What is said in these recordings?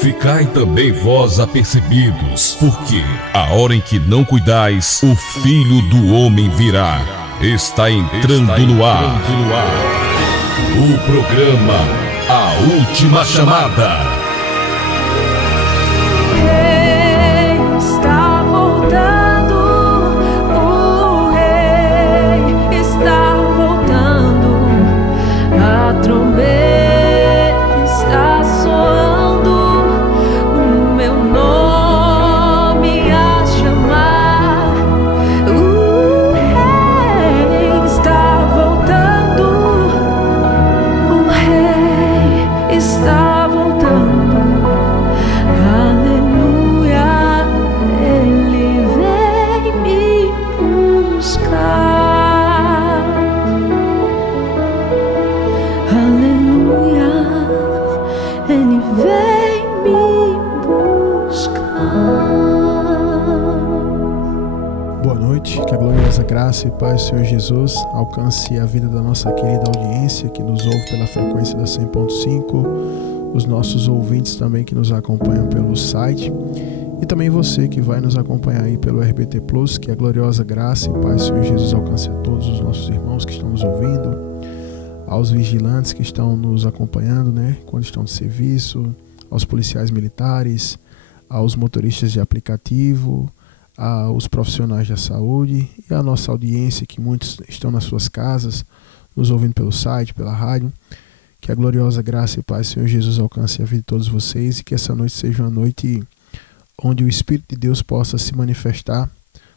Ficai também vós apercebidos, porque a hora em que não cuidais, o Filho do Homem virá. Está entrando no ar o programa A Última Chamada. Graça e paz, Senhor Jesus, alcance a vida da nossa querida audiência que nos ouve pela frequência da 100.5, os nossos ouvintes também que nos acompanham pelo site e também você que vai nos acompanhar aí pelo RBT Plus, que a gloriosa graça e paz, Senhor Jesus, alcance a todos os nossos irmãos que estão nos ouvindo, aos vigilantes que estão nos acompanhando, quando estão de serviço, aos policiais militares, aos motoristas de aplicativo, aos profissionais da saúde e à nossa audiência, que muitos estão nas suas casas, nos ouvindo pelo site, pela rádio. Que a gloriosa graça e paz, Senhor Jesus, alcance a vida de todos vocês e que essa noite seja uma noite onde o Espírito de Deus possa se manifestar,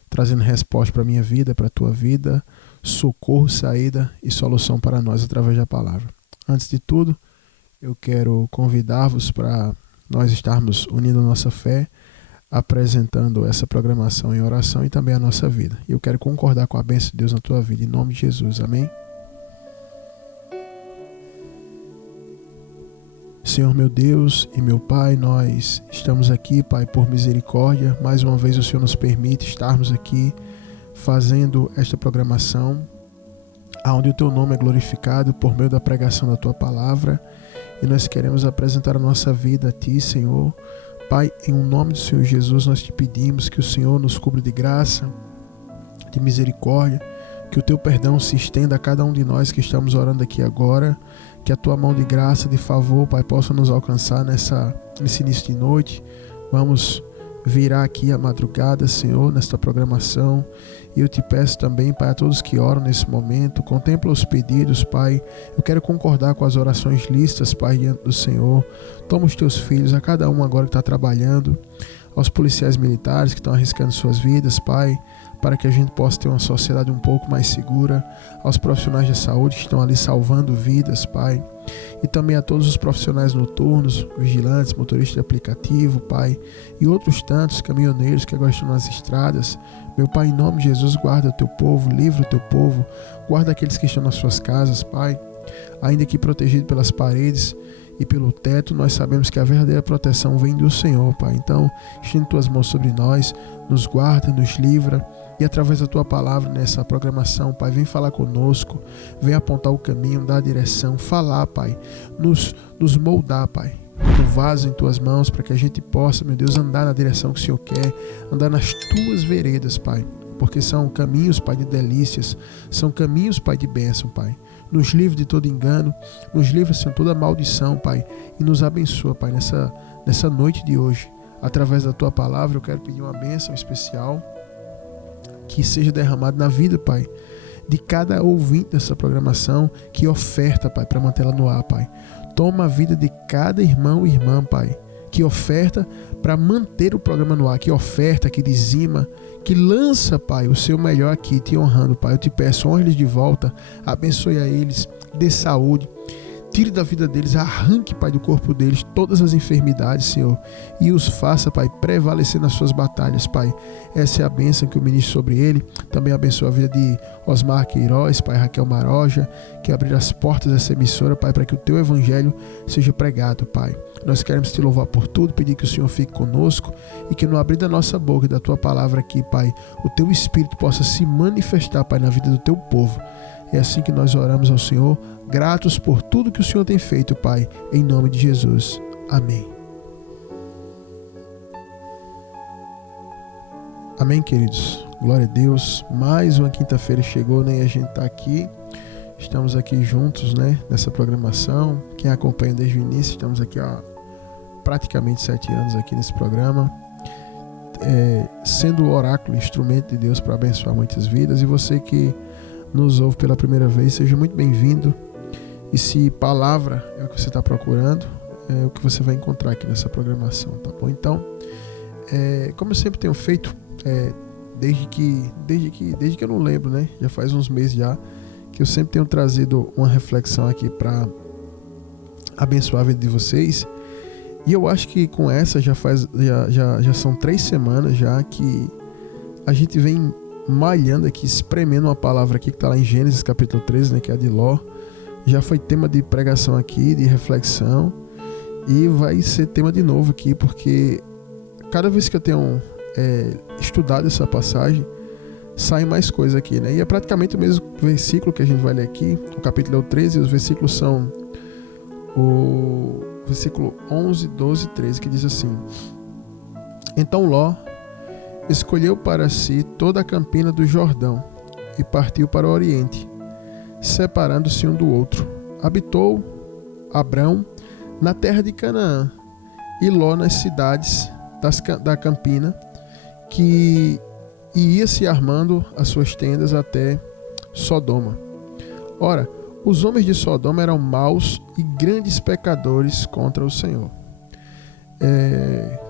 trazendo resposta para a minha vida, para a tua vida, socorro, saída e solução para nós através da palavra. Antes de tudo, eu quero convidar-vos para nós estarmos unindo a nossa fé, apresentando essa programação em oração e também a nossa vida. E eu quero concordar com a bênção de Deus na tua vida, em nome de Jesus, amém? Senhor meu Deus e meu Pai, nós estamos aqui, Pai, por misericórdia. Mais uma vez o Senhor nos permite estarmos aqui fazendo esta programação, onde o teu nome é glorificado por meio da pregação da tua palavra. E nós queremos apresentar a nossa vida a ti, Senhor. Pai, em nome do Senhor Jesus, nós te pedimos que o Senhor nos cubra de graça, de misericórdia, que o teu perdão se estenda a cada um de nós que estamos orando aqui agora, que a tua mão de graça, de favor, Pai, possa nos alcançar nesse início de noite. Vamos virar aqui a madrugada, Senhor, nesta programação. E eu te peço também, Pai, a todos que oram nesse momento, contempla os pedidos, Pai. Eu quero concordar com as orações listas, Pai, diante do Senhor. Toma os teus filhos, a cada um agora que está trabalhando, aos policiais militares que estão arriscando suas vidas, Pai, para que a gente possa ter uma sociedade um pouco mais segura, aos profissionais de saúde que estão ali salvando vidas, Pai, e também a todos os profissionais noturnos, vigilantes, motoristas de aplicativo, Pai, e outros tantos caminhoneiros que agora estão nas estradas. Meu Pai, em nome de Jesus, guarda o teu povo, livra o teu povo, guarda aqueles que estão nas suas casas, Pai, ainda que protegido pelas paredes e pelo teto, nós sabemos que a verdadeira proteção vem do Senhor, Pai. Então, estende tuas mãos sobre nós, nos guarda, nos livra, e através da tua palavra nessa programação, Pai, vem falar conosco, vem apontar o caminho, dar a direção, falar, Pai, nos moldar, Pai, como vaso em tuas mãos, para que a gente possa, meu Deus, andar na direção que o Senhor quer, andar nas tuas veredas, Pai, porque são caminhos, Pai, de delícias, são caminhos, Pai, de bênção, Pai. Nos livra de todo engano, nos livra, Senhor, de toda maldição, Pai, e nos abençoa, Pai, nessa noite de hoje. Através da tua palavra, eu quero pedir uma bênção especial que seja derramada na vida, Pai, de cada ouvinte dessa programação, que oferta, Pai, para mantê-la no ar, Pai. Toma a vida de cada irmão e irmã, Pai, que oferta para manter o programa no ar, que oferta, que dizima, que lança, Pai, o seu melhor aqui, te honrando, Pai. Eu te peço, honre eles de volta, abençoe a eles, dê saúde, tire da vida deles, arranque, Pai, do corpo deles todas as enfermidades, Senhor, e os faça, Pai, prevalecer nas suas batalhas, Pai. Essa é a bênção que eu ministro sobre ele. Também abençoa a vida de Osmar Queiroz, Pai, Raquel Maroja, que abrir as portas dessa emissora, Pai, para que o teu evangelho seja pregado, Pai. Nós queremos te louvar por tudo, pedir que o Senhor fique conosco e que no abrir da nossa boca e da tua palavra aqui, Pai, o teu Espírito possa se manifestar, Pai, na vida do teu povo. É assim que nós oramos ao Senhor, gratos por tudo que o Senhor tem feito, Pai, em nome de Jesus. Amém. Amém, queridos? Glória a Deus. Mais uma quinta-feira chegou, né? E a gente está aqui. Estamos aqui juntos, né? Nessa programação. Quem acompanha desde o início, estamos aqui há praticamente 7 anos aqui nesse programa. Sendo o oráculo, instrumento de Deus para abençoar muitas vidas. E você que nos ouve pela primeira vez, seja muito bem-vindo. E se palavra é o que você está procurando, é o que você vai encontrar aqui nessa programação, tá bom? Então, como eu sempre tenho feito, desde que eu não lembro, né? Já faz uns meses já, que eu sempre tenho trazido uma reflexão aqui para abençoar a vida de vocês. E eu acho que com essa já são 3 semanas já que a gente vem malhando aqui, espremendo uma palavra aqui que está lá em Gênesis capítulo 13, né? Que é a de Ló. Já foi tema de pregação aqui, de reflexão. E vai ser tema de novo aqui, porque cada vez que eu tenho estudado essa passagem, sai mais coisa aqui, né? E é praticamente o mesmo versículo que a gente vai ler aqui. O capítulo é o 13 e os versículos são o versículo 11, 12 e 13, que diz assim: Então Ló escolheu para si toda a campina do Jordão e partiu para o oriente, separando-se um do outro. Habitou Abrão na terra de Canaã e Ló nas cidades da campina, que ia se armando as suas tendas até Sodoma. Ora, os homens de Sodoma eram maus e grandes pecadores contra o Senhor.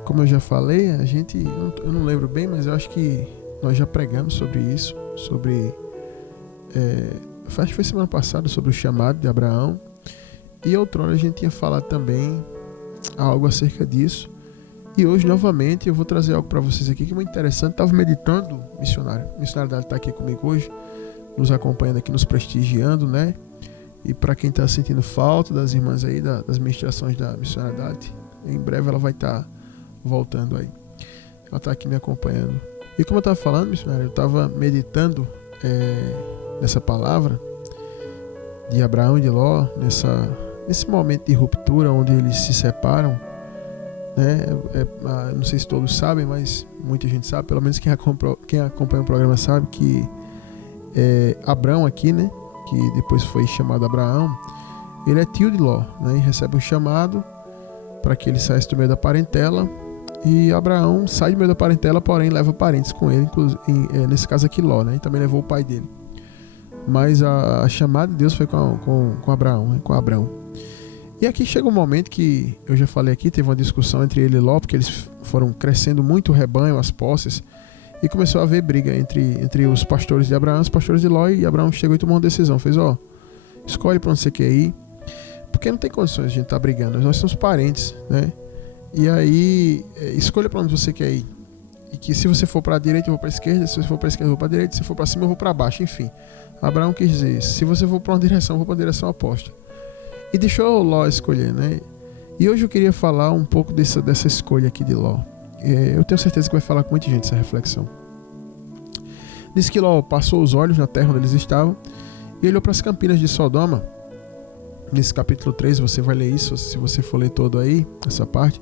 Como eu já falei, eu não lembro bem, mas eu acho que nós já pregamos sobre isso, acho que foi semana passada, sobre o chamado de Abraão. E outrora a gente tinha falado também algo acerca disso. E hoje, novamente, eu vou trazer algo para vocês aqui que é muito interessante. Estava meditando, missionário. O missionário Dali está aqui comigo hoje, nos acompanhando aqui, nos prestigiando, né? E para quem está sentindo falta das irmãs aí, das ministrações da missionária Dali, em breve ela vai estar voltando aí. Ela está aqui me acompanhando. E como eu estava falando, missionário, eu estava meditando nessa palavra de Abraão e de Ló, nesse momento de ruptura onde eles se separam, né? Não sei se todos sabem, mas muita gente sabe, pelo menos quem acompanha o programa sabe que Abrão aqui, né, que depois foi chamado Abraão, ele é tio de Ló, né, e recebe um chamado para que ele saísse do meio da parentela, e Abraão sai do meio da parentela, porém leva parentes com ele, nesse caso aqui Ló, né, e também levou o pai dele. Mas a chamada de Deus foi com Abraão, né, com Abrão. E aqui chega um momento que eu já falei aqui, teve uma discussão entre ele e Ló, porque eles foram crescendo muito o rebanho, as posses, e começou a haver briga entre os pastores de Abraão e os pastores de Ló, e Abraão chegou e tomou uma decisão, fez, escolhe para onde você quer ir, porque não tem condições de a gente estar brigando, nós somos parentes, né? E aí, escolha para onde você quer ir, e que se você for para a direita eu vou para a esquerda, se você for para a esquerda eu vou para a direita, se for para cima eu vou para baixo, enfim. Abraão quis dizer, se você for para uma direção eu vou para a direção oposta. E deixou Ló escolher, né? E hoje eu queria falar um pouco dessa escolha aqui de Ló. Eu tenho certeza que vai falar com muita gente essa reflexão. Diz que Ló passou os olhos na terra onde eles estavam e olhou para as campinas de Sodoma. Nesse capítulo 3, você vai ler isso, se você for ler todo aí, essa parte.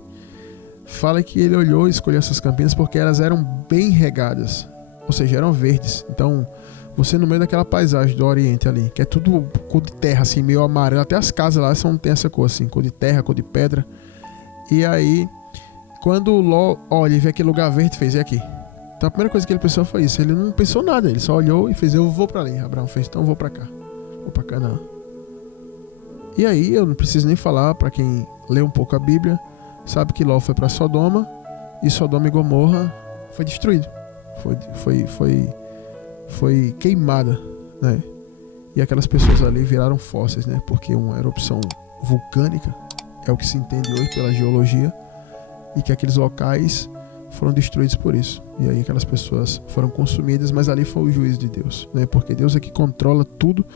Fala que ele olhou e escolheu essas campinas porque elas eram bem regadas, ou seja, eram verdes. Então, você no meio daquela paisagem do Oriente ali, que é tudo cor de terra, assim, meio amarelo. Até as casas lá tem essa cor, assim, cor de terra, cor de pedra. E aí, quando Ló olha e vê aquele lugar verde, fez, e aqui? Então a primeira coisa que ele pensou foi isso. Ele não pensou nada, ele só olhou e fez, eu vou pra ali. Abraão fez, então eu vou pra cá. Vou pra Canaã. E aí, eu não preciso nem falar, pra quem lê um pouco a Bíblia, sabe que Ló foi pra Sodoma, e Sodoma e Gomorra foi destruído. Foi queimada, né? E aquelas pessoas ali viraram fósseis, né? Porque uma erupção vulcânica é o que se entende hoje pela geologia, e que aqueles locais foram destruídos por isso. E aí aquelas pessoas foram consumidas, mas ali foi o juízo de Deus, né? Porque Deus é que controla tudo,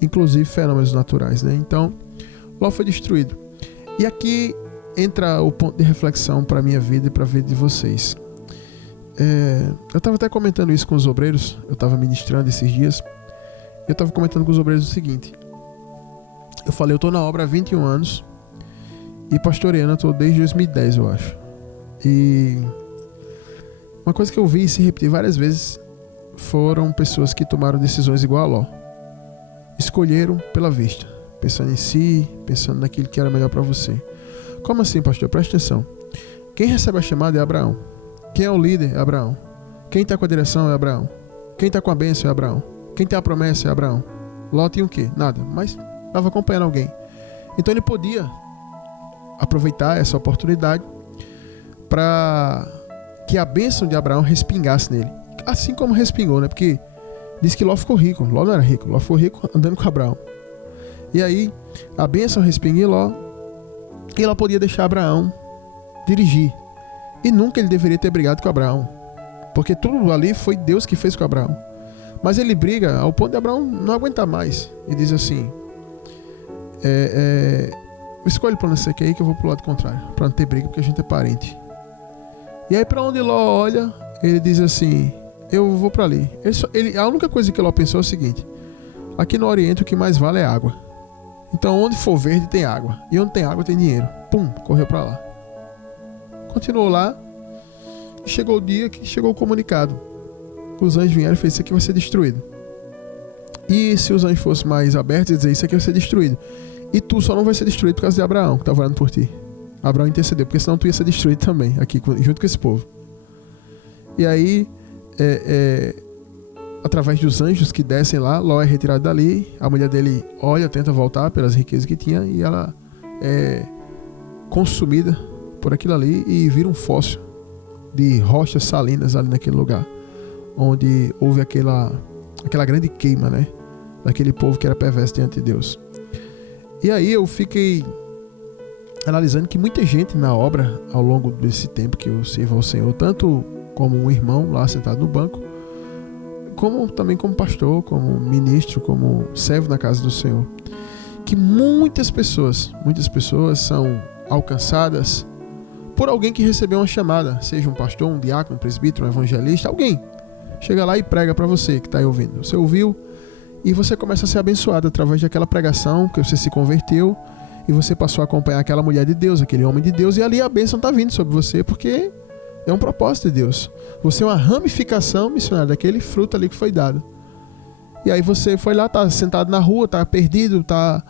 inclusive fenômenos naturais, né? Então, Ló foi destruído. E aqui entra o ponto de reflexão para a minha vida e para a vida de vocês. Eu estava até comentando isso com os obreiros, eu estava ministrando esses dias, eu estava comentando com os obreiros o seguinte: eu falei, eu estou na obra há 21 anos e pastoreando eu estou desde 2010, eu acho. E Uma coisa que eu vi se repetir várias vezes foram pessoas que tomaram decisões igual a Ló. Escolheram pela vista, pensando em si, pensando naquilo que era melhor para você. Como assim, pastor? Presta atenção. Quem recebe a chamada é Abraão. Quem é o líder é Abraão. Quem está com a direção é Abraão. Quem está com a bênção é Abraão. Quem tem a promessa é Abraão. Ló tinha o quê? Nada, mas estava acompanhando alguém. Então ele podia aproveitar essa oportunidade para que a bênção de Abraão respingasse nele. Assim como respingou, né? Porque diz que Ló ficou rico. Ló não era rico. Ló ficou rico andando com Abraão. E aí a bênção respinga em Ló. E ela podia deixar Abraão dirigir. E nunca ele deveria ter brigado com Abraão. Porque tudo ali foi Deus que fez com Abraão. Mas ele briga ao ponto de Abraão não aguentar mais. E diz assim: escolhe para onde você quer ir, que eu vou pro lado contrário, para não ter briga, porque a gente é parente. E aí para onde Ló olha, ele diz assim: eu vou para ali. A única coisa que Ló pensou é o seguinte: aqui no Oriente o que mais vale é água. Então onde for verde tem água, e onde tem água tem dinheiro. Pum, correu para lá. Continuou lá, e chegou o dia que chegou o comunicado. Os anjos vieram e fez: isso aqui vai ser destruído. E se os anjos fossem mais abertos e dizer: isso aqui vai ser destruído, e tu só não vai ser destruído por causa de Abraão, que estava orando por ti. Abraão intercedeu, porque senão tu ia ser destruído também, aqui junto com esse povo. E aí, através dos anjos que descem lá, Ló é retirado dali. A mulher dele olha, tenta voltar pelas riquezas que tinha, e ela é consumida por aquilo ali e vira um fóssil de rochas salinas ali naquele lugar, onde houve aquela grande queima, né, daquele povo que era perverso diante de Deus. E aí eu fiquei analisando que muita gente na obra, ao longo desse tempo que eu sirvo ao Senhor, tanto como um irmão lá sentado no banco, como também como pastor, como ministro, como servo na casa do Senhor, que muitas pessoas são alcançadas por alguém que recebeu uma chamada, seja um pastor, um diácono, um presbítero, um evangelista, alguém chega lá e prega para você que está aí ouvindo. Você ouviu e você começa a ser abençoado através daquela pregação, que você se converteu e você passou a acompanhar aquela mulher de Deus, aquele homem de Deus, e ali a bênção está vindo sobre você, porque é um propósito de Deus. Você é uma ramificação missionária daquele fruto ali que foi dado. E aí você foi lá, tá sentado na rua, tá perdido, tá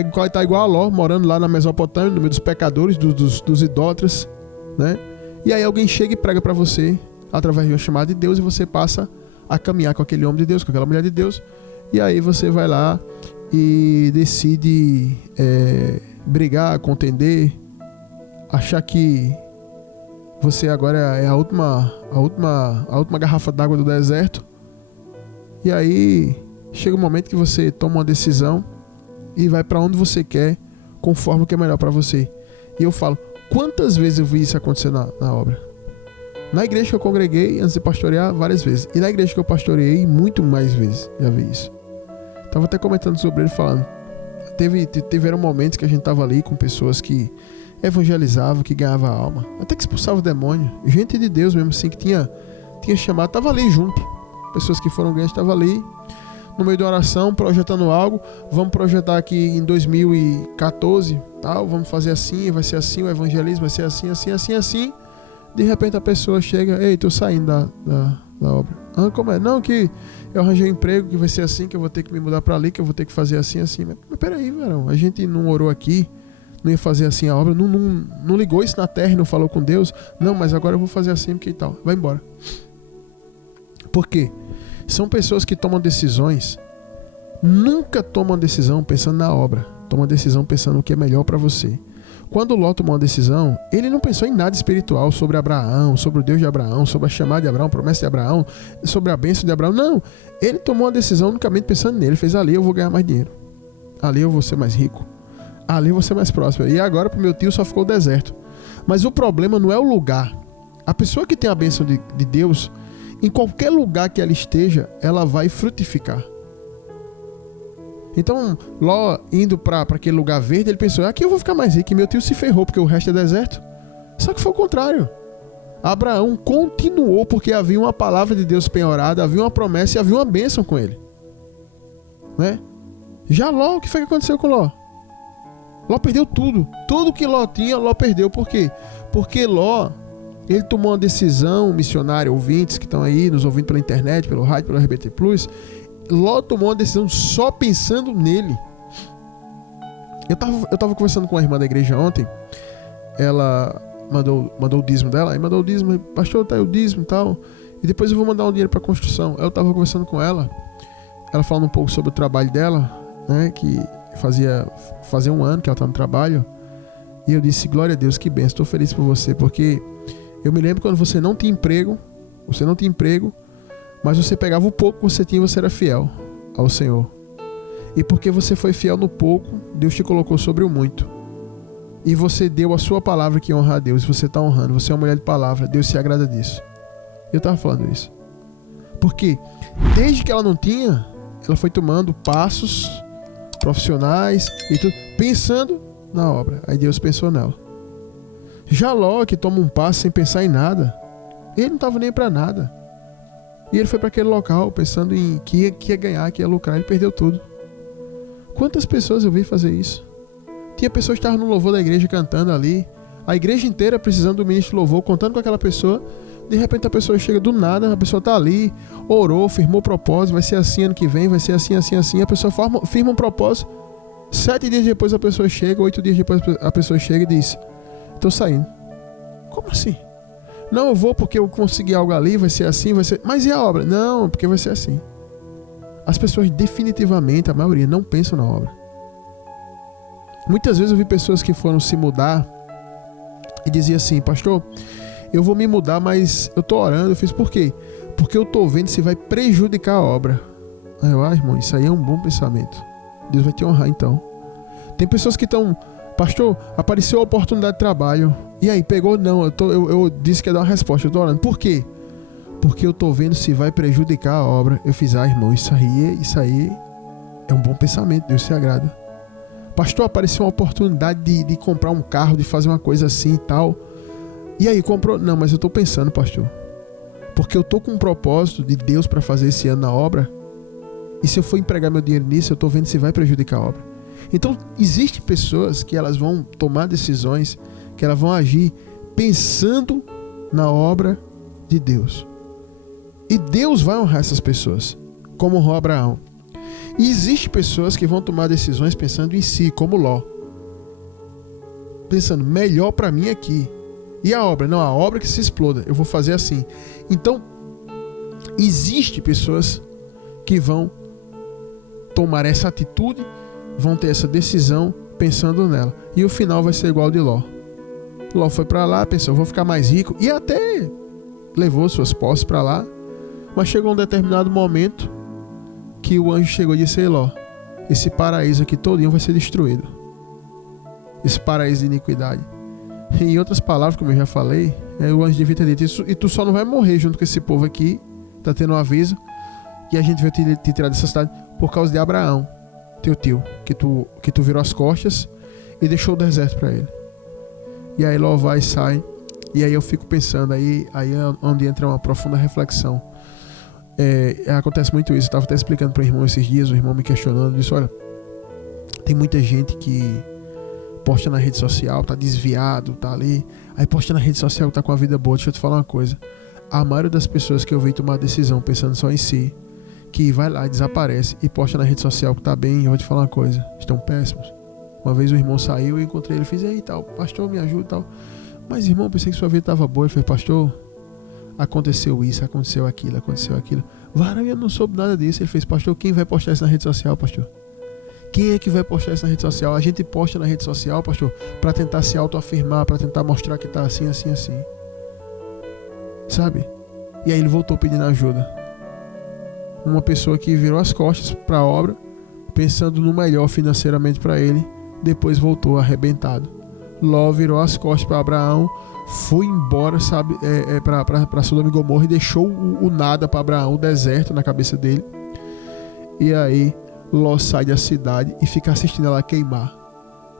igual a Ló, morando lá na Mesopotâmia, no meio dos pecadores, dos idólatras, né? E aí alguém chega e prega para você através de uma chamada de Deus, e você passa a caminhar com aquele homem de Deus, com aquela mulher de Deus. E aí você vai lá e decide brigar, contender, achar que você agora é a última garrafa d'água do deserto. E aí chega um momento que você toma uma decisão e vai para onde você quer, conforme o que é melhor para você. E eu falo, quantas vezes eu vi isso acontecer na obra? Na igreja que eu congreguei, antes de pastorear, várias vezes. E na igreja que eu pastoreei, muito mais vezes já vi isso. Estava até comentando sobre ele, falando. Tiveram momentos que a gente estava ali com pessoas que evangelizavam, que ganhavam alma, até que expulsavam o demônio. Gente de Deus mesmo, assim, que tinha chamado, estava ali junto. Pessoas que foram ganhas estavam ali, no meio da oração, projetando algo. Vamos projetar aqui em 2014, tal, vamos fazer assim, vai ser assim, o evangelismo vai ser assim, assim, assim, assim. De repente a pessoa chega: ei, tô saindo da obra. Ah, como é? Não, que eu arranjei um emprego, que vai ser assim, que eu vou ter que me mudar para ali, que eu vou ter que fazer assim, assim. Mas peraí, varão, a gente não orou aqui, não ia fazer assim a obra, não ligou isso na terra e não falou com Deus. Não, mas agora eu vou fazer assim, porque tal. Vai embora. Por quê? São pessoas que tomam decisões, nunca tomam decisão pensando na obra, tomam decisão pensando no que é melhor para você. Quando Ló tomou uma decisão, ele não pensou em nada espiritual sobre Abraão, sobre o Deus de Abraão, sobre a chamada de Abraão, a promessa de Abraão, sobre a bênção de Abraão. Não, ele tomou uma decisão unicamente pensando nele. Ele fez: ali eu vou ganhar mais dinheiro, ali eu vou ser mais rico, ali eu vou ser mais próspero. E agora para o meu tio só ficou o deserto. Mas o problema não é o lugar. A pessoa que tem a bênção de Deus, em qualquer lugar que ela esteja, ela vai frutificar. Então, Ló indo para aquele lugar verde, ele pensou: aqui eu vou ficar mais rico, e meu tio se ferrou, porque o resto é deserto. Só que foi o contrário. Abraão continuou, porque havia uma palavra de Deus penhorada, havia uma promessa e havia uma bênção com ele, né? Já Ló, o que foi que aconteceu com Ló? Ló perdeu tudo. Tudo que Ló tinha, Ló perdeu. Por quê? Porque Ló Ele tomou uma decisão, missionário, ouvintes que estão aí nos ouvindo pela internet, pelo rádio, pelo RBT Plus. Ló tomou uma decisão só pensando nele. Eu tava conversando com a irmã da igreja ontem. Ela mandou o dízimo dela. Aí mandou o dízimo, pastor, tá aí o dízimo e tal. E depois eu vou mandar um dinheiro pra construção. Eu tava conversando com ela. Ela falando um pouco sobre o trabalho dela, né? Que fazia um ano que ela tá no trabalho. E eu disse, glória a Deus, que bênção. Estou feliz por você, porque eu me lembro quando você não tinha emprego, mas você pegava o pouco que você tinha e você era fiel ao Senhor. E porque você foi fiel no pouco, Deus te colocou sobre o muito. E você deu a sua palavra que honra a Deus. Você está honrando, você é uma mulher de palavra, Deus se agrada disso. Eu estava falando isso. Porque desde que ela não tinha, ela foi tomando passos profissionais e tudo, pensando na obra. Aí Deus pensou nela. Já Ló, que toma um passo sem pensar em nada, ele não estava nem para nada. E ele foi para aquele local pensando em que ia ganhar, que ia lucrar. Ele perdeu tudo. Quantas pessoas eu vi fazer isso? Tinha pessoas que estavam no louvor da igreja cantando ali, a igreja inteira precisando do ministro de louvor, contando com aquela pessoa. De repente a pessoa chega do nada, a pessoa está ali, orou, firmou propósito, vai ser assim ano que vem, vai ser assim, assim, assim. A pessoa firma um propósito. 7 dias depois a pessoa chega, 8 dias depois a pessoa chega e diz, estou saindo. Como assim? Não, eu vou porque eu consegui algo ali, vai ser assim, vai ser... Mas e a obra? Não, porque vai ser assim. As pessoas definitivamente, a maioria, não pensam na obra. Muitas vezes eu vi pessoas que foram se mudar e diziam assim, pastor, eu vou me mudar, mas eu tô orando. Eu fiz, por quê? Porque eu tô vendo se vai prejudicar a obra. Aí eu, irmão, isso aí é um bom pensamento. Deus vai te honrar então. Tem pessoas que estão, pastor, apareceu a oportunidade de trabalho. E aí, pegou? Não, eu disse que ia dar uma resposta. Eu tô orando. Por quê? Porque eu tô vendo se vai prejudicar a obra. Eu fiz, irmão, isso aí é um bom pensamento. Deus se agrada. Pastor, apareceu uma oportunidade de comprar um carro, de fazer uma coisa assim e tal. E aí, comprou? Não, mas eu tô pensando, pastor. Porque eu tô com um propósito de Deus para fazer esse ano na obra. E se eu for empregar meu dinheiro nisso, eu tô vendo se vai prejudicar a obra. Então, existem pessoas que elas vão tomar decisões, que elas vão agir pensando na obra de Deus. E Deus vai honrar essas pessoas, como honrou Abraão. E existem pessoas que vão tomar decisões pensando em si, como Ló. Pensando, melhor para mim aqui. E a obra? Não, a obra que se exploda, eu vou fazer assim. Então, existem pessoas que vão tomar essa atitude, vão ter essa decisão pensando nela. E o final vai ser igual de Ló. Ló foi para lá, pensou, vou ficar mais rico. E até levou suas posses para lá. Mas chegou um determinado momento que o anjo chegou e disse, ei Ló, esse paraíso aqui todinho vai ser destruído. Esse paraíso de iniquidade. Em outras palavras, como eu já falei, o anjo devia ter dito isso, e tu só não vai morrer junto com esse povo aqui, tá tendo um aviso, e a gente vai te tirar dessa cidade por causa de Abraão, teu tio, que tu virou as costas e deixou o deserto para ele. E aí Ló vai e sai, e aí eu fico pensando, aí é onde entra uma profunda reflexão. Acontece muito isso. Eu estava até explicando para o irmão esses dias, o irmão me questionando, disse, olha, tem muita gente que posta na rede social, tá desviado, tá ali, aí posta na rede social que tá com a vida boa. Deixa eu te falar uma coisa, a maioria das pessoas que eu vi tomar decisão pensando só em si, que vai lá e desaparece e posta na rede social que tá bem, eu vou te falar uma coisa, estão péssimos. Uma vez o irmão saiu, eu encontrei ele, fiz, aí tal, pastor, me ajuda e tal, mas irmão, pensei que sua vida tava boa. Ele fez, pastor, aconteceu isso, aconteceu aquilo. Varão, eu não soube nada disso. Ele fez, pastor, quem vai postar isso na rede social, pastor? Quem é que vai postar isso na rede social? A gente posta na rede social, pastor, para tentar se autoafirmar, para tentar mostrar que tá assim, assim, assim. Sabe? E aí ele voltou pedindo ajuda. Uma pessoa que virou as costas para a obra, pensando no melhor financeiramente para ele, depois voltou arrebentado. Ló virou as costas para Abraão, foi embora, sabe, para Sodoma e Gomorra, e deixou o nada para Abraão, o deserto na cabeça dele. E aí Ló sai da cidade e fica assistindo ela queimar.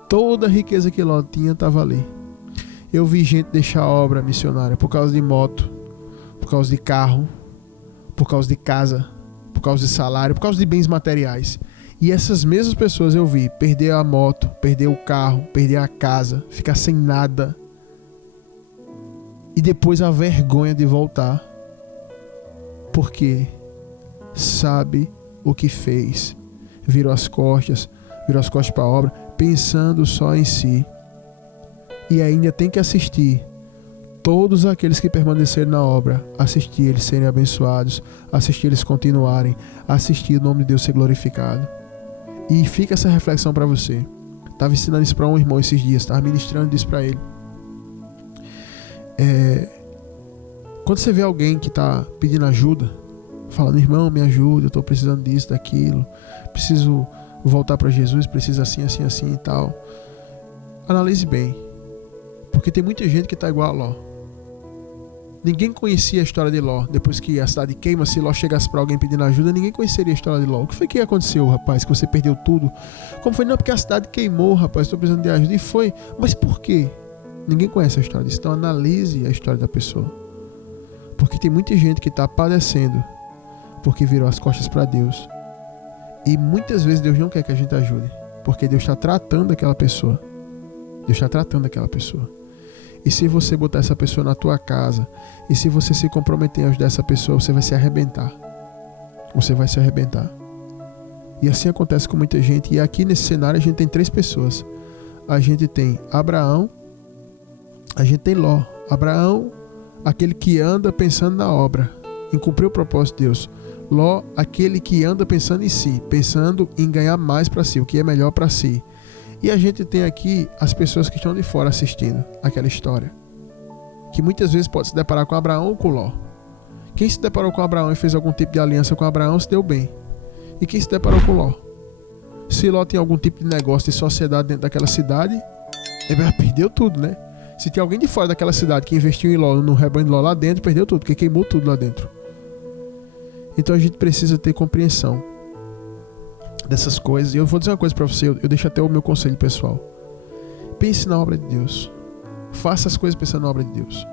Toda a riqueza que Ló tinha estava ali. Eu vi gente deixar a obra missionária por causa de moto, por causa de carro, por causa de casa, por causa de salário, por causa de bens materiais. E essas mesmas pessoas eu vi perder a moto, perder o carro, perder a casa, ficar sem nada. e depois a vergonha de voltar, porque sabe o que fez, virou as costas para a obra, pensando só em si, e ainda tem que assistir todos aqueles que permaneceram na obra, assistir eles serem abençoados, assistir eles continuarem, assistir o nome de Deus ser glorificado. E fica essa reflexão para você. Estava ensinando isso para um irmão esses dias, estava ministrando isso para ele. Quando você vê alguém que está pedindo ajuda, falando, irmão, me ajuda, eu estou precisando disso, daquilo, preciso voltar para Jesus, preciso assim e tal, analise bem, porque tem muita gente que está igual a Ló. Ninguém conhecia a história de Ló. Depois que a cidade queima, se Ló chegasse para alguém pedindo ajuda, ninguém conheceria a história de Ló. O que foi que aconteceu, rapaz, que você perdeu tudo? Como foi? Não, porque a cidade queimou, rapaz, estou precisando de ajuda. E foi, mas por quê? Ninguém conhece a história disso. Então analise a história da pessoa, porque tem muita gente que está padecendo porque virou as costas para Deus, e muitas vezes Deus não quer que a gente ajude, porque Deus está tratando aquela pessoa. E se você botar essa pessoa na tua casa, e se você se comprometer a ajudar essa pessoa, você vai se arrebentar. E assim acontece com muita gente. E aqui nesse cenário a gente tem 3 pessoas. A gente tem Abraão, a gente tem Ló. Abraão, aquele que anda pensando na obra, em cumprir o propósito de Deus. Ló, aquele que anda pensando em si, pensando em ganhar mais para si, o que é melhor para si. E a gente tem aqui as pessoas que estão de fora assistindo aquela história, que muitas vezes pode se deparar com Abraão ou com Ló. Quem se deparou com Abraão e fez algum tipo de aliança com Abraão se deu bem. E quem se deparou com Ló? Se Ló tem algum tipo de negócio de sociedade dentro daquela cidade, ele perdeu tudo, né? Se tem alguém de fora daquela cidade que investiu em Ló, no rebanho de Ló lá dentro, perdeu tudo, porque queimou tudo lá dentro. Então a gente precisa ter compreensão dessas coisas. E eu vou dizer uma coisa para você, eu deixo até o meu conselho pessoal. Pense na obra de Deus. Faça as coisas pensando na obra de Deus.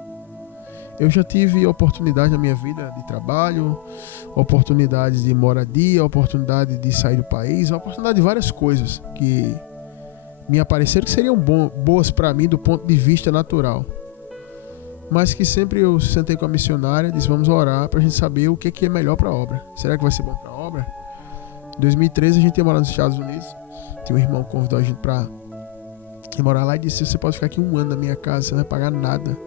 Eu já tive oportunidade na minha vida de trabalho, oportunidades de moradia, oportunidade de sair do país, oportunidade de várias coisas que me apareceram que seriam boas para mim do ponto de vista natural. Mas que sempre eu sentei com a missionária, disse, vamos orar para a gente saber o que é melhor para a obra. Será que vai ser bom para a obra? Em 2013 a gente ia morar nos Estados Unidos. Tinha um irmão que convidou a gente para ir morar lá e disse, você pode ficar aqui 1 ano na minha casa, você não vai pagar nada,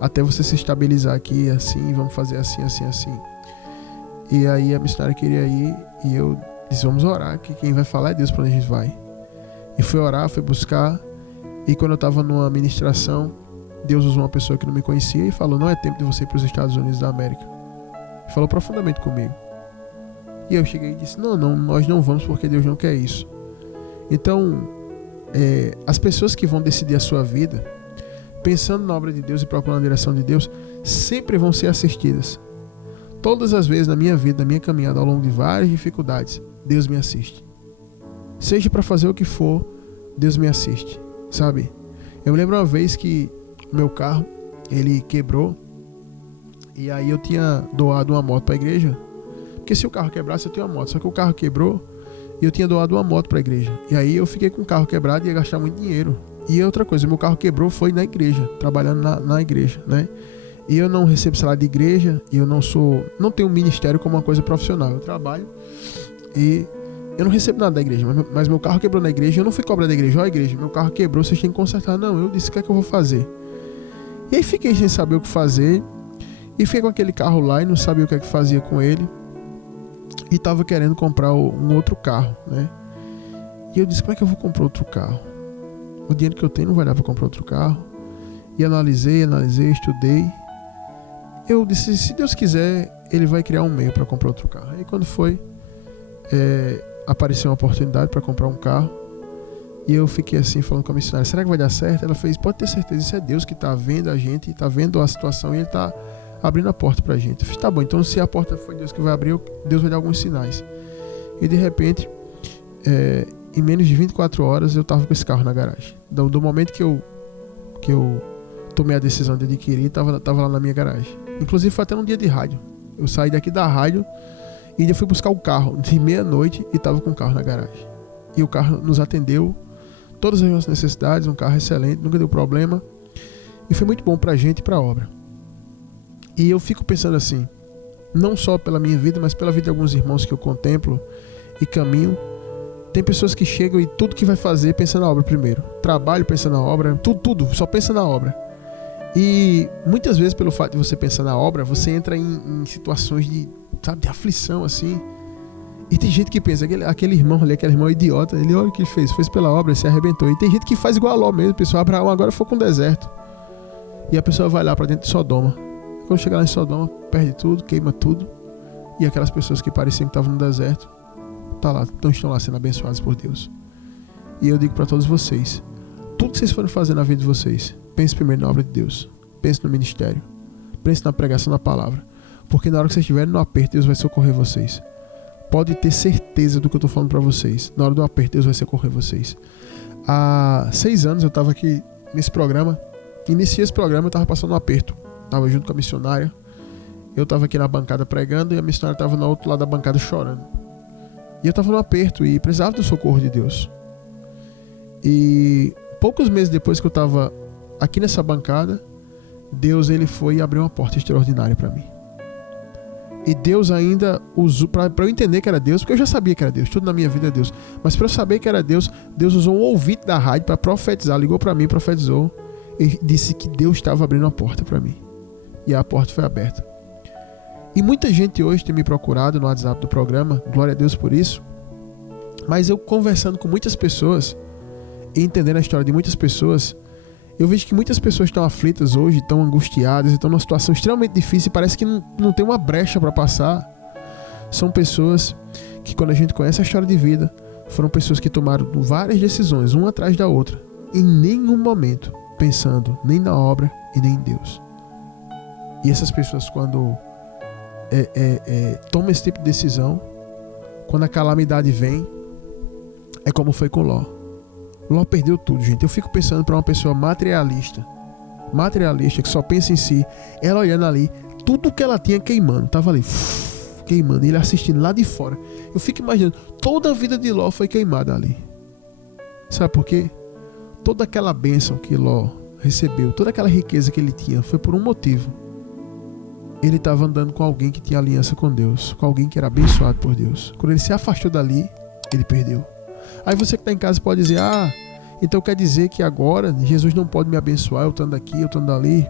até você se estabilizar aqui, assim, vamos fazer assim. E aí a missionária queria ir, e eu disse, vamos orar, que quem vai falar é Deus para onde a gente vai. E fui orar, fui buscar, e quando eu estava numa ministração, Deus usou uma pessoa que não me conhecia e falou, não é tempo de você ir para os Estados Unidos da América. E falou profundamente comigo. E eu cheguei e disse, não, nós não vamos porque Deus não quer isso. Então, as pessoas que vão decidir a sua vida, pensando na obra de Deus e procurando a direção de Deus, sempre vão ser assistidas. Todas as vezes na minha vida, na minha caminhada, ao longo de várias dificuldades, Deus me assiste. Seja para fazer o que for, Deus me assiste, sabe? Eu me lembro uma vez que o meu carro, ele quebrou, e aí eu tinha doado uma moto para a igreja, porque se o carro quebrasse eu tinha uma moto, só que o carro quebrou e eu tinha doado uma moto para a igreja, e aí eu fiquei com o carro quebrado e ia gastar muito dinheiro. E outra coisa, meu carro quebrou foi na igreja, trabalhando na igreja, né? E eu não recebo salário de igreja, e eu não tenho um ministério como uma coisa profissional, eu trabalho e eu não recebo nada da igreja, mas meu carro quebrou na igreja, eu não fui cobrar da igreja, ó igreja, meu carro quebrou, vocês têm que consertar. Não, eu disse, o que é que eu vou fazer? E aí fiquei sem saber o que fazer, e fiquei com aquele carro lá e não sabia o que é que fazia com ele, e estava querendo comprar um outro carro, né? E eu disse, como é que eu vou comprar outro carro? O dinheiro que eu tenho não vai dar para comprar outro carro. E analisei, estudei. Eu disse, se Deus quiser, Ele vai criar um meio para comprar outro carro. Aí quando foi, apareceu uma oportunidade para comprar um carro. E eu fiquei assim, falando com a missionária, será que vai dar certo? Ela fez, pode ter certeza, isso é Deus que está vendo a gente, está vendo a situação e Ele está abrindo a porta para a gente. Eu fiz, tá bom, então se a porta foi Deus que vai abrir, Deus vai dar alguns sinais. E de repente, em menos de 24 horas eu estava com esse carro na garagem. Do momento que eu tomei a decisão de adquirir, estava lá na minha garagem. Inclusive foi até um dia de rádio. Eu saí daqui da rádio e ainda fui buscar o carro de meia-noite e estava com o carro na garagem. E o carro nos atendeu todas as nossas necessidades, um carro excelente, nunca deu problema. E foi muito bom para a gente e para a obra. E eu fico pensando assim, não só pela minha vida, mas pela vida de alguns irmãos que eu contemplo e caminho. Tem pessoas que chegam e tudo que vai fazer pensa na obra primeiro. Trabalho pensa na obra, tudo, só pensa na obra. E muitas vezes, pelo fato de você pensar na obra, você entra em situações de aflição, assim. E tem gente que pensa, aquele irmão ali, aquele irmão idiota, ele olha o que ele fez pela obra, se arrebentou. E tem gente que faz igual a Ló mesmo, pessoal, Abraão agora foi com o deserto. E a pessoa vai lá para dentro de Sodoma. Quando chega lá em Sodoma, perde tudo, queima tudo. E aquelas pessoas que pareciam que estavam no deserto, estão lá sendo abençoadas por Deus. E eu digo para todos vocês, tudo que vocês forem fazer na vida de vocês, pense primeiro na obra de Deus. Pense no ministério. Pense na pregação da palavra. Porque na hora que vocês estiverem no aperto, Deus vai socorrer vocês. Pode ter certeza do que eu estou falando para vocês. Na hora do aperto, Deus vai socorrer vocês. Há 6 anos eu estava aqui nesse programa. Iniciei esse programa, eu estava passando um aperto. Estava junto com a missionária. Eu estava aqui na bancada pregando e a missionária estava no outro lado da bancada chorando. E eu estava no aperto e precisava do socorro de Deus. E poucos meses depois que eu estava aqui nessa bancada, Deus ele foi e abriu uma porta extraordinária para mim. E Deus ainda usou, para eu entender que era Deus, porque eu já sabia que era Deus, tudo na minha vida é Deus. Mas para eu saber que era Deus, Deus usou um ouvinte da rádio para profetizar, ligou para mim, profetizou e disse que Deus estava abrindo uma porta para mim. E a porta foi aberta. E muita gente hoje tem me procurado no WhatsApp do programa, glória a Deus por isso. Mas eu conversando com muitas pessoas e entendendo a história de muitas pessoas, eu vejo que muitas pessoas estão aflitas hoje, estão angustiadas, estão numa situação extremamente difícil e parece que não tem uma brecha para passar. São pessoas que, quando a gente conhece a história de vida, foram pessoas que tomaram várias decisões, uma atrás da outra, em nenhum momento pensando nem na obra e nem em Deus. E essas pessoas, quando tomam esse tipo de decisão, quando a calamidade vem, é como foi com Ló. Ló perdeu tudo, gente. Eu fico pensando para uma pessoa materialista, que só pensa em si, ela olhando ali, tudo que ela tinha queimando, tava ali, queimando, e ele assistindo lá de fora. Eu fico imaginando, toda a vida de Ló foi queimada ali. Sabe por quê? Toda aquela bênção que Ló recebeu, toda aquela riqueza que ele tinha, foi por um motivo. Ele estava andando com alguém que tinha aliança com Deus, com alguém que era abençoado por Deus. Quando ele se afastou dali, ele perdeu. Aí você que está em casa pode dizer, então quer dizer que agora Jesus não pode me abençoar, eu estando aqui, eu estando ali.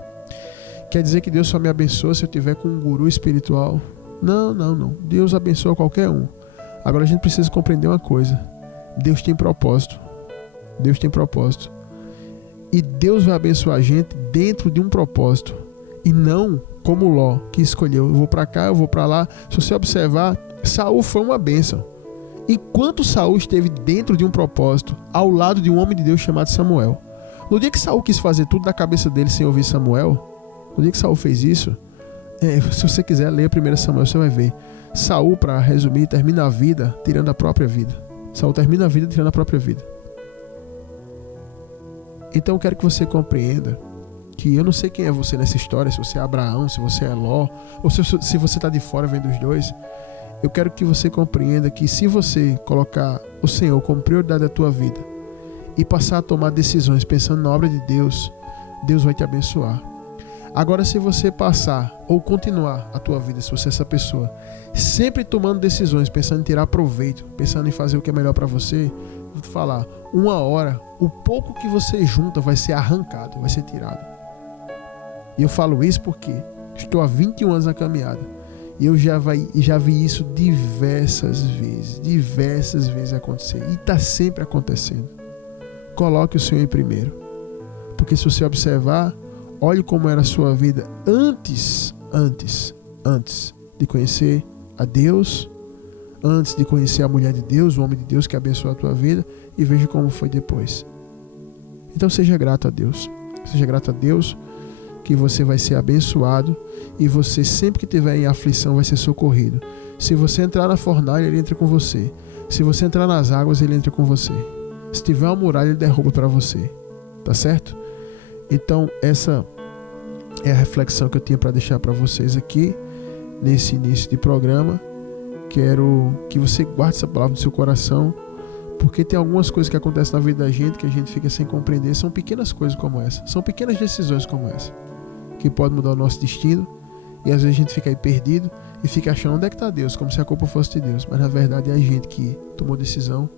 Quer dizer que Deus só me abençoa se eu tiver com um guru espiritual. Não. Deus abençoa qualquer um. Agora a gente precisa compreender uma coisa. Deus tem propósito. E Deus vai abençoar a gente dentro de um propósito. E não como Ló, que escolheu, eu vou para cá, eu vou para lá. Se você observar, Saul foi uma bênção. Enquanto Saul esteve dentro de um propósito, ao lado de um homem de Deus chamado Samuel. No dia que Saul quis fazer tudo da cabeça dele sem ouvir Samuel, no dia que Saul fez isso, se você quiser ler 1 Samuel, você vai ver. Saul, para resumir, termina a vida tirando a própria vida. Saul termina a vida tirando a própria vida. Então eu quero que você compreenda que eu não sei quem é você nessa história, se você é Abraão, se você é Ló, ou se você está de fora vendo os dois. Eu quero que você compreenda que se você colocar o Senhor como prioridade da tua vida e passar a tomar decisões pensando na obra de Deus, Deus vai te abençoar. Agora, se você passar ou continuar a tua vida, se você é essa pessoa, sempre tomando decisões, pensando em tirar proveito, pensando em fazer o que é melhor para você, vou te falar, uma hora, o pouco que você junta vai ser arrancado, vai ser tirado. E eu falo isso porque estou há 21 anos na caminhada. E eu já vi isso diversas vezes acontecer. E está sempre acontecendo. Coloque o Senhor em primeiro. Porque se você observar, olhe como era a sua vida antes de conhecer a Deus, antes de conhecer a mulher de Deus, o homem de Deus que abençoou a tua vida, e veja como foi depois. Então seja grato a Deus. Seja grato a Deus que você vai ser abençoado e você sempre que estiver em aflição vai ser socorrido. Se você entrar na fornalha, ele entra com você. Se você entrar nas águas, ele entra com você. Se tiver uma muralha, ele derruba para você. Tá certo? Então essa é a reflexão que eu tinha para deixar para vocês aqui nesse início de programa. Quero que você guarde essa palavra no seu coração, porque tem algumas coisas que acontecem na vida da gente que a gente fica sem compreender. São pequenas coisas como essa, são pequenas decisões como essa que podem mudar o nosso destino E às vezes a gente fica aí perdido e fica achando onde é que está Deus, como se a culpa fosse de Deus. Mas na verdade é a gente que tomou decisão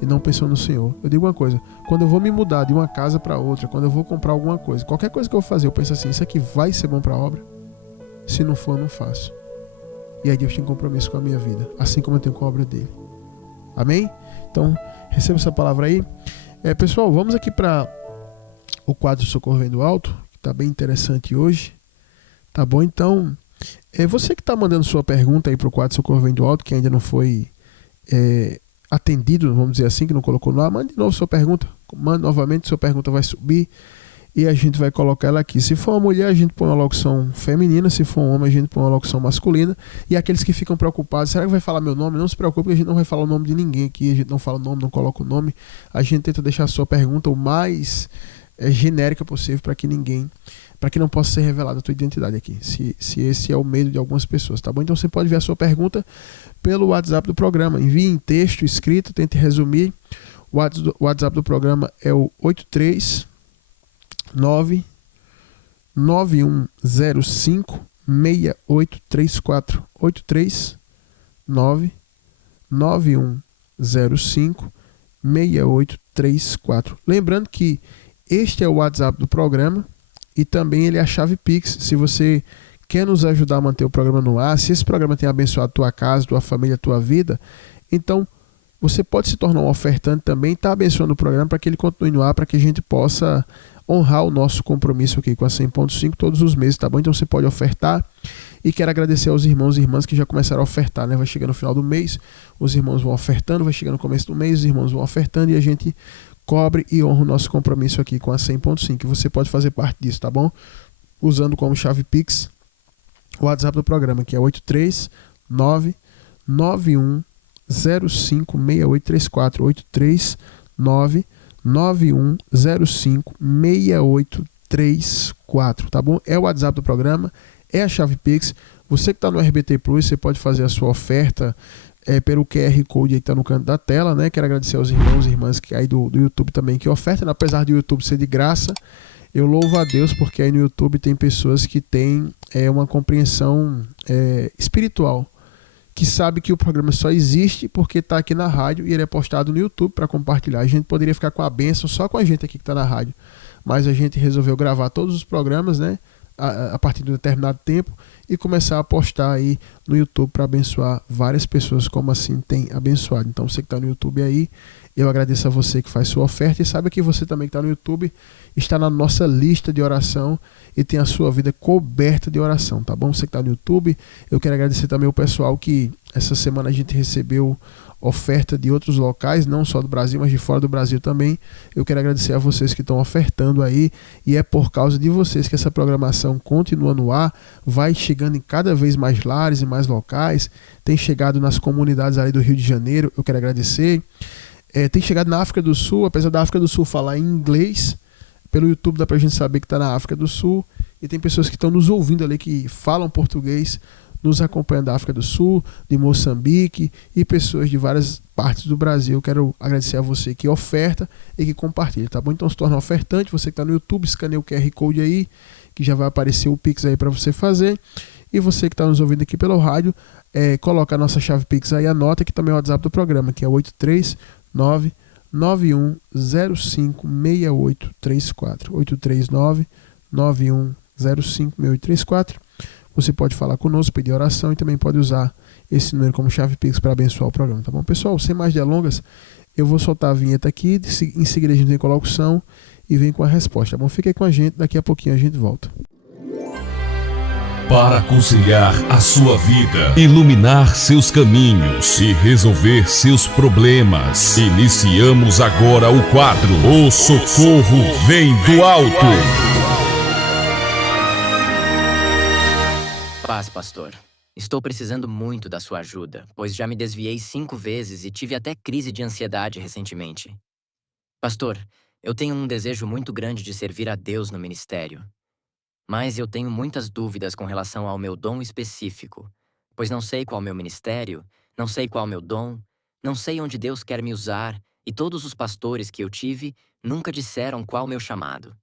e não pensou no Senhor. Eu digo uma coisa, quando eu vou me mudar de uma casa para outra, quando eu vou comprar alguma coisa, qualquer coisa que eu vou fazer, eu penso assim, isso aqui vai ser bom para a obra? Se não for, eu não faço. E aí Deus tem compromisso com a minha vida, assim como eu tenho com a obra dele. Amém? Então, receba essa palavra aí. Pessoal, vamos aqui para o quadro Socorro Vem do Alto, que está bem interessante hoje. Tá bom? Então, você que está mandando sua pergunta aí para o quadro Socorro Vem do Alto, que ainda não foi atendido, vamos dizer assim, que não colocou no ar, mande de novo sua pergunta. Mande novamente, sua pergunta vai subir e a gente vai colocar ela aqui. Se for uma mulher, a gente põe uma locução feminina. Se for um homem, a gente põe uma locução masculina. E aqueles que ficam preocupados, será que vai falar meu nome? Não se preocupe, a gente não vai falar o nome de ninguém aqui. A gente não fala o nome, não coloca o nome. A gente tenta deixar a sua pergunta o mais genérica possível para que não possa ser revelada a tua identidade aqui. Se esse é o medo de algumas pessoas, tá bom? Então você pode ver a sua pergunta pelo WhatsApp do programa. Envie em texto, escrito, tente resumir. O WhatsApp do programa é o 839-9105-6834. 839-9105-6834. Lembrando que este é o WhatsApp do programa e também ele é a chave Pix. Se você quer nos ajudar a manter o programa no ar, se esse programa tem abençoado a tua casa, tua família, tua vida, então você pode se tornar um ofertante também, está abençoando o programa para que ele continue no ar, para que a gente possa honrar o nosso compromisso aqui com a 100.5 todos os meses, tá bom? Então você pode ofertar e quero agradecer aos irmãos e irmãs que já começaram a ofertar, né? Vai chegando no final do mês, os irmãos vão ofertando, vai chegando no começo do mês, os irmãos vão ofertando e a gente cobre e honra o nosso compromisso aqui com a 100.5. Você pode fazer parte disso, tá bom? Usando como chave Pix o WhatsApp do programa, que é 839-9105-6834. 839-9105-6834, tá bom? É o WhatsApp do programa, é a chave Pix. Você que está no RBT Plus, você pode fazer a sua oferta pelo QR Code aí que está no canto da tela, né? Quero agradecer aos irmãos e irmãs que aí do YouTube também que ofertam, apesar do YouTube ser de graça. Eu louvo a Deus porque aí no YouTube tem pessoas que têm uma compreensão espiritual, que sabe que o programa só existe porque está aqui na rádio e ele é postado no YouTube para compartilhar. A gente poderia ficar com a bênção só com a gente aqui que está na rádio, mas a gente resolveu gravar todos os programas, né, a partir de um determinado tempo e começar a postar aí no YouTube para abençoar várias pessoas, como assim tem abençoado. Então você que está no YouTube aí, eu agradeço a você que faz sua oferta e saiba que você também que está no YouTube está na nossa lista de oração e tem a sua vida coberta de oração, tá bom? Você que está no YouTube, eu quero agradecer também o pessoal que essa semana a gente recebeu oferta de outros locais, não só do Brasil, mas de fora do Brasil também. Eu quero agradecer a vocês que estão ofertando aí e é por causa de vocês que essa programação continua no ar, vai chegando em cada vez mais lares e mais locais, tem chegado nas comunidades ali do Rio de Janeiro, eu quero agradecer. Tem chegado na África do Sul, apesar da África do Sul falar em inglês, pelo YouTube dá pra gente saber que está na África do Sul e tem pessoas que estão nos ouvindo ali que falam português, nos acompanhando da África do Sul, de Moçambique e pessoas de várias partes do Brasil. Eu quero agradecer a você que oferta e que compartilha, tá bom? Então se torna ofertante, você que está no YouTube, escaneia o QR Code aí, que já vai aparecer o Pix aí para você fazer. E você que está nos ouvindo aqui pelo rádio, coloca a nossa chave Pix aí, anota que também é o WhatsApp do programa, que é 839-9105-6834. 839-9105-6834. Você pode falar conosco, pedir oração e também pode usar esse número como chave Pix para abençoar o programa, tá bom? Pessoal, sem mais delongas, eu vou soltar a vinheta aqui, em seguida a gente vem com a locução e vem com a resposta, tá bom? Fica aí com a gente, daqui a pouquinho a gente volta. Para conciliar a sua vida, iluminar seus caminhos e resolver seus problemas, iniciamos agora o quadro O Socorro Vem do Alto. Paz, pastor. Estou precisando muito da sua ajuda, pois já me desviei 5 vezes e tive até crise de ansiedade recentemente. Pastor, eu tenho um desejo muito grande de servir a Deus no ministério. Mas eu tenho muitas dúvidas com relação ao meu dom específico, pois não sei qual meu ministério, não sei qual meu dom, não sei onde Deus quer me usar e todos os pastores que eu tive nunca disseram qual meu chamado.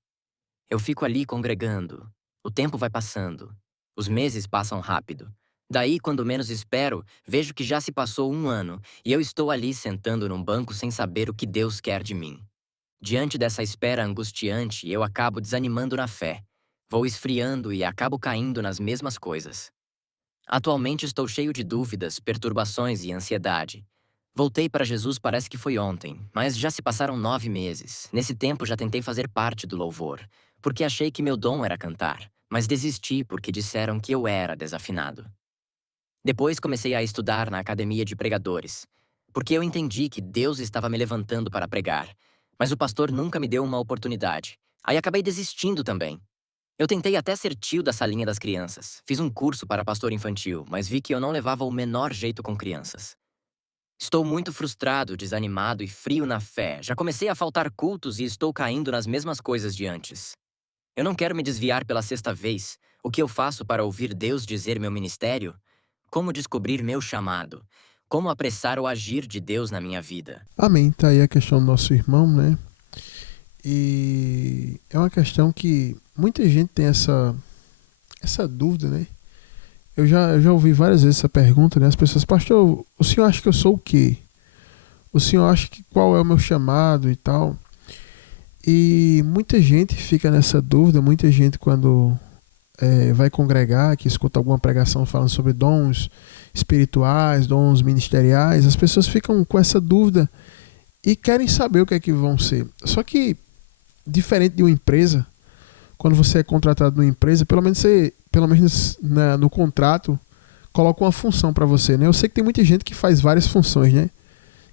Eu fico ali congregando, o tempo vai passando, Os meses passam rápido. Daí, quando menos espero, vejo que já se passou 1 ano e eu estou ali sentando num banco sem saber o que Deus quer de mim. Diante dessa espera angustiante, eu acabo desanimando na fé. Vou esfriando e acabo caindo nas mesmas coisas. Atualmente estou cheio de dúvidas, perturbações e ansiedade. Voltei para Jesus parece que foi ontem, mas já se passaram 9 meses. Nesse tempo já tentei fazer parte do louvor, porque achei que meu dom era cantar, mas desisti porque disseram que eu era desafinado. Depois comecei a estudar na academia de pregadores, porque eu entendi que Deus estava me levantando para pregar, mas o pastor nunca me deu uma oportunidade. Aí acabei desistindo também. Eu tentei até ser tio da salinha das crianças. Fiz um curso para pastor infantil, mas vi que eu não levava o menor jeito com crianças. Estou muito frustrado, desanimado e frio na fé. Já comecei a faltar cultos e estou caindo nas mesmas coisas de antes. Eu não quero me desviar pela 6ª vez. O que eu faço para ouvir Deus dizer meu ministério? Como descobrir meu chamado? Como apressar o agir de Deus na minha vida? Amém. Tá aí a questão do nosso irmão, né? E é uma questão que muita gente tem essa dúvida, né? Eu já ouvi várias vezes essa pergunta, né? As pessoas, pastor, o senhor acha que eu sou o quê? O senhor acha que qual é o meu chamado e tal? E muita gente fica nessa dúvida, muita gente quando vai congregar, que escuta alguma pregação falando sobre dons espirituais, dons ministeriais, as pessoas ficam com essa dúvida e querem saber o que é que vão ser. Só que, diferente de uma empresa, quando você é contratado numa empresa, pelo menos no contrato, coloca uma função para você, né? Eu sei que tem muita gente que faz várias funções, né?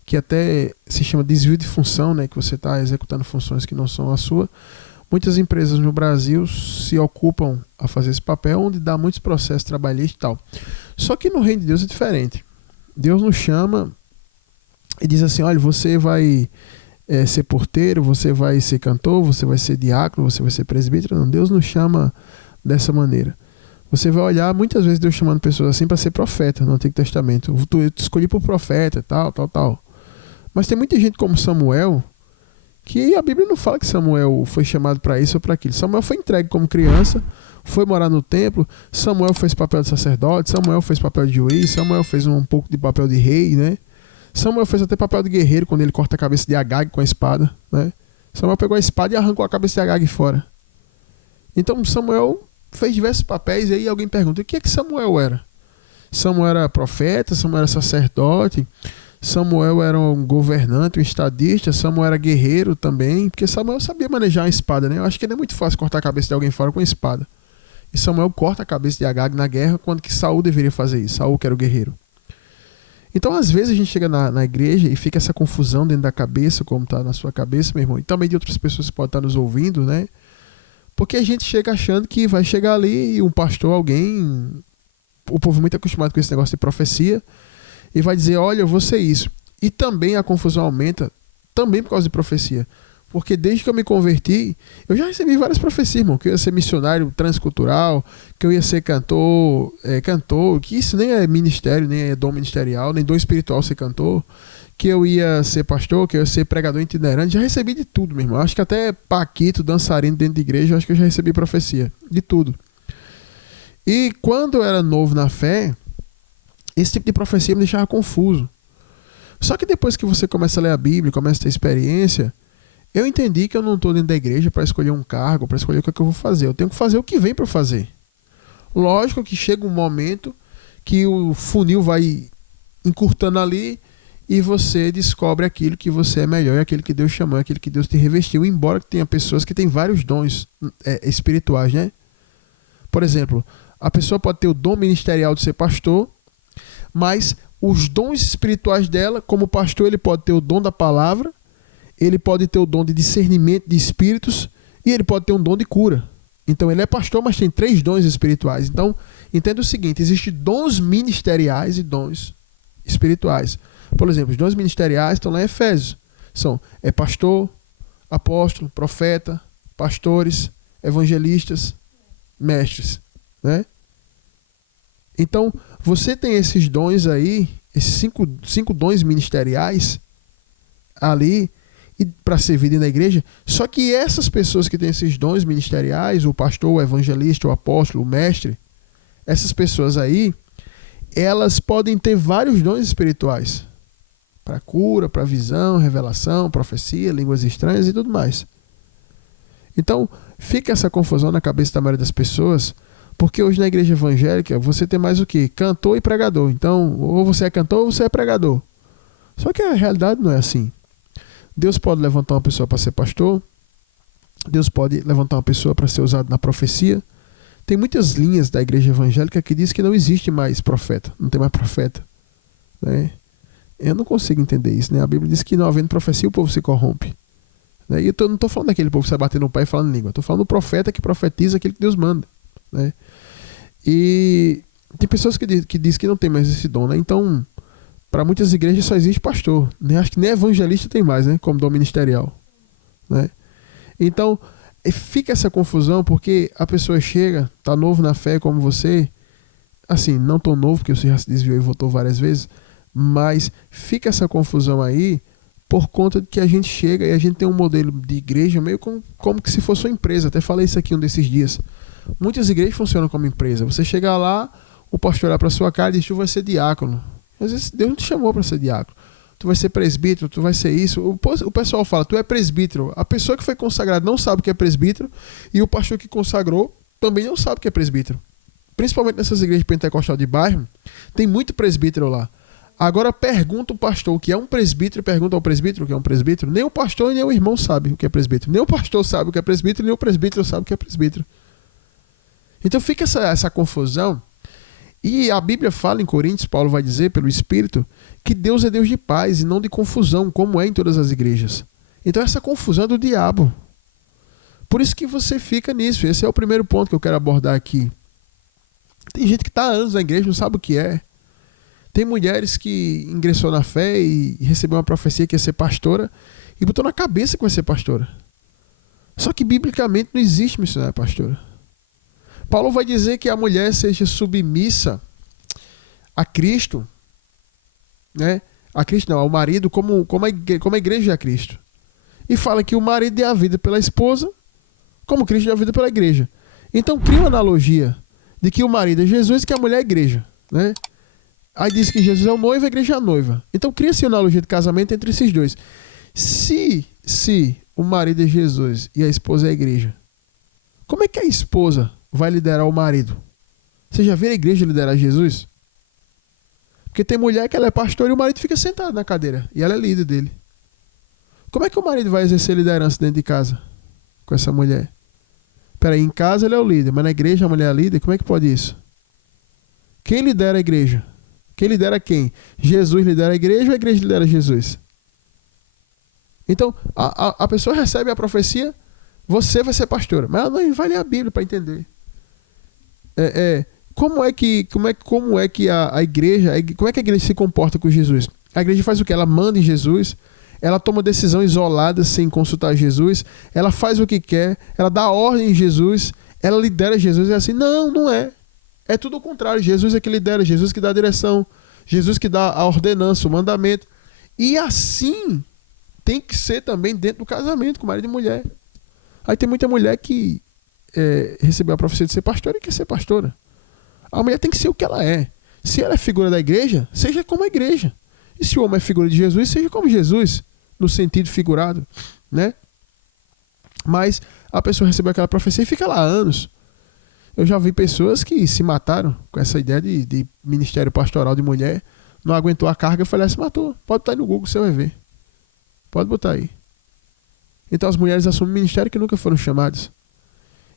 Que até se chama desvio de função, né? Que você está executando funções que não são a sua. Muitas empresas no Brasil se ocupam a fazer esse papel, onde dá muitos processos trabalhistas e tal. Só que no reino de Deus é diferente. Deus nos chama e diz assim, olha, você vai ser porteiro, você vai ser cantor, você vai ser diácono, você vai ser presbítero. Não, Deus nos chama dessa maneira. Você vai olhar, muitas vezes Deus chamando pessoas assim para ser profeta no Antigo Testamento. Eu te escolhi por profeta, tal. Mas tem muita gente como Samuel, que a Bíblia não fala que Samuel foi chamado para isso ou para aquilo. Samuel foi entregue como criança, foi morar no templo, Samuel fez papel de sacerdote, Samuel fez papel de juiz, Samuel fez um pouco de papel de rei, né? Samuel fez até papel de guerreiro quando ele corta a cabeça de Agag com a espada, né? Samuel pegou a espada e arrancou a cabeça de Agag fora. Então Samuel fez diversos papéis e aí alguém pergunta, o que é que Samuel era? Samuel era profeta, Samuel era sacerdote, Samuel era um governante, um estadista, Samuel era guerreiro também, porque Samuel sabia manejar a espada, né? Eu acho que não é muito fácil cortar a cabeça de alguém fora com a espada. E Samuel corta a cabeça de Agag na guerra, quando que Saul deveria fazer isso, Saul que era o guerreiro. Então, às vezes, a gente chega na igreja e fica essa confusão dentro da cabeça, como está na sua cabeça, meu irmão, e também de outras pessoas que podem estar nos ouvindo, né? Porque a gente chega achando que vai chegar ali um pastor, alguém, o povo muito acostumado com esse negócio de profecia, e vai dizer, olha, eu vou ser isso. E também a confusão aumenta, também por causa de profecia. Porque desde que eu me converti, eu já recebi várias profecias, irmão, que eu ia ser missionário transcultural, que eu ia ser cantor, que isso nem é ministério, nem é dom ministerial, nem dom espiritual ser cantor, que eu ia ser pastor, que eu ia ser pregador itinerante. Já recebi de tudo, meu irmão. Acho que até paquito, dançarino dentro de igreja, acho que eu já recebi profecia, de tudo. E quando eu era novo na fé, esse tipo de profecia me deixava confuso. Só que depois que você começa a ler a Bíblia, começa a ter experiência, eu entendi que eu não estou dentro da igreja para escolher um cargo, para escolher o que eu vou fazer. Eu tenho que fazer o que vem para fazer. Lógico que chega um momento que o funil vai encurtando ali e você descobre aquilo que você é melhor, aquilo que Deus chamou, aquilo que Deus te revestiu, embora tenha pessoas que têm vários dons espirituais, né? Por exemplo, a pessoa pode ter o dom ministerial de ser pastor, mas os dons espirituais dela, como pastor, ele pode ter o dom da palavra, ele pode ter o dom de discernimento de espíritos e ele pode ter um dom de cura. Então ele é pastor, mas tem 3 dons espirituais. Então, entenda o seguinte, existem dons ministeriais e dons espirituais. Por exemplo, os dons ministeriais estão lá em Efésios. São pastor, apóstolo, profeta, pastores, evangelistas, mestres, né? Então, você tem esses dons aí, esses cinco dons ministeriais ali para servir na igreja, só que essas pessoas que têm esses dons ministeriais, o pastor, o evangelista, o apóstolo, o mestre, essas pessoas aí, elas podem ter vários dons espirituais. Para cura, para visão, revelação, profecia, línguas estranhas e tudo mais. Então, fica essa confusão na cabeça da maioria das pessoas, porque hoje na igreja evangélica você tem mais o quê? Cantor e pregador. Então, ou você é cantor ou você é pregador. Só que a realidade não é assim. Deus pode levantar uma pessoa para ser pastor. Deus pode levantar uma pessoa para ser usado na profecia. Tem muitas linhas da igreja evangélica que diz que não existe mais profeta. Não tem mais profeta. Né? Eu não consigo entender isso. Né? A Bíblia diz que não havendo profecia o povo se corrompe. Né? E eu não estou falando daquele povo que sai batendo no pé e falando língua. Estou falando do profeta que profetiza aquilo que Deus manda. Né? E tem pessoas que dizem que não tem mais esse dom. Né? Então, para muitas igrejas só existe pastor. Né? Acho que nem evangelista tem mais, né? Como dom ministerial. Né? Então, fica essa confusão porque a pessoa chega, tá novo na fé como você, assim, não tão novo, porque você já se desviou e voltou várias vezes, mas fica essa confusão aí por conta de que a gente chega e a gente tem um modelo de igreja meio como que se fosse uma empresa. Até falei isso aqui um desses dias. Muitas igrejas funcionam como empresa. Você chega lá, o pastor olha para sua cara e diz: tu vai ser diácono. Às vezes Deus não te chamou para ser diácono. Tu vai ser presbítero, tu vai ser isso. O pessoal fala, tu é presbítero. A pessoa que foi consagrada não sabe o que é presbítero e o pastor que consagrou também não sabe o que é presbítero. Principalmente nessas igrejas pentecostal de bairro, tem muito presbítero lá. Agora pergunta o pastor o que é um presbítero, pergunta ao presbítero o que é um presbítero. Nem o pastor e nem o irmão sabe o que é presbítero. Nem o pastor sabe o que é presbítero, nem o presbítero sabe o que é presbítero. Então fica essa confusão. E a Bíblia fala em Coríntios, Paulo vai dizer pelo Espírito, que Deus é Deus de paz e não de confusão, como é em todas as igrejas. Então essa confusão é do diabo. Por isso que você fica nisso. Esse é o primeiro ponto que eu quero abordar aqui. Tem gente que está há anos na igreja, não sabe o que é. Tem mulheres que ingressou na fé e recebeu uma profecia que ia ser pastora e botou na cabeça que vai ser pastora. Só que biblicamente não existe missionária pastora. Paulo vai dizer que a mulher seja submissa a Cristo, né? A Cristo não, ao marido, como a igreja é a Cristo. E fala que o marido dê a vida pela esposa, como Cristo deu a vida pela igreja. Então cria uma analogia de que o marido é Jesus e que a mulher é a igreja, né? Aí diz que Jesus é o noivo e a igreja é a noiva. Então cria-se uma analogia de casamento entre esses dois. Se o marido é Jesus e a esposa é a igreja, como é que a esposa vai liderar o marido? Você já viu a igreja liderar Jesus? Porque tem mulher que ela é pastora e o marido fica sentado na cadeira e ela é líder dele. Como é que o marido vai exercer liderança dentro de casa com essa mulher? Peraí, em casa ele é o líder, mas na igreja a mulher é a líder? Como é que pode isso? Quem lidera a igreja? Quem lidera quem? Jesus lidera a igreja ou a igreja lidera Jesus? Então, a pessoa recebe a profecia, você vai ser pastora, mas ela não vai ler a Bíblia para entender. Como é que a igreja se comporta com Jesus? A igreja faz o quê? Ela manda em Jesus, ela toma decisão isolada sem consultar Jesus, ela faz o que quer, ela dá ordem em Jesus, ela lidera Jesus. É assim? Não, não é. É tudo o contrário. Jesus é que lidera, Jesus que dá a direção, Jesus que dá a ordenança, o mandamento. E assim tem que ser também dentro do casamento com marido e mulher. Aí tem muita mulher que recebeu a profecia de ser pastora e quer ser pastora. A mulher tem que ser o que ela é. Se ela é figura da igreja, seja como a igreja. E se o homem é figura de Jesus, seja como Jesus, no sentido figurado, né? Mas a pessoa recebeu aquela profecia e fica lá há anos. Eu já vi pessoas que se mataram com essa ideia de ministério pastoral de mulher, não aguentou a carga e foi lá e se matou. Pode botar aí no Google, você vai ver. Pode botar aí. Então as mulheres assumem ministério que nunca foram chamadas.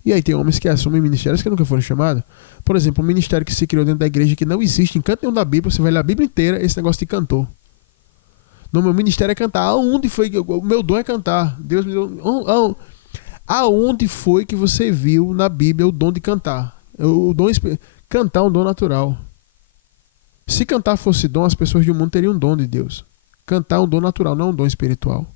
E aí tem homens que assumem ministérios que nunca foram chamados. Por exemplo, um ministério que se criou dentro da igreja que não existe em canto nenhum da Bíblia, você vai ler a Bíblia inteira, esse negócio de cantor. No meu ministério é cantar. Aonde foi? O meu dom é cantar. Deus me deu... Aonde foi que você viu na Bíblia o dom de cantar? Cantar é um dom natural. Se cantar fosse dom, as pessoas do mundo teriam um dom de Deus. Cantar é um dom natural, não é um dom espiritual.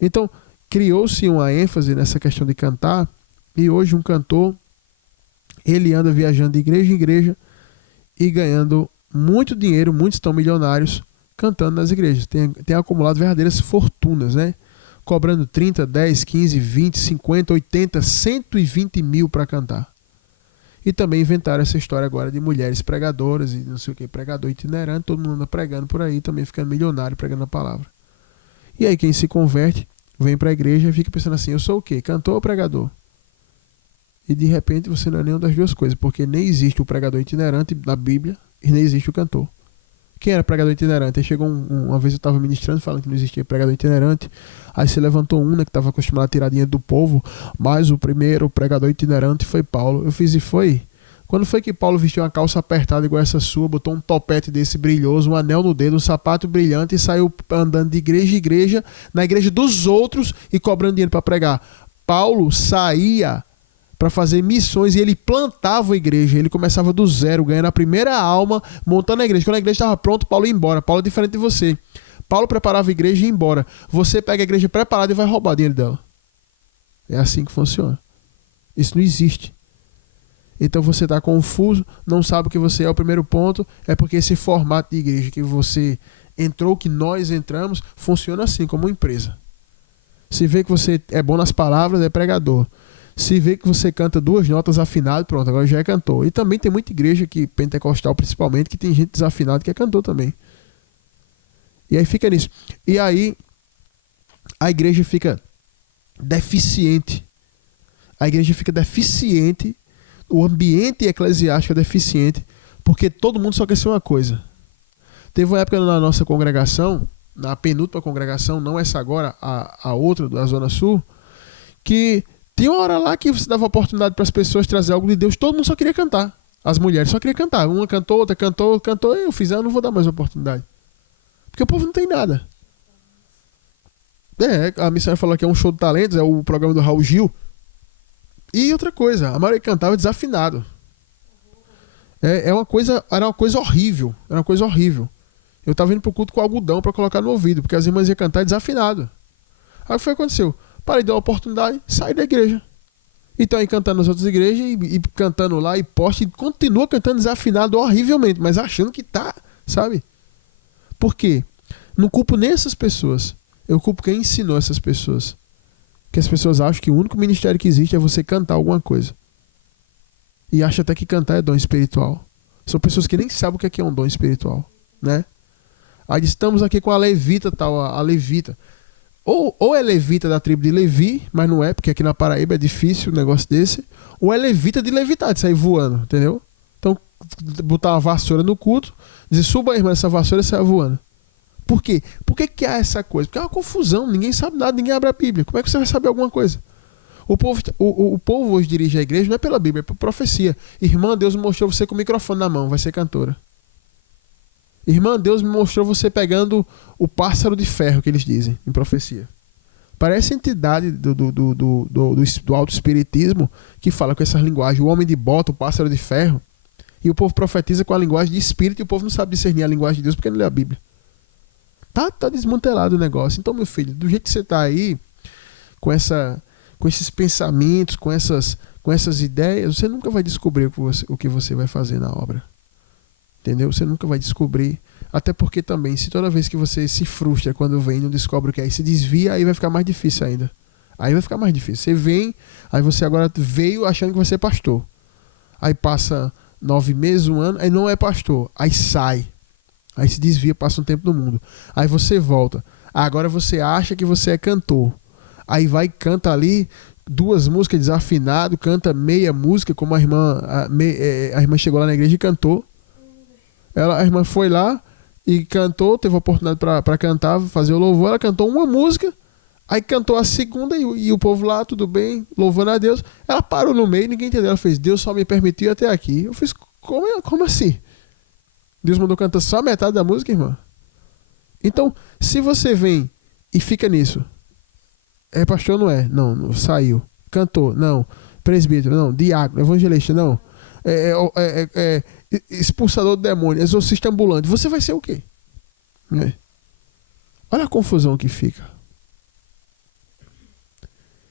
Então, criou-se uma ênfase nessa questão de cantar, e hoje um cantor, ele anda viajando de igreja em igreja e ganhando muito dinheiro, muitos estão milionários cantando nas igrejas. Tem acumulado verdadeiras fortunas, né? Cobrando 30, 10, 15, 20, 50, 80, 120 mil para cantar. E também inventaram essa história agora de mulheres pregadoras e não sei o que, pregador itinerante, todo mundo anda pregando por aí, também ficando milionário pregando a palavra. E aí quem se converte, vem para a igreja e fica pensando assim, eu sou o quê? Cantor ou pregador? E de repente você não é nenhuma das duas coisas, porque nem existe o pregador itinerante na Bíblia e nem existe o cantor. Quem era pregador itinerante? Aí chegou uma vez eu estava ministrando falando que não existia pregador itinerante. Aí se levantou um, né, que estava acostumado a tirar dinheiro do povo, mas o primeiro pregador itinerante foi Paulo. Eu fiz e foi. Quando foi que Paulo vestiu uma calça apertada igual essa sua, botou um topete desse brilhoso, um anel no dedo, um sapato brilhante e saiu andando de igreja em igreja, na igreja dos outros e cobrando dinheiro para pregar? Paulo saía para fazer missões e ele plantava a igreja, ele começava do zero, ganhando a primeira alma, montando a igreja. Quando a igreja estava pronta, Paulo ia embora. Paulo é diferente de você. Paulo preparava a igreja e ia embora. Você pega a igreja preparada e vai roubar dinheiro dela. É assim que funciona. Isso não existe. Então você está confuso, não sabe o que você é. O primeiro ponto é porque esse formato de igreja que você entrou, que nós entramos, funciona assim, como uma empresa. Se vê que você é bom nas palavras, é pregador. Se vê que você canta 2 notas afinado, pronto, agora já é cantor. E também tem muita igreja, que pentecostal principalmente, que tem gente desafinada que é cantor também. E aí fica nisso. E aí a igreja fica deficiente. A igreja fica deficiente, o ambiente eclesiástico é deficiente, porque todo mundo só quer ser uma coisa. Teve uma época na nossa congregação, na penúltima congregação, não essa agora, a outra da Zona Sul, que tinha uma hora lá que você dava oportunidade para as pessoas trazer algo de Deus, todo mundo só queria cantar. As mulheres só queriam cantar. Uma cantou, outra cantou, eu fiz, eu não vou dar mais oportunidade. Porque o povo não tem nada. A missionária falou que é um show de talentos, é o programa do Raul Gil. E outra coisa, a maioria cantava desafinado. Era uma coisa horrível. Era uma coisa horrível. Eu tava indo pro culto com algodão para colocar no ouvido, porque as irmãs iam cantar desafinado. Aí o que foi que aconteceu? Parei de dar uma oportunidade, saí da igreja. E estão aí cantando nas outras igrejas e cantando lá e poste, e continua cantando desafinado horrivelmente, mas achando que tá, sabe? Por quê? Não culpo nem essas pessoas. Eu culpo quem ensinou essas pessoas. Que as pessoas acham que o único ministério que existe é você cantar alguma coisa. E acham até que cantar é dom espiritual. São pessoas que nem sabem o que é um dom espiritual, né? Aí estamos aqui com a levita, tal, a levita. Ou é levita da tribo de Levi, mas não é, porque aqui na Paraíba é difícil um negócio desse. Ou é levita de levitar, de sair voando, entendeu? Então, botar uma vassoura no culto, dizer, suba aí, irmã, essa vassoura e sai voando. Por quê? Por que há essa coisa? Porque é uma confusão, ninguém sabe nada, ninguém abre a Bíblia. Como é que você vai saber alguma coisa? O povo hoje dirige a igreja não é pela Bíblia, é por profecia. Irmã, Deus me mostrou você com o microfone na mão, vai ser cantora. Irmã, Deus me mostrou você pegando o pássaro de ferro, que eles dizem, em profecia. Parece a entidade do auto-espiritismo que fala com essas linguagens. O homem de bota, o pássaro de ferro. E o povo profetiza com a linguagem de espírito e o povo não sabe discernir a linguagem de Deus porque não lê a Bíblia. Tá desmantelado o negócio. Então, meu filho, do jeito que você tá aí, com esses pensamentos, com essas ideias, você nunca vai descobrir o que você vai fazer na obra. Entendeu? Você nunca vai descobrir. Até porque também, se toda vez que você se frustra quando vem e não descobre o que é, e se desvia, aí vai ficar mais difícil ainda. Aí vai ficar mais difícil. Você vem, aí você agora veio achando que vai ser pastor. Aí passa 9 meses, 1 ano, aí não é pastor. Aí sai. Aí se desvia, passa um tempo no mundo. Aí você volta. Agora você acha que você é cantor. Aí vai e canta ali 2 músicas desafinado, canta meia música, como a irmã chegou lá na igreja e cantou. A irmã foi lá e cantou, teve a oportunidade para cantar, fazer o louvor. Ela cantou uma música, aí cantou a segunda e o povo lá, tudo bem, louvando a Deus. Ela parou no meio, ninguém entendeu. Ela fez, Deus só me permitiu até aqui. Eu fiz, como assim? Deus mandou cantar só a metade da música, irmã? Então, se você vem e fica nisso, é pastor, não é? Não, saiu. Cantor, não. Presbítero, não. Diácono, evangelista, não. Expulsador do demônio, exorcista ambulante. Você vai ser o quê? Olha a confusão que fica.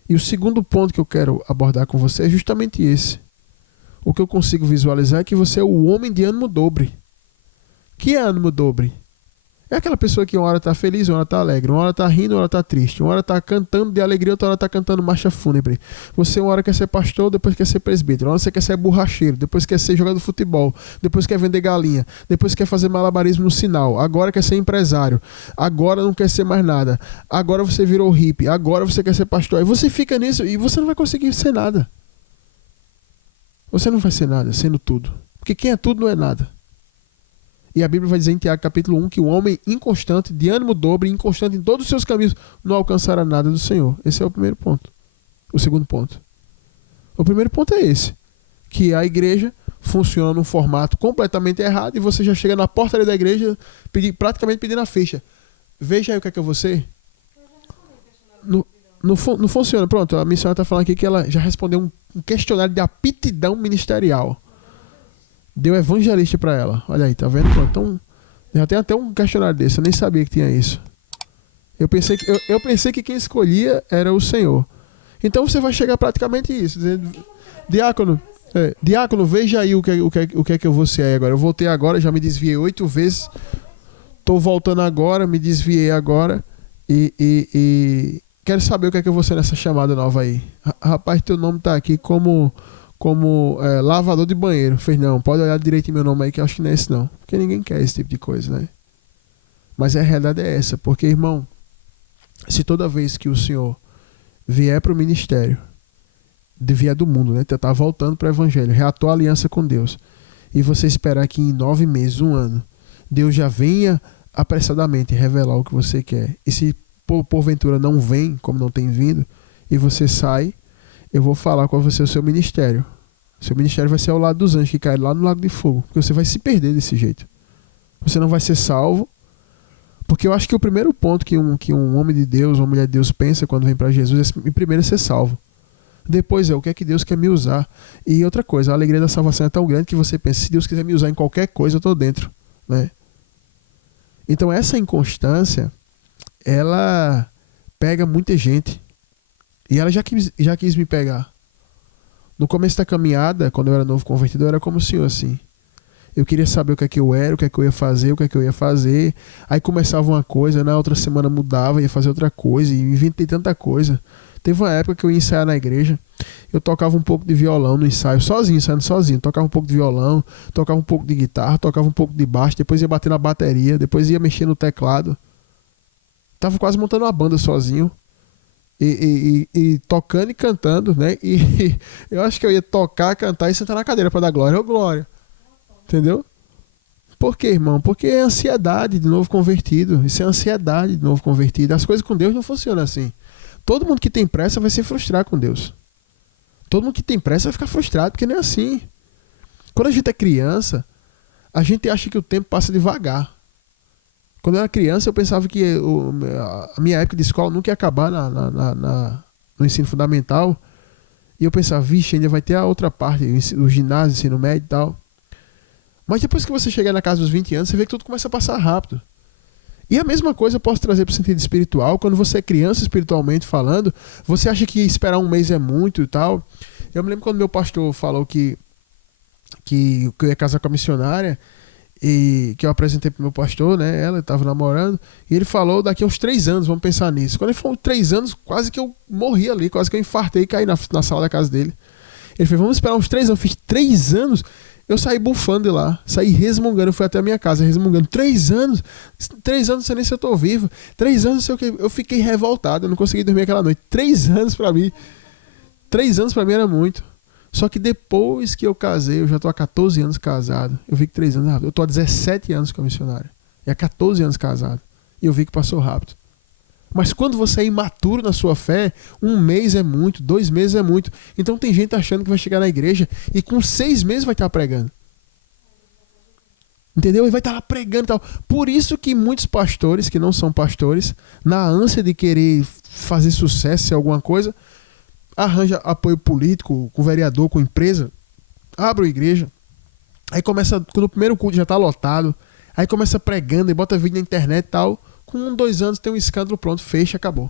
E o segundo ponto que eu quero abordar com você é justamente esse. O que eu consigo visualizar é que você é o homem de ânimo dobre. Que é ânimo dobre? É aquela pessoa que uma hora tá feliz, uma hora tá alegre, uma hora tá rindo, uma hora tá triste, uma hora tá cantando de alegria, outra hora tá cantando marcha fúnebre. Você uma hora quer ser pastor, depois quer ser presbítero, uma hora você quer ser borracheiro, depois quer ser jogador de futebol, depois quer vender galinha, depois quer fazer malabarismo no sinal, agora quer ser empresário, agora não quer ser mais nada, agora você virou hippie, agora você quer ser pastor. Aí você fica nisso e você não vai conseguir ser nada. Você não vai ser nada, sendo tudo. Porque quem é tudo não é nada. E a Bíblia vai dizer em Tiago capítulo 1 que o homem inconstante, de ânimo dobre, inconstante em todos os seus caminhos, não alcançará nada do Senhor. Esse é o primeiro ponto. O segundo ponto. O primeiro ponto é esse. Que a igreja funciona num formato completamente errado e você já chega na portaria da igreja praticamente pedindo a ficha. Veja aí o que é que eu vou ser. Não funciona. Pronto, a missionária está falando aqui que ela já respondeu um questionário de aptidão ministerial. Deu evangelista para ela. Olha aí, tá vendo? Então, já tem até um questionário desse. Eu nem sabia que tinha isso. Eu pensei que quem escolhia era o Senhor. Então você vai chegar praticamente isso. Dizendo, diácono, veja aí o que é que eu vou ser aí agora. Eu voltei agora, já me desviei 8 vezes. Tô voltando agora, me desviei agora. E quero saber o que é que eu vou ser nessa chamada nova aí. Rapaz, teu nome tá aqui como lavador de banheiro. Fez não, pode olhar direito em meu nome aí que eu acho que não é esse não. Porque ninguém quer esse tipo de coisa, né? Mas a realidade é essa. Porque, irmão, se toda vez que o Senhor vier para o ministério, vier do mundo, né? Tá voltando para o evangelho, reatou a aliança com Deus, e você esperar que em 9 meses, 1 ano, Deus já venha apressadamente revelar o que você quer. E se porventura não vem, como não tem vindo, e você sai, eu vou falar qual vai ser o seu ministério. Seu ministério vai ser ao lado dos anjos que caem lá no lago de fogo. Porque você vai se perder desse jeito. Você não vai ser salvo. Porque eu acho que o primeiro ponto que um homem de Deus, uma mulher de Deus pensa quando vem para Jesus é primeiro ser salvo. Depois o que é que Deus quer me usar. E outra coisa, a alegria da salvação é tão grande que você pensa, se Deus quiser me usar em qualquer coisa, eu estou dentro, né? Então essa inconstância, ela pega muita gente. E ela já quis me pegar. No começo da caminhada, quando eu era novo convertido, eu era como o senhor, assim. Eu queria saber o que é que eu era, o que é que eu ia fazer, o que é que eu ia fazer. Aí começava uma coisa, na outra semana mudava, ia fazer outra coisa, e inventei tanta coisa. Teve uma época que eu ia ensaiar na igreja, eu tocava um pouco de violão no ensaio, ensaiando sozinho. Tocava um pouco de violão, tocava um pouco de guitarra, tocava um pouco de baixo, depois ia bater na bateria, depois ia mexer no teclado. Tava quase montando uma banda sozinho. E tocando e cantando, né? E eu acho que eu ia tocar, cantar e sentar na cadeira para dar glória. Ô, glória! Entendeu? Por quê, irmão? Porque é ansiedade de novo convertido. Isso é ansiedade de novo convertido. As coisas com Deus não funcionam assim. Todo mundo que tem pressa vai se frustrar com Deus. Todo mundo que tem pressa vai ficar frustrado, porque não é assim. Quando a gente é criança, a gente acha que o tempo passa devagar. Quando eu era criança, eu pensava que a minha época de escola nunca ia acabar no ensino fundamental. E eu pensava, vixe, ainda vai ter a outra parte, o ginásio, o ensino médio e tal. Mas depois que você chegar na casa dos 20 anos, você vê que tudo começa a passar rápido. E a mesma coisa eu posso trazer para o sentido espiritual. Quando você é criança, espiritualmente falando, você acha que esperar 1 mês é muito e tal. Eu me lembro quando meu pastor falou que eu ia casar com a missionária, e que eu apresentei pro meu pastor, né? Ela estava namorando, e ele falou daqui a uns 3 anos, vamos pensar nisso. Quando ele falou 3 anos, quase que eu morri ali, quase que eu infartei e caí na sala da casa dele. Ele falou, vamos esperar uns 3 anos. Eu fiz 3 anos, eu saí bufando de lá, saí resmungando, eu fui até a minha casa resmungando. 3 anos? 3 anos, não sei nem se eu tô vivo. 3 anos, não sei o que. Eu fiquei revoltado, eu não consegui dormir aquela noite. 3 anos pra mim. 3 anos pra mim era muito. Só que depois que eu casei, eu já tô há 14 anos casado. Eu vi que 3 anos é rápido. Eu tô há 17 anos com a missionária. E há 14 anos casado. E eu vi que passou rápido. Mas quando você é imaturo na sua fé, 1 mês é muito, 2 meses é muito. Então tem gente achando que vai chegar na igreja e com 6 meses vai estar pregando. Entendeu? E vai estar lá pregando e tal. Por isso que muitos pastores, que não são pastores, na ânsia de querer fazer sucesso em alguma coisa, arranja apoio político, com vereador, com empresa, abre a igreja, aí começa, quando o primeiro culto já está lotado, aí começa pregando e bota vídeo na internet e tal, com 1, 2 anos tem um escândalo, pronto, fecha, acabou.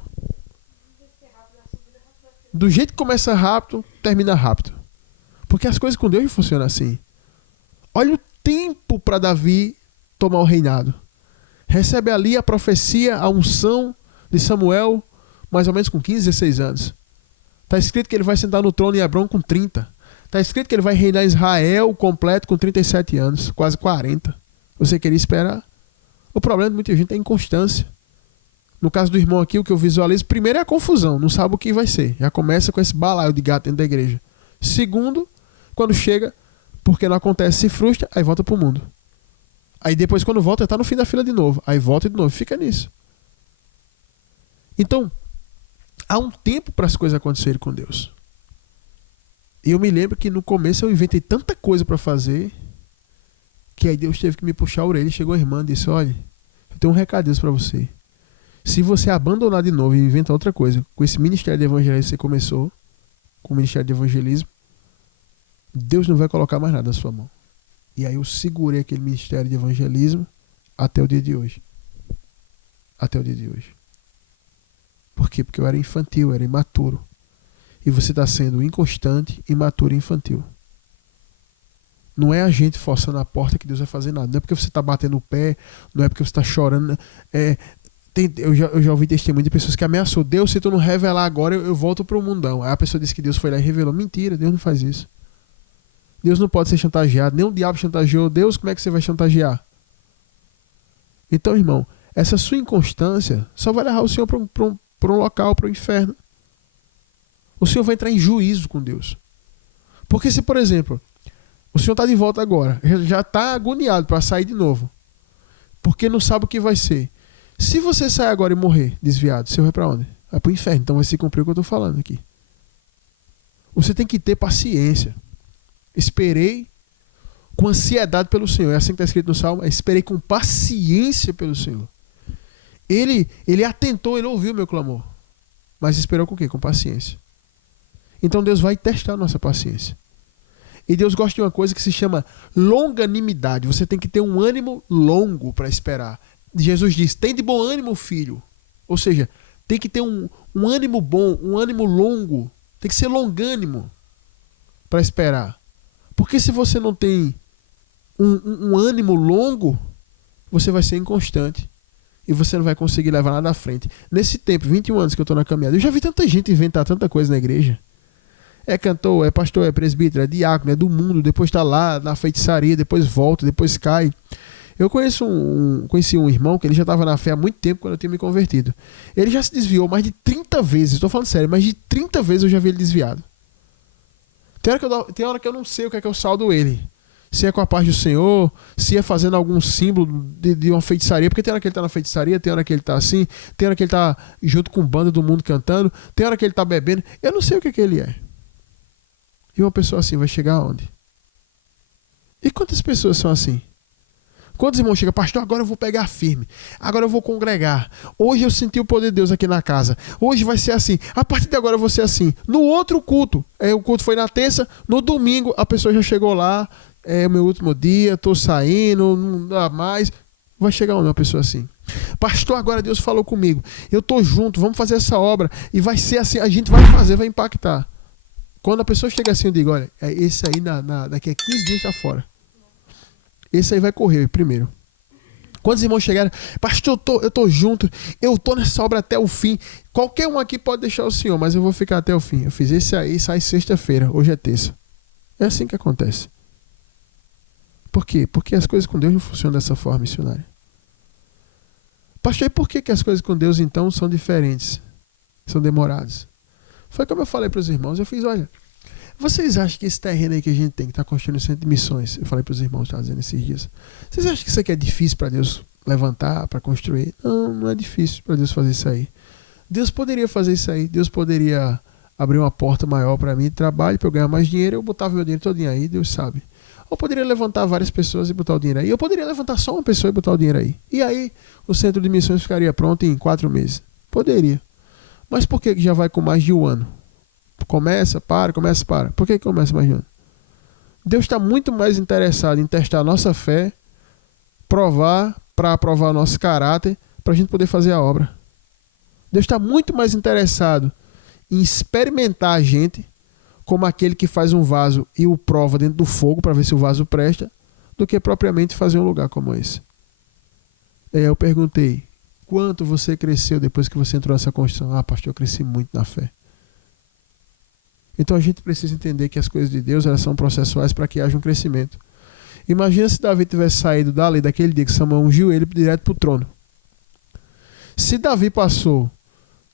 Do jeito que começa rápido, termina rápido. Porque as coisas com Deus não funcionam assim. Olha o tempo para Davi tomar o reinado. Recebe ali a profecia, a unção de Samuel, mais ou menos com 15, 16 anos. Está escrito que ele vai sentar no trono em Hebrão com 30. Está escrito que ele vai reinar Israel completo com 37 anos, quase 40. Você queria esperar? O problema de muita gente é a inconstância. No caso do irmão aqui, o que eu visualizo, primeiro é a confusão, não sabe o que vai ser. Já começa com esse balaio de gato dentro da igreja. Segundo, quando chega, porque não acontece, se frustra, aí volta pro mundo. Aí depois, quando volta, está no fim da fila de novo. Aí volta de novo, fica nisso. Então, há um tempo para as coisas acontecerem com Deus. E eu me lembro que no começo eu inventei tanta coisa para fazer, que aí Deus teve que me puxar a orelha. Chegou a irmã e disse: olha, eu tenho um recado para você. Se você abandonar de novo e inventar outra coisa, com esse ministério de evangelismo que você começou, com o ministério de evangelismo, Deus não vai colocar mais nada na sua mão. E aí eu segurei aquele ministério de evangelismo até o dia de hoje. Até o dia de hoje. Por quê? Porque eu era infantil, eu era imaturo. E você está sendo inconstante, imaturo e infantil. Não é a gente forçando a porta que Deus vai fazer nada. Não é porque você está batendo o pé, não é porque você está chorando. Eu já ouvi testemunho de pessoas que ameaçou: Deus, se tu não revelar agora, eu volto para o mundão. Aí a pessoa disse que Deus foi lá e revelou. Mentira, Deus não faz isso. Deus não pode ser chantageado. Nem o diabo chantageou Deus. Como é que você vai chantagear? Então, irmão, essa sua inconstância só vai levar o Senhor para um local, para o inferno. O Senhor vai entrar em juízo com Deus. Porque se, por exemplo, o Senhor está de volta agora, já está agoniado para sair de novo, porque não sabe o que vai ser. Se você sair agora e morrer desviado, você vai para onde? Vai para o inferno. Então vai se cumprir o que eu estou falando aqui. Você tem que ter paciência. Esperei com ansiedade pelo Senhor. É assim que está escrito no Salmo. Esperei com paciência pelo Senhor. Ele atentou, ele ouviu o meu clamor. Mas esperou com o quê? Com paciência. Então Deus vai testar a nossa paciência. E Deus gosta de uma coisa que se chama longanimidade. Você tem que ter um ânimo longo para esperar. Jesus diz: tem de bom ânimo, filho. Ou seja, tem que ter um ânimo bom, um ânimo longo. Tem que ser longânimo para esperar. Porque se você não tem um ânimo longo, você vai ser inconstante. E você não vai conseguir levar nada à frente. Nesse tempo, 21 anos que eu estou na caminhada, eu já vi tanta gente inventar tanta coisa na igreja. É cantor, é pastor, é presbítero, é diácono, é do mundo, depois está lá na feitiçaria, depois volta, depois cai. Eu conheci um irmão que ele já estava na fé há muito tempo quando eu tinha me convertido. Ele já se desviou mais de 30 vezes, estou falando sério, mais de 30 vezes eu já vi ele desviado. Tem hora que eu não sei o que é que eu saldo ele. Se é com a paz do Senhor, se é fazendo algum símbolo de uma feitiçaria, porque tem hora que ele está na feitiçaria, tem hora que ele está assim, tem hora que ele está junto com banda do mundo cantando, tem hora que ele está bebendo. Eu não sei o que é que ele é. E uma pessoa assim vai chegar aonde? E quantas pessoas são assim? Quantos irmãos chegam: pastor, agora eu vou pegar firme, agora eu vou congregar, hoje eu senti o poder de Deus aqui na casa, hoje vai ser assim, a partir de agora eu vou ser assim. No outro culto, o culto foi na terça, no domingo a pessoa já chegou lá: é o meu último dia, estou saindo, não dá mais. Vai chegar uma pessoa assim: pastor, agora Deus falou comigo, eu estou junto, vamos fazer essa obra, e vai ser assim, a gente vai fazer, vai impactar. Quando a pessoa chega assim, eu digo: olha, esse aí daqui a 15 dias está fora. Esse aí vai correr primeiro. Quantos irmãos chegaram: pastor, eu tô junto, eu tô nessa obra até o fim. Qualquer um aqui pode deixar o senhor, mas eu vou ficar até o fim. Eu fiz esse aí, sai sexta-feira, hoje é terça. É assim que acontece. Por quê? Porque as coisas com Deus não funcionam dessa forma, missionário. Pastor, e por que as coisas com Deus então são diferentes? São demoradas? Foi como eu falei para os irmãos. Eu fiz: olha, vocês acham que esse terreno aí que a gente tem, que está construindo o centro de missões, eu falei para os irmãos, estava dizendo esses dias, vocês acham que isso aqui é difícil para Deus levantar, para construir? Não, não é difícil para Deus fazer isso aí. Deus poderia fazer isso aí. Deus poderia abrir uma porta maior para mim de trabalho, para eu ganhar mais dinheiro. Eu botava meu dinheiro todinho aí, Deus sabe. Ou poderia levantar várias pessoas e botar o dinheiro aí. Eu poderia levantar só uma pessoa e botar o dinheiro aí. E aí o centro de missões ficaria pronto em 4 meses. Poderia. Mas por que já vai com mais de um ano? Começa, para. Por que começa mais de um ano? Deus está muito mais interessado em testar a nossa fé, para aprovar o nosso caráter, para a gente poder fazer a obra. Deus está muito mais interessado em experimentar a gente como aquele que faz um vaso e o prova dentro do fogo para ver se o vaso presta, do que propriamente fazer um lugar como esse. Eu perguntei, quanto você cresceu depois que você entrou nessa construção? Ah, pastor, eu cresci muito na fé. Então a gente precisa entender que as coisas de Deus, elas são processuais para que haja um crescimento. Imagina se Davi tivesse saído dali daquele dia que Samuel ungiu ele direto para o trono. Se Davi passou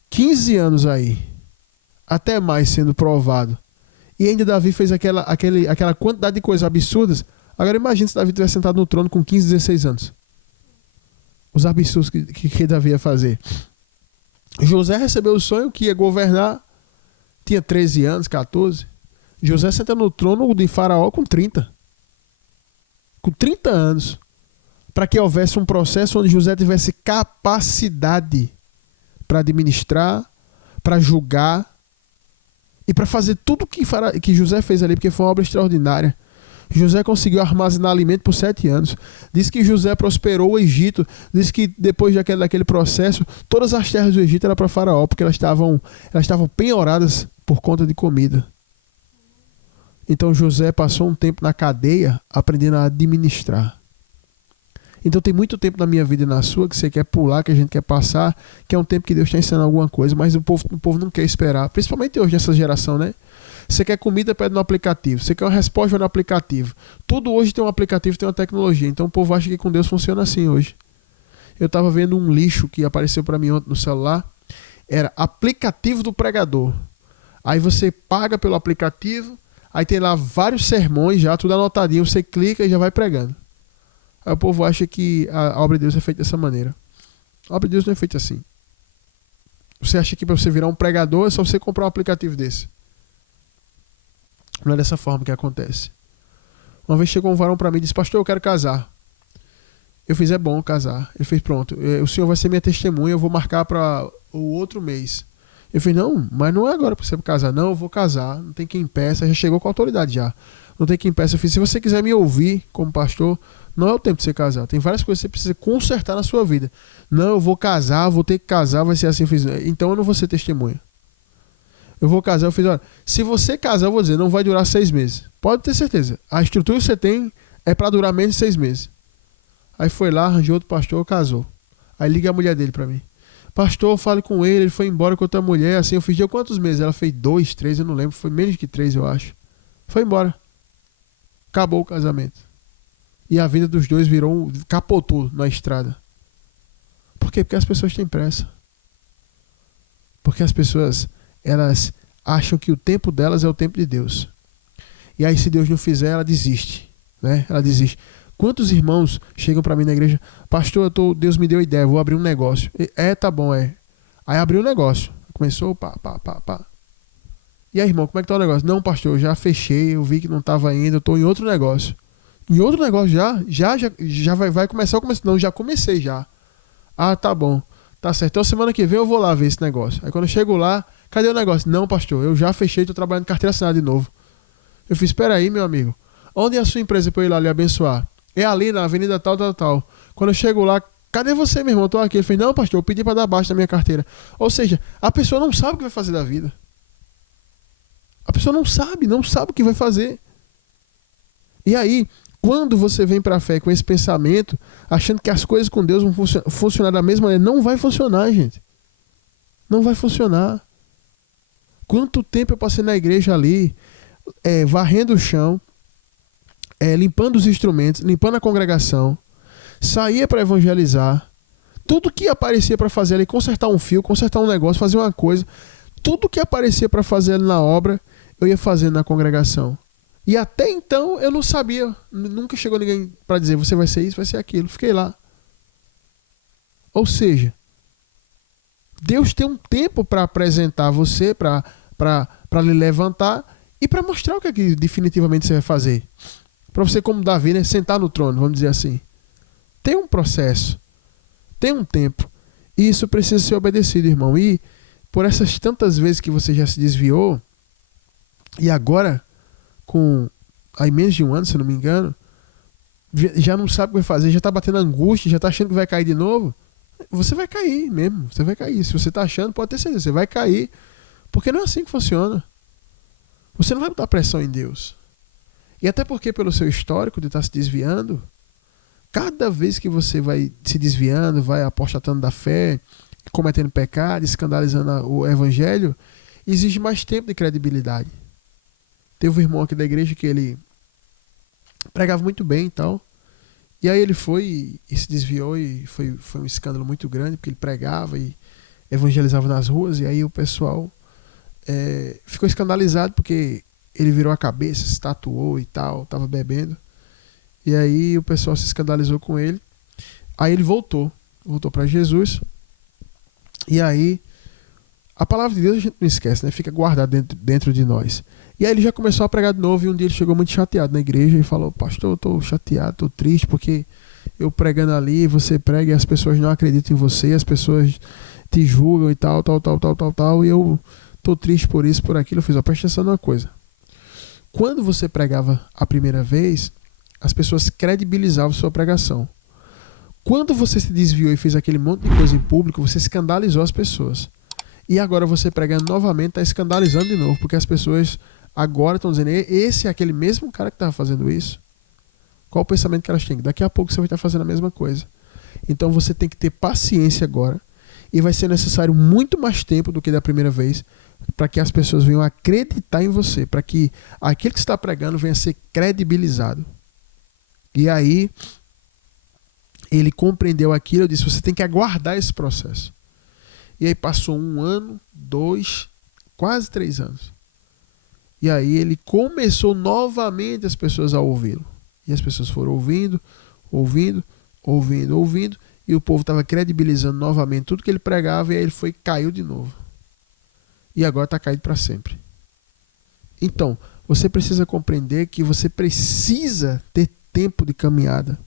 15 anos aí, até mais sendo provado, e ainda Davi fez aquela quantidade de coisas absurdas, agora imagina se Davi tivesse sentado no trono com 15, 16 anos. Os absurdos que Davi ia fazer. José recebeu o sonho que ia governar, tinha 13 anos, 14. José senta no trono de Faraó com 30. Com 30 anos. Para que houvesse um processo onde José tivesse capacidade para administrar, para julgar e para fazer tudo que José fez ali, porque foi uma obra extraordinária. José conseguiu armazenar alimento por 7 anos. Diz que José prosperou o Egito. Diz que depois daquele processo, todas as terras do Egito eram para Faraó, porque elas estavam penhoradas por conta de comida. Então José passou um tempo na cadeia aprendendo a administrar. Então tem muito tempo na minha vida e na sua que você quer pular, que a gente quer passar, que é um tempo que Deus está ensinando alguma coisa, mas o povo não quer esperar. Principalmente hoje, nessa geração, né? Você quer comida, pede no aplicativo. Você quer uma resposta no aplicativo. Tudo hoje tem um aplicativo, tem uma tecnologia. Então o povo acha que com Deus funciona assim hoje. Eu estava vendo um lixo que apareceu para mim ontem no celular. Era aplicativo do pregador. Aí você paga pelo aplicativo. Aí tem lá vários sermões já, tudo anotadinho. Você clica e já vai pregando. Aí o povo acha que a obra de Deus é feita dessa maneira. A obra de Deus não é feita assim. Você acha que para você virar um pregador é só você comprar um aplicativo desse. Não é dessa forma que acontece. Uma vez chegou um varão para mim e disse: pastor, eu quero casar. Eu fiz: é bom casar. Ele fez: pronto, o senhor vai ser minha testemunha, eu vou marcar para o outro mês. Eu fiz: não, mas não é agora para você casar. Não, eu vou casar, não tem quem impeça. Já chegou com a autoridade já. Não tem quem impeça. Eu fiz: se você quiser me ouvir como pastor, não é o tempo de você casar. Tem várias coisas que você precisa consertar na sua vida. Não, eu vou casar, vou ter que casar, vai ser assim. Eu fiz: então eu não vou ser testemunha. Eu vou casar. Eu fiz: olha, se você casar, eu vou dizer, não vai durar 6 meses. Pode ter certeza. A estrutura que você tem é para durar menos de 6 meses. Aí foi lá, arranjou outro pastor, casou. Aí liga a mulher dele para mim: pastor, fale com ele foi embora com outra mulher. Assim, eu fiz: deu quantos meses? Ela fez 2, 3, eu não lembro. Foi menos que 3, eu acho. Foi embora. Acabou o casamento. E a vida dos dois capotou na estrada. Por quê? Porque as pessoas têm pressa. Porque as pessoas, elas acham que o tempo delas é o tempo de Deus. E aí, se Deus não fizer, ela desiste, né? Ela desiste. Quantos irmãos chegam para mim na igreja: pastor, Deus me deu ideia, vou abrir um negócio. Tá bom, é. Aí abriu o negócio. Começou, pá. E aí, irmão, como é que tá o negócio? Não, pastor, eu já fechei, eu vi que não estava indo, eu tô em outro negócio. Em outro negócio já vai começar o começo. Não, já comecei já. Ah, tá bom. Tá certo. Então semana que vem eu vou lá ver esse negócio. Aí quando eu chego lá, cadê o negócio? Não, pastor, eu já fechei, tô trabalhando carteira assinada de novo. Eu fiz: espera aí, meu amigo. Onde é a sua empresa para eu ir lá lhe abençoar? É ali na avenida tal. Quando eu chego lá, cadê você, meu irmão? Eu tô aqui. Ele fez: não, pastor, eu pedi para dar baixa na minha carteira. Ou seja, a pessoa não sabe o que vai fazer da vida. A pessoa não sabe o que vai fazer. E aí, quando você vem para a fé com esse pensamento, achando que as coisas com Deus vão funcionar da mesma maneira, não vai funcionar, gente. Não vai funcionar. Quanto tempo eu passei na igreja ali, varrendo o chão, limpando os instrumentos, limpando a congregação, saía para evangelizar, tudo que aparecia para fazer ali, consertar um fio, consertar um negócio, fazer uma coisa, tudo que aparecia para fazer ali na obra, eu ia fazendo na congregação. E até então eu não sabia, nunca chegou ninguém para dizer: você vai ser isso, vai ser aquilo. Fiquei lá. Ou seja, Deus tem um tempo para apresentar você, para lhe levantar e para mostrar o que é que definitivamente você vai fazer. Para você, como Davi, né, sentar no trono, vamos dizer assim. Tem um processo, tem um tempo. E isso precisa ser obedecido, irmão. E por essas tantas vezes que você já se desviou, e agora, com aí menos de um ano, se eu não me engano, já não sabe o que vai fazer, já está batendo angústia, já está achando que vai cair de novo, você vai cair mesmo, você vai cair. Se você está achando, pode ter certeza, você vai cair, porque não é assim que funciona. Você não vai botar pressão em Deus. E até porque pelo seu histórico de estar se desviando, Cada vez que você vai se desviando, vai apostatando da fé, cometendo pecado, escandalizando o evangelho, exige mais tempo de credibilidade. Teve um irmão aqui da igreja que ele pregava muito bem e tal. E aí ele foi e se desviou e foi um escândalo muito grande, porque ele pregava e evangelizava nas ruas, e aí o pessoal ficou escandalizado porque ele virou a cabeça, se tatuou e tal, estava bebendo. E aí o pessoal se escandalizou com ele. Aí ele voltou para Jesus. E aí a palavra de Deus a gente não esquece, né? Fica guardada dentro de nós. E aí ele já começou a pregar de novo, e um dia ele chegou muito chateado na igreja e falou: pastor, eu tô chateado, tô triste, porque eu pregando ali, você prega e as pessoas não acreditam em você, as pessoas te julgam e tal, e eu tô triste por isso, por aquilo. Eu fiz: presta atenção numa coisa. Quando você pregava a primeira vez, as pessoas credibilizavam sua pregação. Quando você se desviou e fez aquele monte de coisa em público, você escandalizou as pessoas. E agora você pregando novamente, está escandalizando de novo, porque as pessoas agora estão dizendo: esse é aquele mesmo cara que estava fazendo isso? Qual o pensamento que elas têm? Daqui a pouco você vai estar fazendo a mesma coisa. Então você tem que ter paciência agora, e vai ser necessário muito mais tempo do que da primeira vez, para que as pessoas venham acreditar em você, para que aquilo que você está pregando venha a ser credibilizado. E aí ele compreendeu aquilo. Eu disse: você tem que aguardar esse processo. E aí passou 1 ano, 2, quase 3 anos. E aí ele começou novamente as pessoas a ouvi-lo. E as pessoas foram ouvindo, e o povo estava credibilizando novamente tudo que ele pregava, e aí ele caiu de novo. E agora está caído para sempre. Então, você precisa compreender que você precisa ter tempo de caminhada.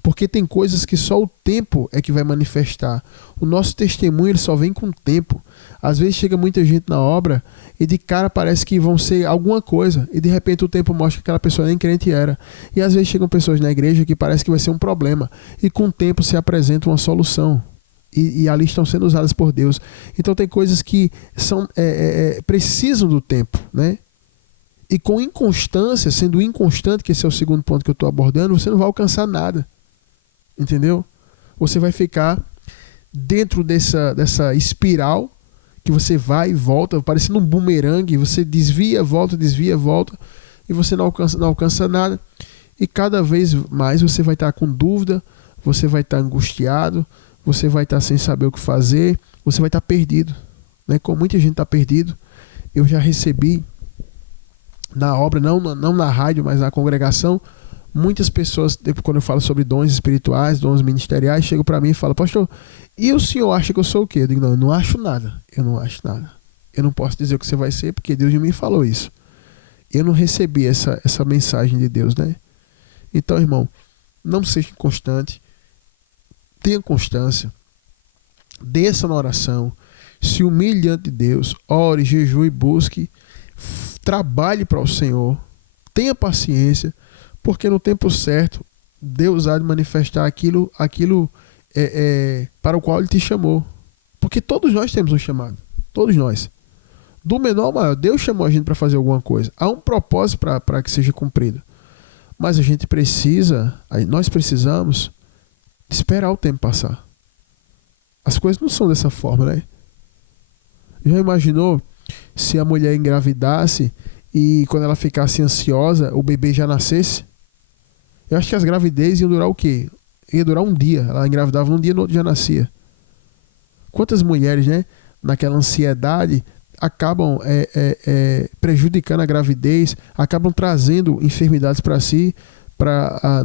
Porque tem coisas que só o tempo é que vai manifestar. O nosso testemunho ele só vem com o tempo. Às vezes chega muita gente na obra e de cara parece que vão ser alguma coisa, e de repente o tempo mostra que aquela pessoa nem crente era. E às vezes chegam pessoas na igreja que parece que vai ser um problema, e com o tempo se apresenta uma solução. E ali estão sendo usadas por Deus. Então tem coisas que precisam do tempo, né? E com inconstância, sendo inconstante, que esse é o segundo ponto que eu estou abordando, você não vai alcançar nada. Entendeu? Você vai ficar dentro dessa espiral que você vai e volta, parecendo um bumerangue. Você desvia, volta, e você não alcança nada. E cada vez mais você vai estar com dúvida, você vai estar angustiado, você vai estar sem saber o que fazer, você vai estar perdido, né? Como muita gente está perdido. Eu já recebi na obra, não na rádio, mas na congregação, muitas pessoas, quando eu falo sobre dons espirituais, dons ministeriais, chegam para mim e falam: pastor, e o senhor acha que eu sou o quê? Eu digo: não, eu não acho nada. Eu não posso dizer o que você vai ser, porque Deus de mim falou isso. Eu não recebi essa mensagem de Deus, né? Então, irmão, não seja inconstante, tenha constância, desça na oração, se humilhe diante de Deus, ore, jejue, busque, trabalhe para o Senhor, tenha paciência, porque no tempo certo Deus há de manifestar aquilo para o qual Ele te chamou. Porque todos nós temos um chamado, todos nós, do menor ao maior. Deus chamou a gente para fazer alguma coisa, há um propósito para que seja cumprido, mas nós precisamos esperar o tempo passar. As coisas não são dessa forma, né? Já imaginou se a mulher engravidasse e quando ela ficasse ansiosa, o bebê já nascesse? Eu acho que as gravidez iam durar o quê? Ia durar um dia. Ela engravidava num dia, no outro já nascia. Quantas mulheres, né, naquela ansiedade, acabam prejudicando a gravidez, acabam trazendo enfermidades para si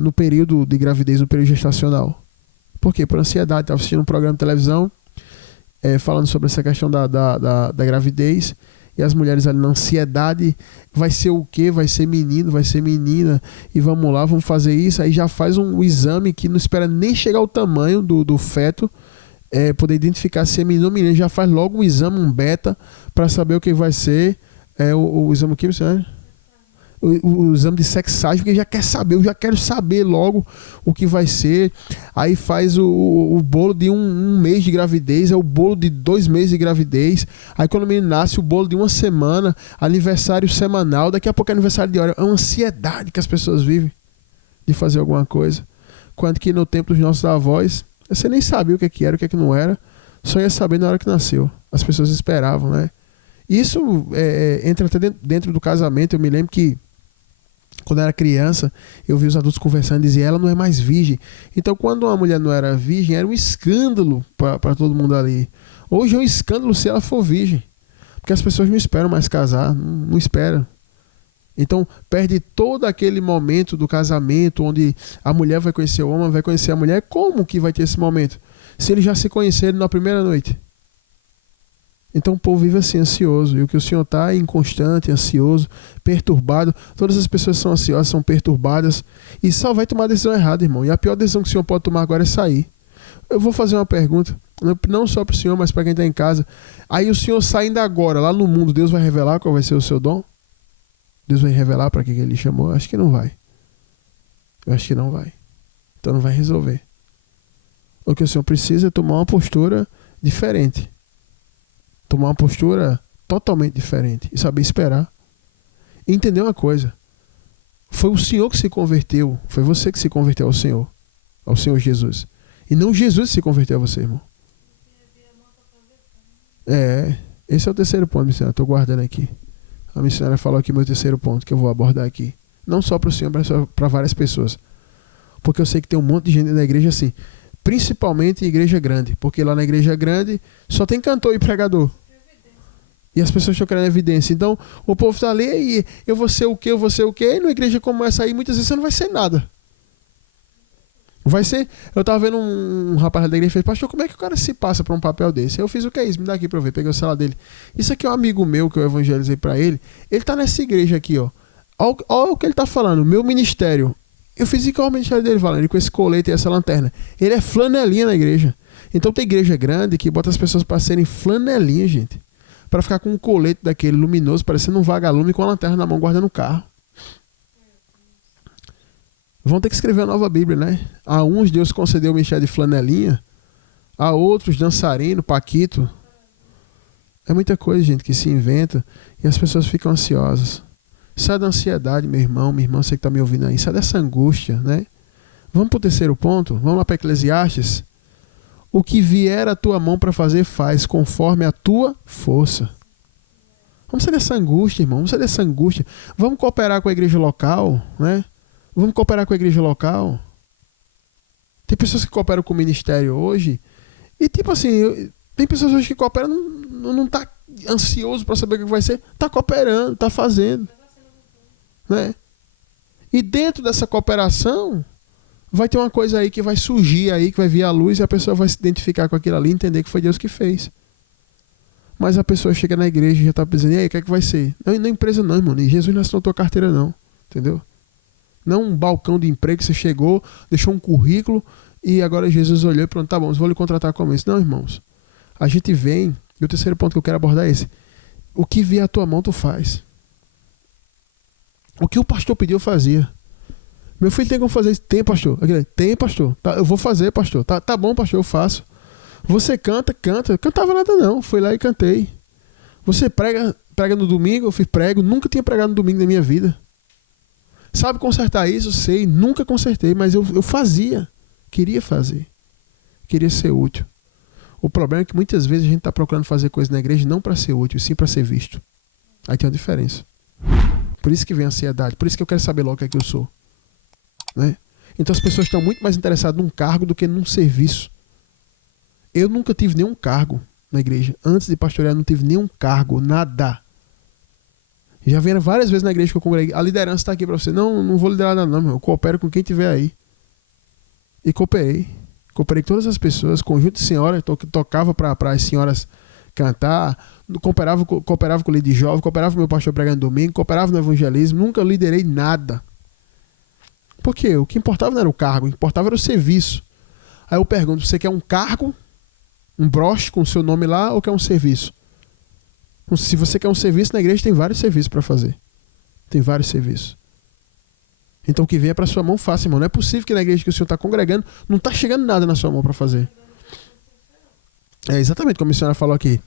no período de gravidez, no período gestacional. Por quê? Por ansiedade. Estava assistindo um programa de televisão falando sobre essa questão da gravidez, e as mulheres ali na ansiedade: vai ser o quê? Vai ser menino, vai ser menina, e vamos lá, vamos fazer isso. Aí já faz um exame que não espera nem chegar ao tamanho do feto, poder identificar se é menino ou menina, já faz logo um exame, um beta, para saber o que vai ser, o exame químico, né? O exame de sexagem, porque já quer saber, eu já quero saber logo o que vai ser. Aí faz o bolo de um mês de gravidez, o bolo de 2 meses de gravidez. Aí quando o menino nasce, o bolo de 1 semana, aniversário semanal, daqui a pouco é aniversário de hora. É uma ansiedade que as pessoas vivem de fazer alguma coisa. Quanto que no tempo dos nossos avós, você nem sabia o que era, o que não era, só ia saber na hora que nasceu. As pessoas esperavam, né? Isso entra até dentro do casamento. Eu me lembro que quando eu era criança, eu vi os adultos conversando e diziam, ela não é mais virgem. Então, quando uma mulher não era virgem, era um escândalo para todo mundo ali. Hoje é um escândalo se ela for virgem. Porque as pessoas não esperam mais casar, não esperam. Então, perde todo aquele momento do casamento, onde a mulher vai conhecer o homem, vai conhecer a mulher. Como que vai ter esse momento? Se eles já se conheceram na primeira noite. Então o povo vive assim, ansioso. E o que o Senhor está é inconstante, ansioso, perturbado. Todas as pessoas são ansiosas, são perturbadas. E só vai tomar a decisão errada, irmão. E a pior decisão que o Senhor pode tomar agora é sair. Eu vou fazer uma pergunta, não só para o Senhor, mas para quem está em casa. Aí o Senhor saindo agora, lá no mundo, Deus vai revelar qual vai ser o seu dom? Deus vai revelar para que ele chamou? Acho que não vai. Eu acho que não vai. Então não vai resolver. O que o Senhor precisa é tomar uma postura diferente. Tomar uma postura totalmente diferente. E saber esperar. E entender uma coisa. Foi o Senhor que se converteu. Foi você que se converteu ao Senhor. Ao Senhor Jesus. E não Jesus se converteu a você, irmão. Esse é o terceiro ponto, missionário. Estou guardando aqui. A missionária falou aqui meu terceiro ponto, que eu vou abordar aqui. Não só para o Senhor, mas para várias pessoas. Porque eu sei que tem um monte de gente na igreja assim. Principalmente em igreja grande. Porque lá na igreja grande só tem cantor e pregador. E as pessoas estão querendo evidência. Então o povo está ali e eu vou ser o quê, eu vou ser o quê. E na igreja como essa aí, muitas vezes você não vai ser nada. Vai ser... Eu estava vendo um rapaz da igreja e fez, pastor, como é que o cara se passa para um papel desse? Eu fiz, o que é isso? Me dá aqui para eu ver. Peguei o celular dele. Isso aqui é um amigo meu que eu evangelizei para ele. Ele está nessa igreja aqui, ó. Olha o que ele está falando. Meu ministério. Eu fiz igual o ministério dele, falando, com esse colete e essa lanterna. Ele é flanelinha na igreja. Então tem igreja grande que bota as pessoas para serem flanelinha, gente. Para ficar com um colete daquele luminoso, parecendo um vagalume com a lanterna na mão, guardando o carro. Vão ter que escrever a nova Bíblia, né? A uns Deus concedeu o ministério de flanelinha, a outros dançarino, paquito. É muita coisa, gente, que se inventa e as pessoas ficam ansiosas. Sai da ansiedade, meu irmão, minha irmã, você que está me ouvindo aí. Sai dessa angústia, né? Vamos para o terceiro ponto? Vamos lá para Eclesiastes? O que vier à tua mão para fazer, faz, conforme a tua força. Vamos sair dessa angústia, irmão. Vamos sair dessa angústia. Vamos cooperar com a igreja local, né? Vamos cooperar com a igreja local. Tem pessoas que cooperam com o ministério hoje. E tipo assim, tem pessoas hoje que cooperam, não tá ansioso para saber o que vai ser. Tá cooperando, tá fazendo. Né? E dentro dessa cooperação, vai ter uma coisa aí que vai surgir aí, que vai vir à luz e a pessoa vai se identificar com aquilo ali e entender que foi Deus que fez. Mas a pessoa chega na igreja e já está pensando, e aí, o que é que vai ser? Não, na empresa não, irmão. E Jesus não assinou tua carteira não. Entendeu? Não um balcão de emprego que você chegou, deixou um currículo e agora Jesus olhou e pronto, tá bom, vou lhe contratar como isso. Não, irmãos. A gente vem, e o terceiro ponto que eu quero abordar é esse. O que vier à tua mão, tu faz. O que o pastor pediu, eu fazia. Meu filho tem como fazer isso? Tem, pastor. Tem, pastor. Tá, eu vou fazer, pastor. Tá bom, pastor, eu faço. Você canta. Eu cantava nada não. Fui lá e cantei. Você prega no domingo? Eu fiz prego. Nunca tinha pregado no domingo na minha vida. Sabe consertar isso? Sei. Nunca consertei, mas eu fazia. Queria fazer. Queria ser útil. O problema é que muitas vezes a gente está procurando fazer coisas na igreja não para ser útil, sim para ser visto. Aí tem uma diferença. Por isso que vem a ansiedade. Por isso que eu quero saber logo o que é que eu sou. Né? Então as pessoas estão muito mais interessadas num cargo do que num serviço. Eu nunca tive nenhum cargo na igreja. Antes de pastorear, eu não tive nenhum cargo, nada. Já vieram várias vezes na igreja que eu congreguei. A liderança está aqui para você. Não vou liderar nada, não. Eu coopero com quem tiver aí. E cooperei. Cooperei com todas as pessoas. Conjunto de senhoras. Tocava para as senhoras cantar. Cooperava com o líder de jovem. Cooperava com o meu pastor pregando domingo. Cooperava no evangelismo. Nunca liderei nada. Por quê? O que importava não era o cargo. O que importava era o serviço. Aí eu pergunto, você quer um cargo? Um broche com o seu nome lá ou quer um serviço? Se você quer um serviço na igreja, tem vários serviços para fazer. Tem vários serviços. Então o que vier para sua mão, faça, irmão. Não é possível que na igreja que o senhor está congregando, não está chegando nada na sua mão para fazer. É exatamente como a missionária falou aqui.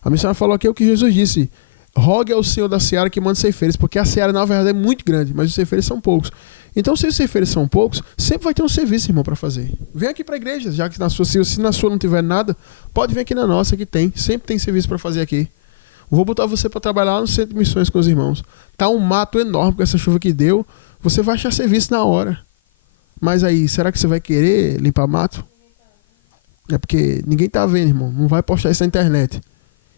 A missionária falou aqui o que Jesus disse. rogue ao Senhor da seara que manda ceifeiros, porque a seara na verdade é muito grande, mas os ceifeiros são poucos. Então, se os ceifeiros são poucos, sempre vai ter um serviço, irmão, para fazer. Vem aqui para a igreja, já que se na sua não tiver nada, pode vir aqui na nossa, que tem. Sempre tem serviço para fazer aqui. Vou botar você para trabalhar lá no centro de missões com os irmãos. Tá um mato enorme com essa chuva que deu, você vai achar serviço na hora. Mas aí, será que você vai querer limpar mato? É porque ninguém tá vendo, irmão. Não vai postar isso na internet.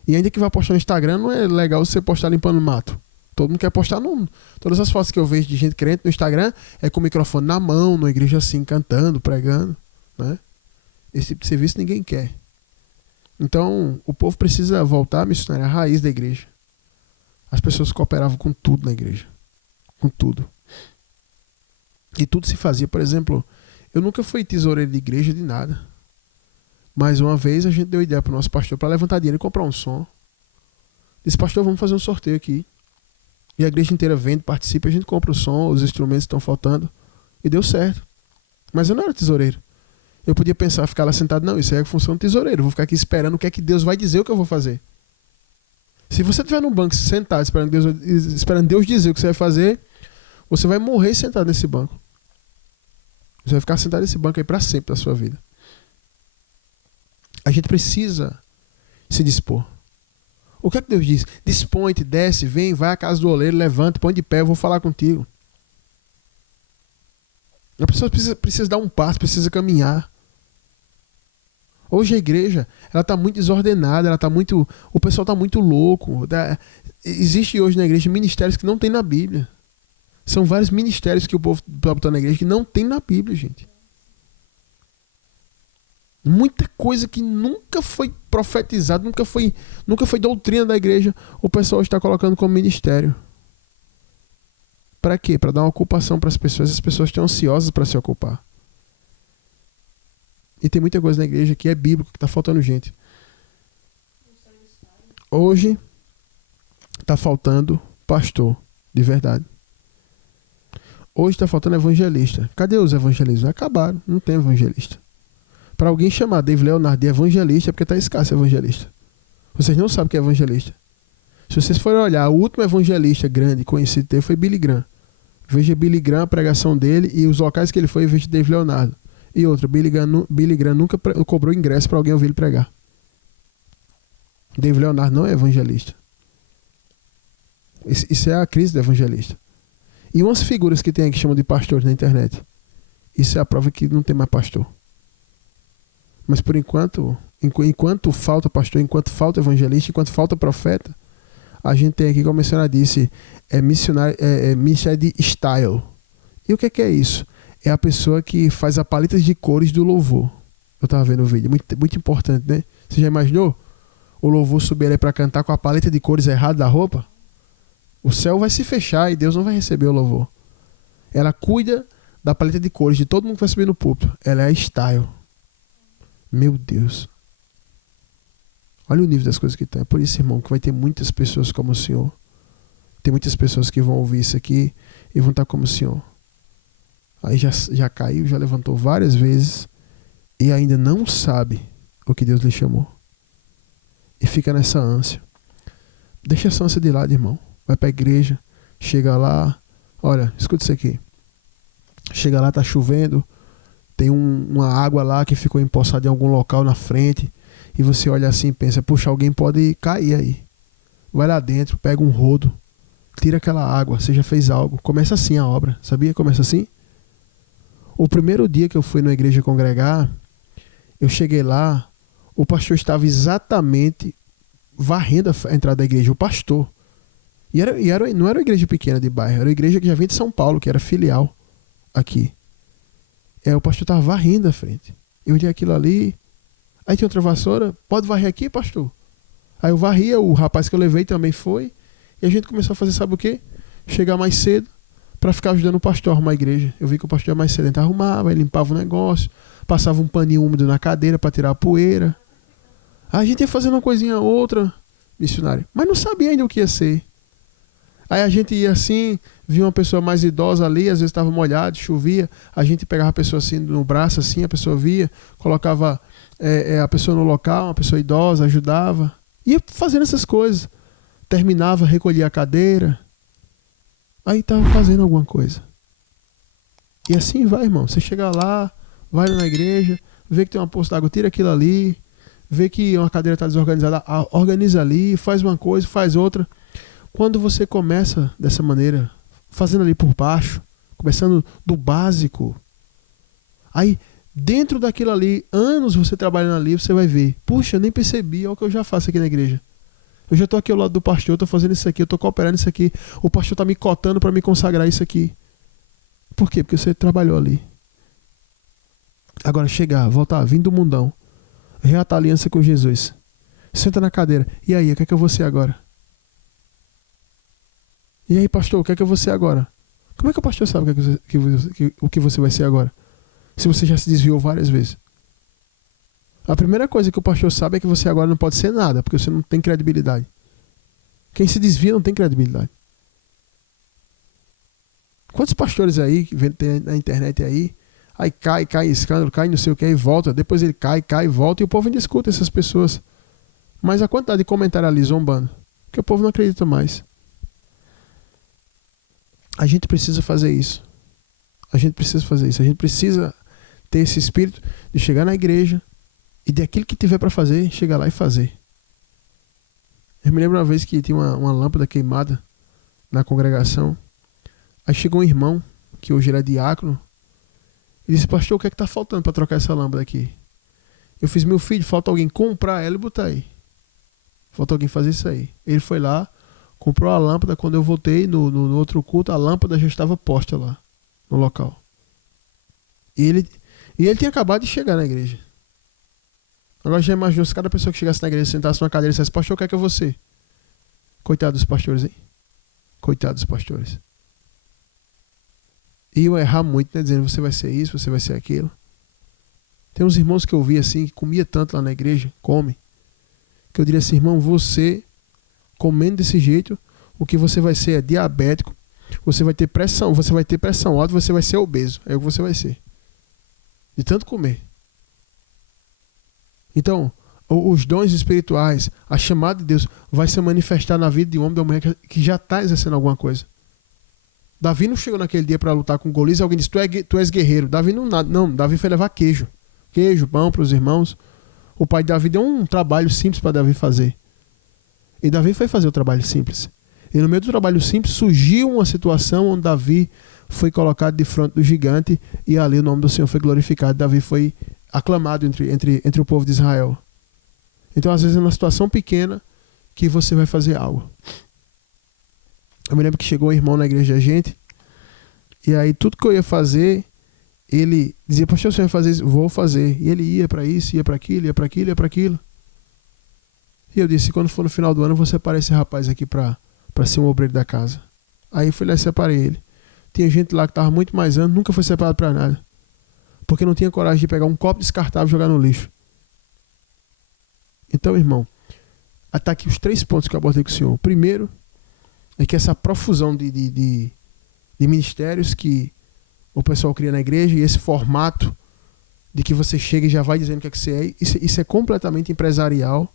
E ainda que vai postar no Instagram, não é legal você postar limpando mato. Todo mundo quer postar no... Todas as fotos que eu vejo de gente crente no Instagram é com o microfone na mão, na igreja assim, cantando, pregando, né? Esse tipo de serviço ninguém quer. Então, o povo precisa voltar a missionária, a raiz da igreja. As pessoas cooperavam com tudo na igreja. Com tudo. E tudo se fazia. Por exemplo, eu nunca fui tesoureiro de igreja de nada. Mas uma vez a gente deu ideia para o nosso pastor para levantar dinheiro e comprar um som. Disse, pastor, vamos fazer um sorteio aqui. E a igreja inteira vende, participa, a gente compra o som, os instrumentos estão faltando. E deu certo. Mas eu não era tesoureiro. Eu podia pensar, ficar lá sentado, não, isso aí é a função do tesoureiro. Eu vou ficar aqui esperando o que é que Deus vai dizer o que eu vou fazer. Se você estiver num banco sentado, esperando Deus dizer o que você vai fazer, você vai morrer sentado nesse banco. Você vai ficar sentado nesse banco aí para sempre da sua vida. A gente precisa se dispor. O que é que Deus diz? Dispõe-te, desce, vem, vai à casa do oleiro, levanta, põe de pé, eu vou falar contigo. A pessoa precisa dar um passo, precisa caminhar. Hoje a igreja, ela está muito desordenada, o pessoal está muito louco. Existe hoje na igreja ministérios que não tem na Bíblia. São vários ministérios que o povo está botando na igreja que não tem na Bíblia, gente. Muita coisa que nunca foi profetizada, nunca foi doutrina da igreja, o pessoal está colocando como ministério. Para quê? Para dar uma ocupação para as pessoas estão ansiosas para se ocupar. E tem muita coisa na igreja que é bíblico, que está faltando gente. Hoje está faltando pastor, de verdade. Hoje está faltando evangelista. Cadê os evangelistas? Acabaram, não tem evangelista. Para alguém chamar David Leonardo de evangelista é porque está escasso evangelista. Vocês não sabem o que é evangelista. Se vocês forem olhar, o último evangelista grande conhecido dele foi Billy Graham. Veja Billy Graham, a pregação dele e os locais que ele foi, veja David Leonardo. E outra, Billy Graham nunca cobrou ingresso para alguém ouvir ele pregar. David Leonardo não é evangelista. Isso é a crise do evangelista. E umas figuras que tem aí que chamam de pastores na internet. Isso é a prova que não tem mais pastor. Mas por enquanto falta pastor, enquanto falta evangelista, enquanto falta profeta, a gente tem aqui, como a missionária disse, ministério de style. E o que é isso? É a pessoa que faz a paleta de cores do louvor. Eu estava vendo o vídeo, muito, muito importante, né? Você já imaginou? O louvor subir ali para cantar com a paleta de cores errada da roupa? O céu vai se fechar e Deus não vai receber o louvor. Ela cuida da paleta de cores de todo mundo que vai subir no púlpito. Ela é style. Meu Deus. Olha o nível das coisas que tem. É por isso, irmão, que vai ter muitas pessoas como o Senhor. Tem muitas pessoas que vão ouvir isso aqui e vão estar como o Senhor. Aí já caiu, já levantou várias vezes e ainda não sabe o que Deus lhe chamou. E fica nessa ânsia. Deixa essa ânsia de lado, irmão. Vai para a igreja, chega lá. Olha, escuta isso aqui. Chega lá, tá chovendo. Tem uma água lá que ficou empoçada em algum local na frente. E você olha assim e pensa, puxa, alguém pode cair aí. Vai lá dentro, pega um rodo, tira aquela água, você já fez algo. Começa assim a obra, sabia? Começa assim. O primeiro dia que eu fui na igreja congregar, eu cheguei lá, o pastor estava exatamente varrendo a entrada da igreja, o pastor. Não era uma igreja pequena de bairro, era uma igreja que já vinha de São Paulo, que era filial aqui. O pastor estava varrendo a frente. Eu olhei aquilo ali. Aí tinha outra vassoura. Pode varrer aqui, pastor? Aí eu varria, o rapaz que eu levei também foi. E a gente começou a fazer, sabe o quê? Chegar mais cedo para ficar ajudando o pastor a arrumar a igreja. Eu vi que o pastor ia mais cedo, então arrumava, ele limpava o negócio, passava um paninho úmido na cadeira para tirar a poeira. Aí a gente ia fazendo uma coisinha outra, missionário. Mas não sabia ainda o que ia ser. Aí a gente ia assim, via uma pessoa mais idosa ali, às vezes estava molhado, chovia, a gente pegava a pessoa assim no braço, assim, a pessoa via, colocava a pessoa no local, uma pessoa idosa, ajudava. Ia fazendo essas coisas. terminava, recolhia a cadeira, aí estava fazendo alguma coisa. E assim vai, irmão. Você chega lá, vai na igreja, vê que tem uma poça d'água, tira aquilo ali, vê que uma cadeira está desorganizada, organiza ali, faz uma coisa, faz outra. Quando você começa dessa maneira, fazendo ali por baixo, começando do básico, aí dentro daquilo ali, anos você trabalhando ali, você vai ver, puxa, eu nem percebi, olha o que eu já faço aqui na igreja. Eu já estou aqui ao lado do pastor, estou fazendo isso aqui, eu estou cooperando isso aqui, o pastor está me cotando para me consagrar isso aqui. Por quê? Porque você trabalhou ali. Agora chegar, voltar, vindo do mundão, reatar a aliança com Jesus, senta na cadeira, e aí, o que é que eu vou ser agora? E aí, pastor, o que é que eu vou ser agora? Como é que o pastor sabe o que você vai ser agora? Se você já se desviou várias vezes. A primeira coisa que o pastor sabe é que você agora não pode ser nada, porque você não tem credibilidade. Quem se desvia não tem credibilidade. Quantos pastores aí, que tem na internet aí cai em escândalo, cai não sei o que, e volta, depois ele cai e volta, e o povo ainda escuta essas pessoas. Mas a quantidade de comentário ali zombando, porque o povo não acredita mais. A gente precisa fazer isso. A gente precisa ter esse espírito de chegar na igreja e de aquilo que tiver para fazer, chegar lá e fazer. Eu me lembro uma vez que tinha uma lâmpada queimada na congregação. Aí chegou um irmão, que hoje ele é diácono, e disse, pastor, o que é que está faltando para trocar essa lâmpada aqui? Eu fiz, meu filho, falta alguém comprar ela e botar aí. Falta alguém fazer isso aí. Ele foi lá, comprou a lâmpada. Quando eu voltei no outro culto, a lâmpada já estava posta lá, no local. E ele tinha acabado de chegar na igreja. Agora já imaginou se cada pessoa que chegasse na igreja, sentasse numa cadeira e dissesse, pastor, o que é que eu vou ser? Coitado dos pastores, hein? Coitado dos pastores. E eu errar muito, né? Dizendo, você vai ser isso, você vai ser aquilo. Tem uns irmãos que eu vi assim, que comia tanto lá na igreja, que eu diria assim, irmão, você comendo desse jeito, o que você vai ser é diabético, você vai ter pressão alta, você vai ser obeso. É o que você vai ser. De tanto comer. Então, os dons espirituais, a chamada de Deus vai se manifestar na vida de um homem e de uma mulher que já está exercendo alguma coisa. Davi não chegou naquele dia para lutar com Golias e alguém disse, tu és guerreiro. Davi não, Davi foi levar queijo, pão para os irmãos. O pai de Davi deu um trabalho simples para Davi fazer. E Davi foi fazer o trabalho simples. E no meio do trabalho simples surgiu uma situação onde Davi foi colocado de frente do gigante e ali o nome do Senhor foi glorificado. Davi foi aclamado entre o povo de Israel. Então às vezes é uma situação pequena que você vai fazer algo. Eu me lembro que chegou um irmão na igreja da gente, e aí tudo que eu ia fazer, ele dizia, pastor, você vai fazer isso? Vou fazer. E ele ia para isso, ia para aquilo, ia para aquilo, ia para aquilo. E eu disse, quando for no final do ano, eu vou separar esse rapaz aqui para ser um obreiro da casa. Aí fui lá e separei ele. Tinha gente lá que estava muito mais anos, nunca foi separado para nada. Porque não tinha coragem de pegar um copo descartável e jogar no lixo. Então, irmão, está aqui os 3 pontos que eu abordei com o senhor. Primeiro, é que essa profusão de ministérios que o pessoal cria na igreja e esse formato de que você chega e já vai dizendo o que é que você é, isso é completamente empresarial.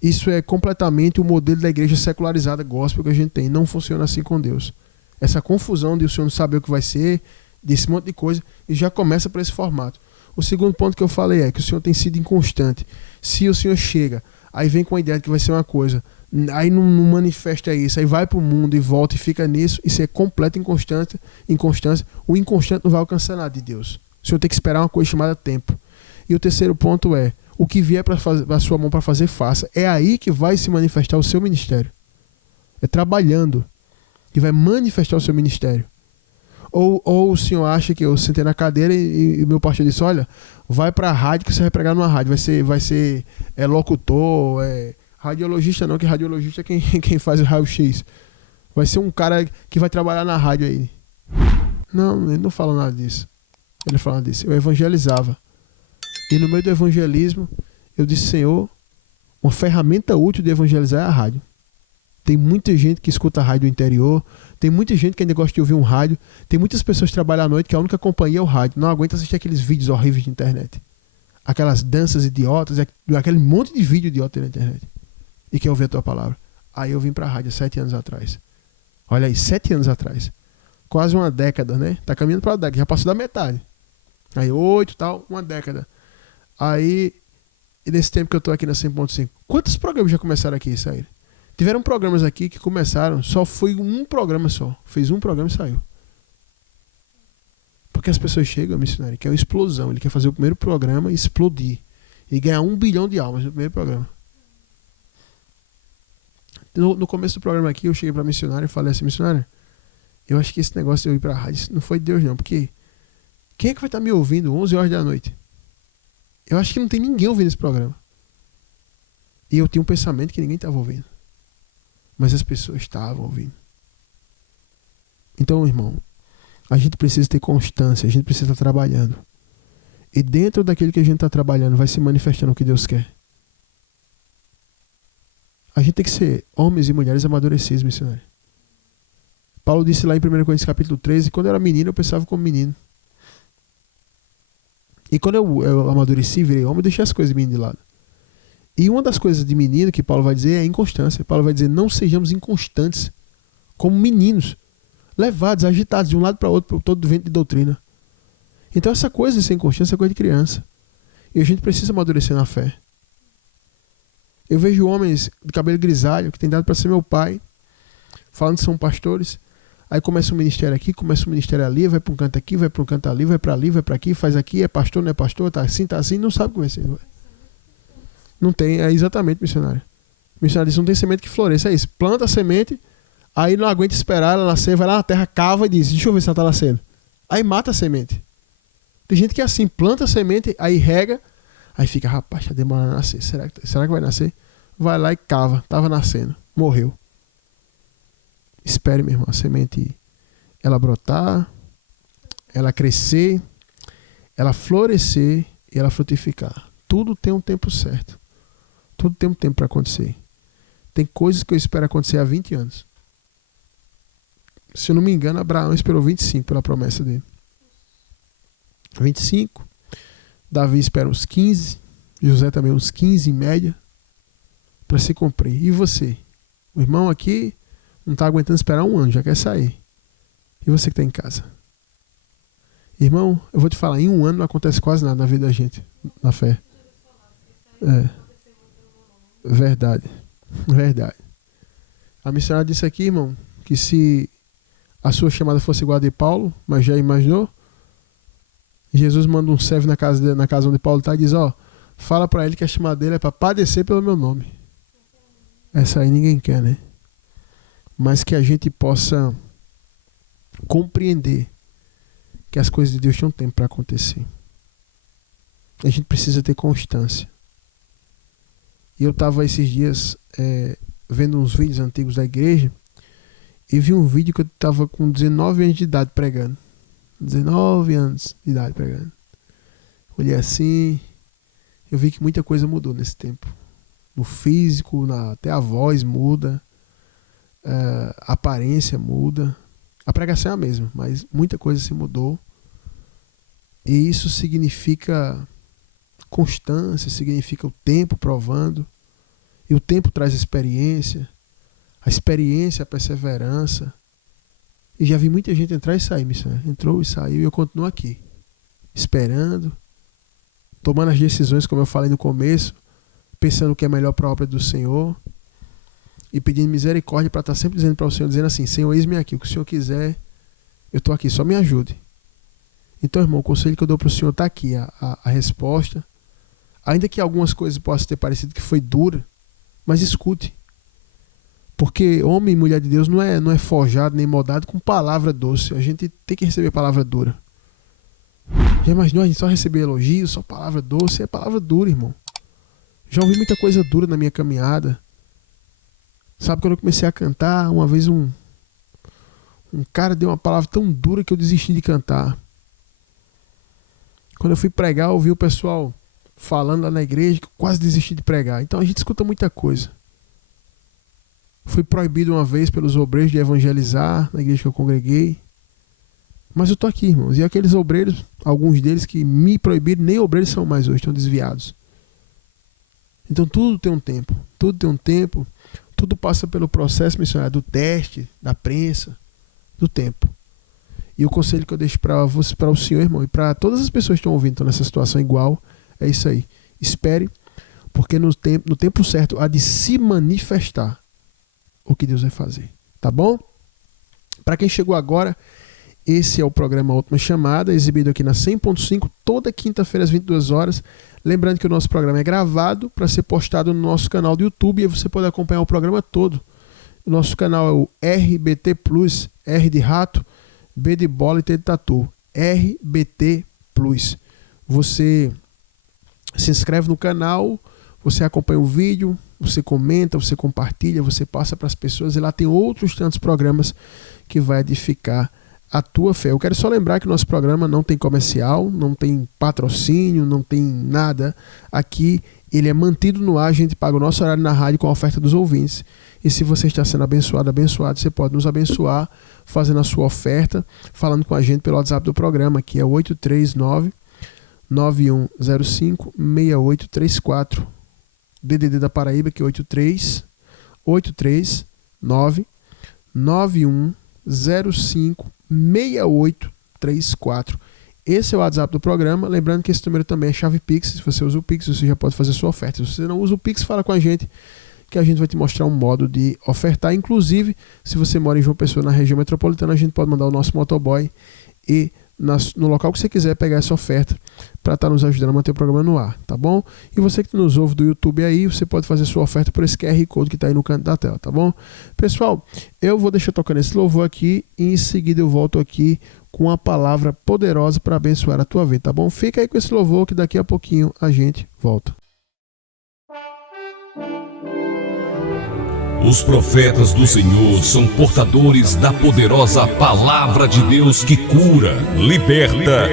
Isso é completamente o modelo da igreja secularizada gospel que a gente tem. Não funciona assim com Deus. Essa confusão de o senhor não saber o que vai ser, desse monte de coisa, e já começa por esse formato. O segundo ponto que eu falei é que o senhor tem sido inconstante. Se o senhor chega, aí vem com a ideia de que vai ser uma coisa, aí não manifesta isso, aí vai para o mundo e volta e fica nisso, isso é completa inconstância. O inconstante não vai alcançar nada de Deus. O senhor tem que esperar uma coisa chamada tempo. E o terceiro ponto é, o que vier para a sua mão para fazer, faça. É aí que vai se manifestar o seu ministério. É trabalhando que vai manifestar o seu ministério. Ou o senhor acha que eu sentei na cadeira e meu pastor disse, olha, vai para a rádio que você vai pregar numa rádio, vai ser locutor, radiologista não, que radiologista é quem faz o raio-x. Vai ser um cara que vai trabalhar na rádio aí. Não, ele não fala nada disso. Ele fala disso. Eu evangelizava. E no meio do evangelismo, eu disse, Senhor, uma ferramenta útil de evangelizar é a rádio. Tem muita gente que escuta a rádio do interior, tem muita gente que ainda gosta de ouvir um rádio, tem muitas pessoas que trabalham à noite que a única companhia é o rádio. Não aguenta assistir aqueles vídeos horríveis de internet. Aquelas danças idiotas, aquele monte de vídeo idiota na internet. E quer ouvir a tua palavra. Aí eu vim pra rádio 7 anos atrás. Olha aí, 7 anos atrás. Quase uma década, né? Tá caminhando pra uma década, já passou da metade. Aí 8 e tal, uma década. Aí, e nesse tempo que eu tô aqui na 100.5, quantos programas já começaram aqui e saíram? Tiveram programas aqui que começaram, só foi um programa só. Fez um programa e saiu. Porque as pessoas chegam, missionário, que é uma explosão. Ele quer fazer o primeiro programa e explodir. E ganhar 1 bilhão de almas no primeiro programa. No começo do programa aqui, eu cheguei pra missionária e falei assim, missionária, eu acho que esse negócio de eu ir pra rádio não foi Deus não, porque quem é que vai estar me ouvindo 11 horas da noite? Eu acho que não tem ninguém ouvindo esse programa. E eu tinha um pensamento que ninguém estava ouvindo. Mas as pessoas estavam ouvindo. Então, irmão, a gente precisa ter constância, a gente precisa estar trabalhando. E dentro daquilo que a gente está trabalhando, vai se manifestando o que Deus quer. A gente tem que ser homens e mulheres amadurecidos, missionário. Paulo disse lá em 1 Coríntios capítulo 13, quando eu era menino, eu pensava como menino. E quando eu amadureci, virei homem, eu deixei as coisas de menino de lado. E uma das coisas de menino que Paulo vai dizer é a inconstância. Paulo vai dizer, não sejamos inconstantes, como meninos, levados, agitados de um lado para outro, por todo vento de doutrina. Então essa coisa de ser inconstância é coisa de criança. E a gente precisa amadurecer na fé. Eu vejo homens de cabelo grisalho, que tem dado para ser meu pai, falando que são pastores. Aí começa um ministério aqui, começa um ministério ali, vai para um canto aqui, vai para um canto ali, vai para ali, vai para aqui, faz aqui, é pastor, não é pastor, tá assim, não sabe como é ser. Não tem, é exatamente missionário. Missionário diz, não tem semente que floresça, é isso. Planta a semente, aí não aguenta esperar ela nascer, vai lá na terra, cava e diz, deixa eu ver se ela está nascendo. Aí mata a semente. Tem gente que é assim, planta a semente, aí rega, aí fica, rapaz, já demora a nascer. Será que vai nascer? Vai lá e cava, estava nascendo, morreu. Espere, meu irmão, a semente ela brotar, ela crescer, ela florescer e ela frutificar. Tudo tem um tempo certo. Tudo tem um tempo para acontecer. Tem coisas que eu espero acontecer há 20 anos. Se eu não me engano, Abraão esperou 25 pela promessa dele. 25. Davi espera uns 15. José também uns 15 em média. Para se cumprir. E você? O irmão aqui não está aguentando esperar um ano, já quer sair. E você que está em casa? Irmão, eu vou te falar, em um ano não acontece quase nada na vida da gente, na fé. É. Verdade. Verdade. A missionária disse aqui, irmão, que se a sua chamada fosse igual a de Paulo, mas já imaginou? Jesus manda um servo na casa onde Paulo está e diz, ó, fala para ele que a chamada dele é para padecer pelo meu nome. Essa aí ninguém quer, né? Mas que a gente possa compreender que as coisas de Deus têm um tempo para acontecer. A gente precisa ter constância. E eu estava esses dias vendo uns vídeos antigos da igreja e vi um vídeo que eu estava com 19 anos de idade pregando. 19 anos de idade pregando. Olhei assim, eu vi que muita coisa mudou nesse tempo. No físico, até a voz muda, a aparência muda. A pregação é a mesma, mas muita coisa se mudou. E isso significa constância, significa o tempo provando. E o tempo traz experiência. A experiência, a perseverança. E já vi muita gente entrar e sair, missionário. Entrou e saiu e eu continuo aqui. Esperando. Tomando as decisões, como eu falei no começo. Pensando o que é melhor para a obra do Senhor. E pedindo misericórdia para estar sempre dizendo para o Senhor, dizendo assim, Senhor, eis-me aqui, o que o Senhor quiser, eu estou aqui, só me ajude. Então, irmão, o conselho que eu dou para o Senhor está aqui, a resposta. Ainda que algumas coisas possam ter parecido que foi dura, mas escute. Porque homem e mulher de Deus não é forjado nem moldado com palavra doce. A gente tem que receber palavra dura. Já imaginou a gente só receber elogios, só palavra doce? É palavra dura, irmão. Já ouvi muita coisa dura na minha caminhada. Sabe, quando eu comecei a cantar, uma vez um cara deu uma palavra tão dura que eu desisti de cantar. Quando eu fui pregar, eu ouvi o pessoal falando lá na igreja que eu quase desisti de pregar. Então a gente escuta muita coisa. Fui proibido uma vez pelos obreiros de evangelizar na igreja que eu congreguei. Mas eu tô aqui, irmãos. E aqueles obreiros, alguns deles que me proibiram, nem obreiros são mais hoje, estão desviados. Então tudo tem um tempo. Tudo tem um tempo. Tudo passa pelo processo missionário, do teste, da prensa, do tempo. E o conselho que eu deixo para o senhor, irmão, e para todas as pessoas que estão ouvindo, estão nessa situação igual, é isso aí. Espere, porque no tempo certo há de se manifestar o que Deus vai fazer. Tá bom? Para quem chegou agora, esse é o programa Última Chamada, exibido aqui na 100.5, toda quinta-feira às 22 horas. Lembrando que o nosso programa é gravado para ser postado no nosso canal do YouTube e você pode acompanhar o programa todo. O nosso canal é o RBT Plus, R de rato, B de bola e T de tatu. RBT Plus. Você se inscreve no canal, você acompanha o vídeo, você comenta, você compartilha, você passa para as pessoas e lá tem outros tantos programas que vai edificar a tua fé. Eu quero só lembrar que o nosso programa não tem comercial, não tem patrocínio, não tem nada. Aqui ele é mantido no ar, a gente paga o nosso horário na rádio com a oferta dos ouvintes. E se você está sendo abençoado, você pode nos abençoar fazendo a sua oferta, falando com a gente pelo WhatsApp do programa, que é 839-9105-6834. DDD da Paraíba, que é 839-9105-6834. Esse é o WhatsApp do programa. Lembrando que esse número também é chave Pix. Se você usa o Pix, você já pode fazer sua oferta. Se você não usa o Pix, fala com a gente, que a gente vai te mostrar um modo de ofertar. Inclusive, se você mora em João Pessoa, na região metropolitana, a gente pode mandar o nosso motoboy e no local que você quiser pegar essa oferta para estar nos ajudando a manter o programa no ar, tá bom? E você que nos ouve do YouTube aí, você pode fazer sua oferta por esse QR Code que está aí no canto da tela, tá bom? Pessoal, eu vou deixar tocando esse louvor aqui e em seguida eu volto aqui com uma palavra poderosa para abençoar a tua vida, tá bom? Fica aí com esse louvor que daqui a pouquinho a gente volta. Os profetas do Senhor são portadores da poderosa palavra de Deus que cura, liberta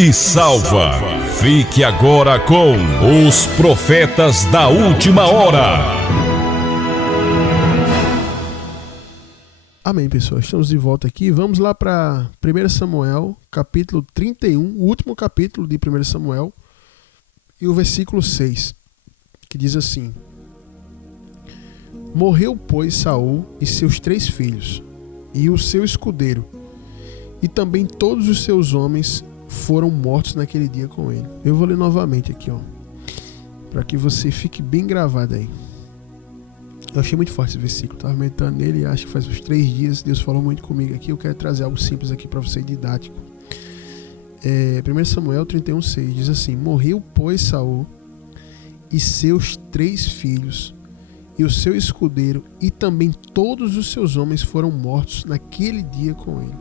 e salva. Fique agora com os profetas da última hora. Amém, pessoal. Estamos de volta aqui. Vamos lá para 1 Samuel, capítulo 31, o último capítulo de 1 Samuel, e o versículo 6, que diz assim: Morreu, pois, Saul e seus 3 filhos, e o seu escudeiro, e também todos os seus homens foram mortos naquele dia com ele. Eu vou ler novamente aqui, para que você fique bem gravado aí. Eu achei muito forte esse versículo, estava meditando nele e acho que faz uns 3 dias Deus falou muito comigo aqui. Eu quero trazer algo simples aqui para você, didático. 1 Samuel 31,6 diz assim: Morreu, pois, Saul e seus 3 filhos, e o seu escudeiro, e também todos os seus homens foram mortos naquele dia com ele.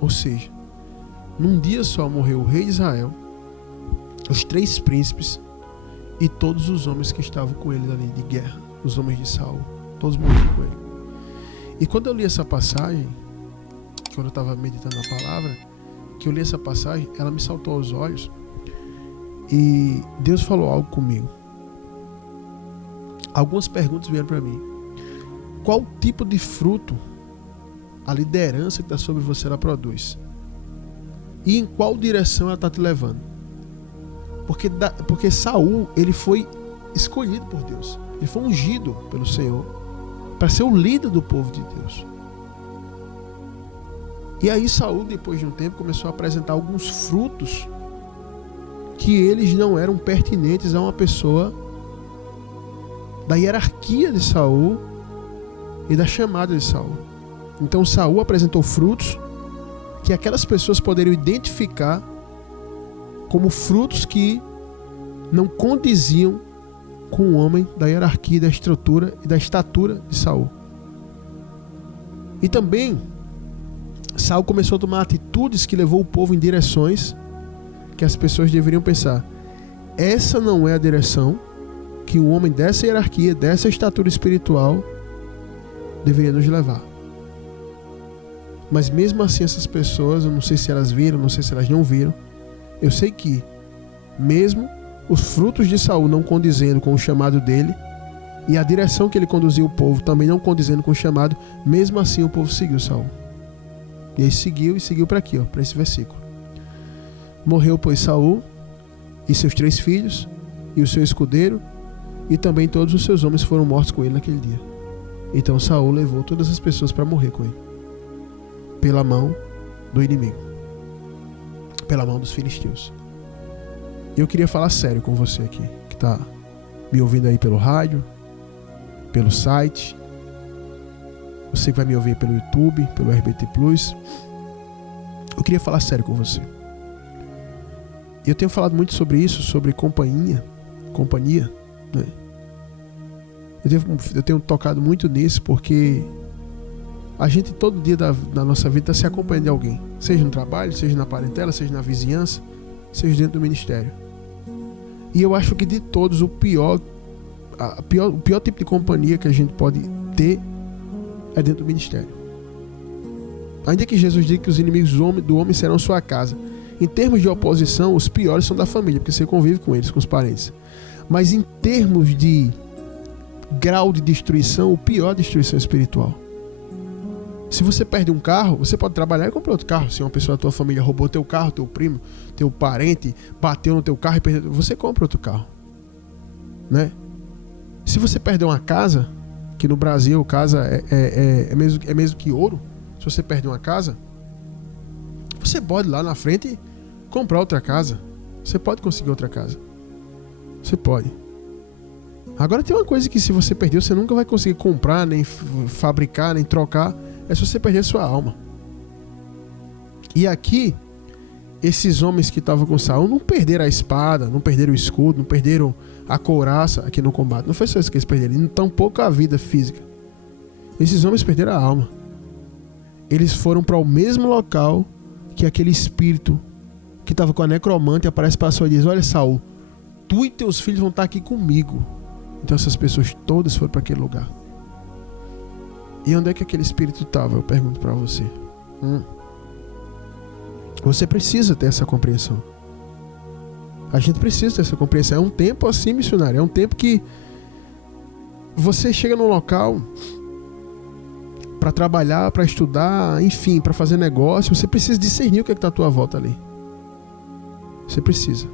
Ou seja, num dia só morreu o rei de Israel, os 3 príncipes e todos os homens que estavam com ele ali de guerra, os homens de Saul, todos morreram com ele. E quando eu li essa passagem, quando eu estava meditando na palavra, que eu li essa passagem, ela me saltou aos olhos e Deus falou algo comigo. Algumas perguntas vieram para mim. Qual tipo de fruto a liderança que está sobre você ela produz? E em qual direção ela está te levando? Porque Saul, ele foi escolhido por Deus. Ele foi ungido pelo Senhor para ser o líder do povo de Deus. E aí Saul, depois de um tempo, começou a apresentar alguns frutos que eles não eram pertinentes a uma pessoa da hierarquia de Saul e da chamada de Saul. Então Saul apresentou frutos que aquelas pessoas poderiam identificar como frutos que não condiziam com o homem da hierarquia, da estrutura e da estatura de Saul. E também Saul começou a tomar atitudes que levou o povo em direções que as pessoas deveriam pensar: essa não é a direção que um homem dessa hierarquia, dessa estatura espiritual deveria nos levar. Mas mesmo assim essas pessoas, eu não sei se elas viram, não sei se elas não viram, eu sei que mesmo os frutos de Saul não condizendo com o chamado dele e a direção que ele conduziu o povo também não condizendo com o chamado, mesmo assim o povo seguiu Saul. E aí seguiu para aqui, para esse versículo. Morreu, pois, Saul e seus 3 filhos e o seu escudeiro, e também todos os seus homens foram mortos com ele naquele dia. Então Saul levou todas as pessoas para morrer com ele, pela mão do inimigo, pela mão dos filisteus. E eu queria falar sério com você aqui, que está me ouvindo aí pelo rádio, pelo site, você que vai me ouvir pelo YouTube, pelo RBT Plus. Eu queria falar sério com você. Eu tenho falado muito sobre isso, sobre companhia, né? Eu tenho tocado muito nisso porque a gente todo dia da nossa vida está se acompanhando de alguém, seja no trabalho, seja na parentela, seja na vizinhança, seja dentro do ministério. E eu acho que de todos o pior tipo de companhia que a gente pode ter é dentro do ministério. Ainda que Jesus diga que os inimigos do homem serão sua casa, em termos de oposição, os piores são da família, porque você convive com eles, com os parentes. Mas em termos de grau de destruição, o pior é a destruição espiritual. Se você perde um carro, você pode trabalhar e comprar outro carro. Se uma pessoa da tua família roubou teu carro, teu primo, teu parente, bateu no teu carro e perdeu, você compra outro carro, né? Se você perder uma casa, que no Brasil casa é mesmo que ouro, se você perder uma casa, você pode lá na frente comprar outra casa. Você pode conseguir outra casa. Você pode. Agora tem uma coisa que se você perdeu, você nunca vai conseguir comprar, nem fabricar, nem trocar. É se você perder a sua alma. E aqui, esses homens que estavam com Saul não perderam a espada, não perderam o escudo, não perderam a couraça aqui no combate. Não foi só isso que eles perderam, e tampouco a vida física. Esses homens perderam a alma. Eles foram para o mesmo local que aquele espírito que estava com a necromante aparece para Saul e diz: olha, Saul, tu e teus filhos vão estar aqui comigo. Então essas pessoas todas foram para aquele lugar. E onde é que aquele espírito estava? Eu pergunto para você. Você precisa ter essa compreensão. A gente precisa ter essa compreensão. É um tempo assim, missionário. É um tempo que você chega num local para trabalhar, para estudar, enfim, para fazer negócio. Você precisa discernir o que está à tua volta ali. Você precisa.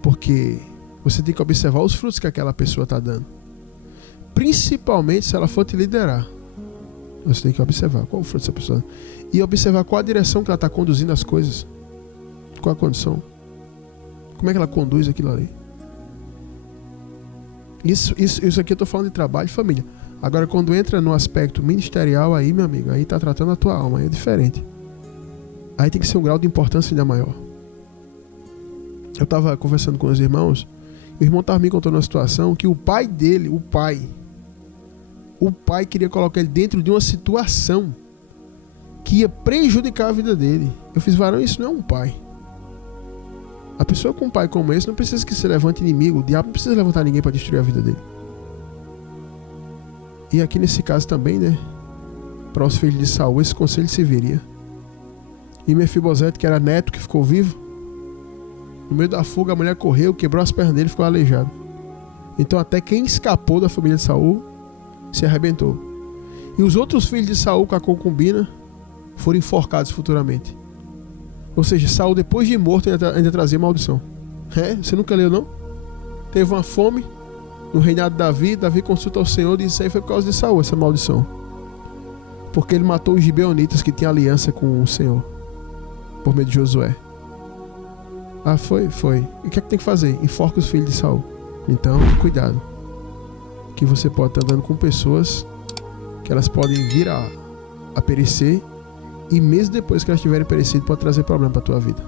Porque você tem que observar os frutos que aquela pessoa está dando. Principalmente se ela for te liderar. Você tem que observar qual o fruto dessa pessoa. E observar qual a direção que ela está conduzindo as coisas. Qual a condição. Como é que ela conduz aquilo ali. Isso aqui eu estou falando de trabalho e família. Agora quando entra no aspecto ministerial aí, meu amigo, aí está tratando a tua alma, aí é diferente. Aí tem que ser um grau de importância ainda maior. Eu estava conversando com os irmãos. O irmão estava me contando uma situação que o pai dele, o pai queria colocar ele dentro de uma situação que ia prejudicar a vida dele. Eu fiz: varão, isso não é um pai. A pessoa com um pai como esse não precisa que se levante inimigo. O diabo não precisa levantar ninguém para destruir a vida dele. E aqui nesse caso também, né, para os filhos de Saul, esse conselho serviria. E Mefibosete, que era neto, que ficou vivo, no meio da fuga a mulher correu, quebrou as pernas dele e ficou aleijado. Então até quem escapou da família de Saul se arrebentou. E os outros filhos de Saul com a concubina foram enforcados futuramente. Ou seja, Saul depois de morto ainda trazia maldição. Você nunca leu, não? Teve uma fome no reinado de Davi. Davi consulta ao Senhor e diz: isso aí foi por causa de Saul, essa maldição. Porque ele matou os gibeonitas que tinham aliança com o Senhor por meio de Josué. Ah, foi. E o que é que tem que fazer? Enforca os filhos de Saul. Então, cuidado. Que você pode estar andando com pessoas que elas podem vir a perecer. E mesmo depois que elas tiverem perecido, pode trazer problema para a tua vida.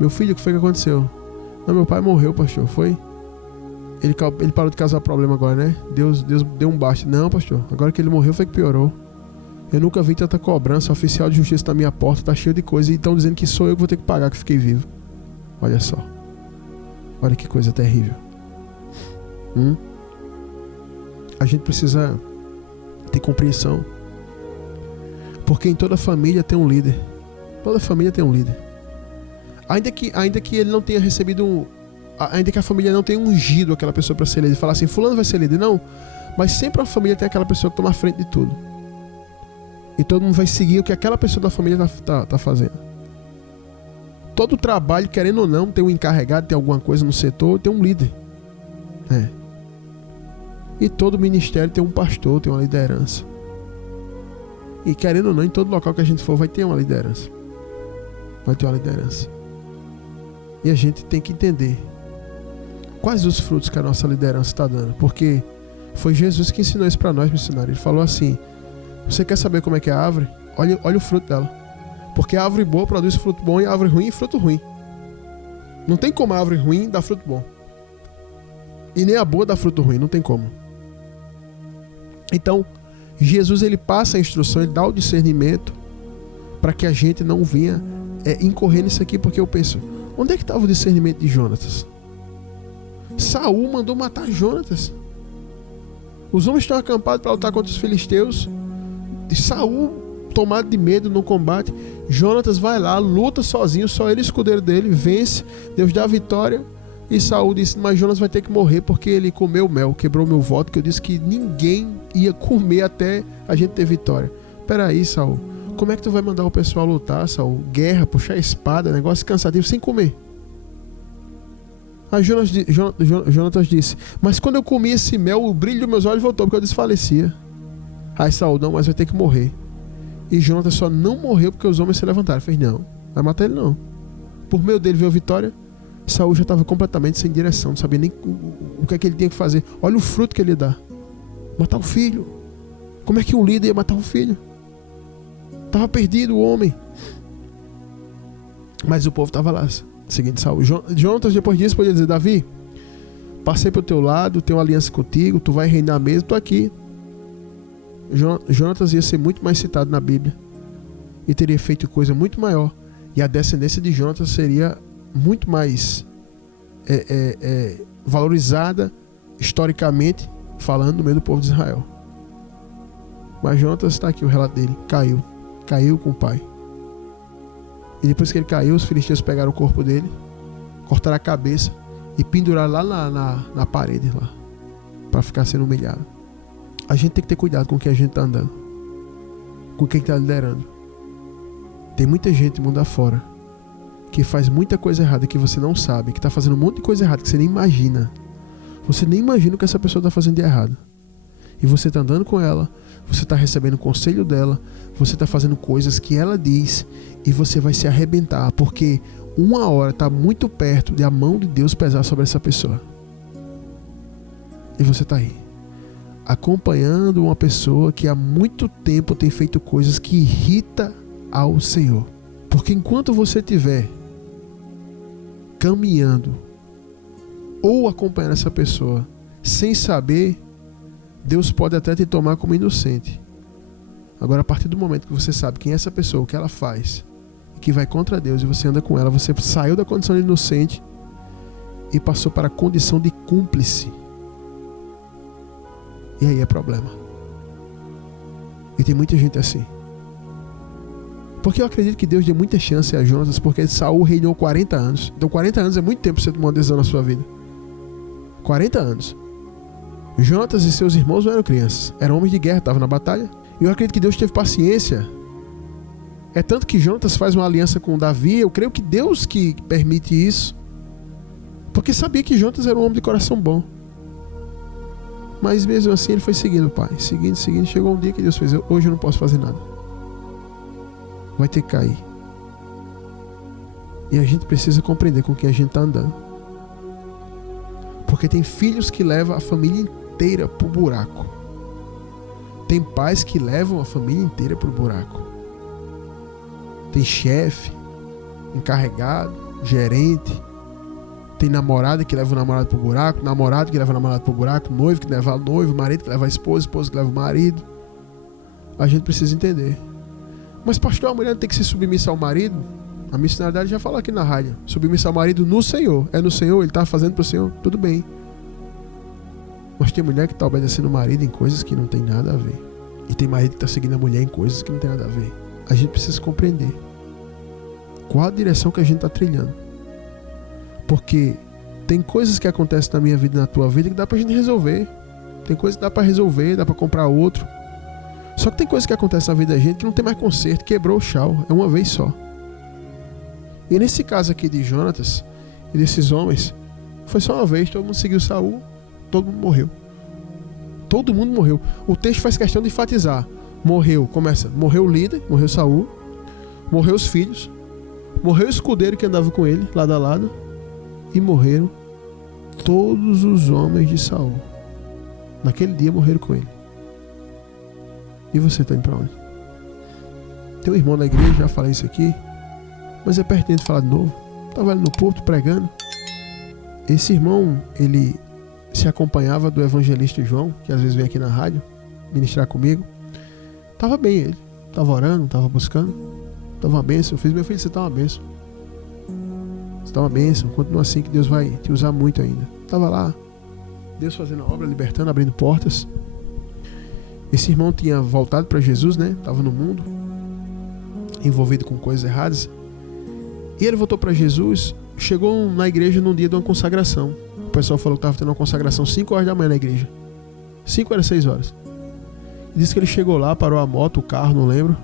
Meu filho, o que foi que aconteceu? Não, meu pai morreu, pastor. Foi? Ele parou de causar problema agora, né? Deus deu um basta. Não, pastor. Agora que ele morreu foi que piorou. Eu nunca vi tanta cobrança. O oficial de justiça na minha porta tá cheio de coisa. E estão dizendo que sou eu que vou ter que pagar, que fiquei vivo. Olha só. Olha que coisa terrível. A gente precisa ter compreensão. Porque em toda família tem um líder. Toda família tem um líder. Ainda que ele não tenha recebido ainda que a família não tenha ungido aquela pessoa para ser líder. Falar assim, fulano vai ser líder. Não. Mas sempre a família tem aquela pessoa que toma a frente de tudo. E todo mundo vai seguir o que aquela pessoa da família tá fazendo. Todo trabalho, querendo ou não, tem um encarregado, tem alguma coisa no setor, tem um líder. E todo ministério tem um pastor, tem uma liderança. E querendo ou não, em todo local que a gente for vai ter uma liderança. Vai ter uma liderança. E a gente tem que entender quais os frutos que a nossa liderança está dando. Porque foi Jesus que ensinou isso para nós, missionários. Ele falou assim: você quer saber como é que é a árvore? Olha o fruto dela. Porque a árvore boa produz fruto bom, e a árvore ruim, fruto ruim. Não tem como a árvore ruim dar fruto bom. E nem a boa dar fruto ruim, não tem como. Então, Jesus, ele passa a instrução, ele dá o discernimento para que a gente não venha incorrer nisso aqui, porque eu penso, onde é que estava o discernimento de Jonatas? Saul mandou matar Jonatas. Os homens estão acampados para lutar contra os filisteus. E Saul, tomado de medo no combate, Jonatas vai lá, luta sozinho, só ele, escudeiro dele, vence, Deus dá a vitória. E Saul disse: mas Jonas vai ter que morrer porque ele comeu mel, quebrou meu voto, que eu disse que ninguém ia comer até a gente ter vitória. Peraí, Saul, como é que tu vai mandar o pessoal lutar, Saul? Guerra, puxar espada, negócio cansativo, sem comer. Aí Jonatas disse: mas quando eu comi esse mel, o brilho dos meus olhos voltou, porque eu desfalecia. Aí Saul: não, mas vai ter que morrer. E Jonatas só não morreu porque os homens se levantaram. Fez: não, vai matar ele não. Por meio dele veio a vitória. Saul já estava completamente sem direção, não sabia nem o que é que ele tinha que fazer. Olha o fruto que ele dá: matar o filho. Como é que um líder ia matar um filho? Estava perdido o homem. Mas o povo estava lá seguindo Saul. Jonatas, depois disso, podia dizer: Davi, passei para o teu lado, tenho uma aliança contigo, tu vai reinar mesmo, estou aqui. Jonatas ia ser muito mais citado na Bíblia e teria feito coisa muito maior, e a descendência de Jonatas seria muito mais valorizada historicamente falando no meio do povo de Israel. Mas Jonatas, está aqui o relato dele: caiu com o pai. E depois que ele caiu, os filisteus pegaram o corpo dele, cortaram a cabeça e penduraram lá na parede lá, para ficar sendo humilhado. A gente tem que ter cuidado com quem a gente está andando, com quem está liderando. Tem muita gente mundo afora que faz muita coisa errada que você não sabe, que está fazendo um monte de coisa errada que você nem imagina. Você nem imagina o que essa pessoa está fazendo de errado. E você está andando com ela, você está recebendo o conselho dela, você está fazendo coisas que ela diz, e você vai se arrebentar, porque uma hora está muito perto de a mão de Deus pesar sobre essa pessoa. E você está aí, acompanhando uma pessoa que há muito tempo tem feito coisas que irritam ao Senhor. Porque enquanto você estiver caminhando ou acompanhando essa pessoa sem saber, Deus pode até te tomar como inocente. Agora, a partir do momento que você sabe quem é essa pessoa, o que ela faz, e que vai contra Deus, e você anda com ela, você saiu da condição de inocente e passou para a condição de cúmplice. E aí é problema. E tem muita gente assim. Porque eu acredito que Deus deu muita chance a Jonatas, porque Saul reinou 40 anos. Então 40 anos é muito tempo para você tomar uma decisão na sua vida. 40 anos. Jonatas e seus irmãos não eram crianças, eram homens de guerra, estavam na batalha. E eu acredito que Deus teve paciência. É tanto que Jonatas faz uma aliança com Davi. Eu creio que Deus que permite isso, porque sabia que Jonatas era um homem de coração bom. Mas mesmo assim ele foi seguindo o pai, seguindo. Chegou um dia que Deus fez: hoje eu não posso fazer nada, vai ter que cair. E a gente precisa compreender com quem a gente está andando, porque tem filhos que levam a família inteira pro buraco. Tem pais que levam a família inteira pro buraco. Tem chefe, encarregado, gerente. Tem namorada que leva o namorado pro buraco, namorado que leva o namorado pro buraco, noivo que leva o noivo, marido que leva a esposa, esposa que leva o marido. A gente precisa entender. Mas pastor, a mulher não tem que ser submissa ao marido? A missionária já falou aqui na rádio: submissa ao marido no Senhor. É no Senhor, ele está fazendo pro Senhor, tudo bem. Mas tem mulher que está obedecendo o marido em coisas que não tem nada a ver. E tem marido que está seguindo a mulher em coisas que não tem nada a ver. A gente precisa compreender qual a direção que a gente está trilhando. Porque tem coisas que acontecem na minha vida e na tua vida que dá pra gente resolver. Tem coisas que dá pra resolver, dá pra comprar outro. Só que tem coisas que acontecem na vida da gente que não tem mais conserto, quebrou o chão, é uma vez só. E nesse caso aqui de Jonatas e desses homens, foi só uma vez, todo mundo seguiu Saul, todo mundo morreu. Todo mundo morreu. O texto faz questão de enfatizar. Morreu o líder, morreu Saul, morreu os filhos, morreu o escudeiro que andava com ele, lado a lado, e morreram todos os homens de Saul. Naquele dia morreram com ele. E você está indo para onde? Tem um irmão da igreja, já falei isso aqui, mas é pertinente falar de novo. Estava ali no púlpito pregando. Esse irmão, ele se acompanhava do evangelista João, que às vezes vem aqui na rádio ministrar comigo. Estava bem ele, estava orando, estava buscando, estava uma bênção. Eu fiz, meu filho, você está uma bênção. Você está uma bênção, continua assim que Deus vai te usar muito ainda. Estava lá, Deus fazendo a obra, libertando, abrindo portas. Esse irmão tinha voltado para Jesus, né? Estava no mundo, envolvido com coisas erradas. E ele voltou para Jesus, chegou na igreja num dia de uma consagração. O pessoal falou que estava tendo uma consagração 5 horas da manhã na igreja. 5 horas, 6 horas. E disse que ele chegou lá, parou a moto, o carro, não lembro.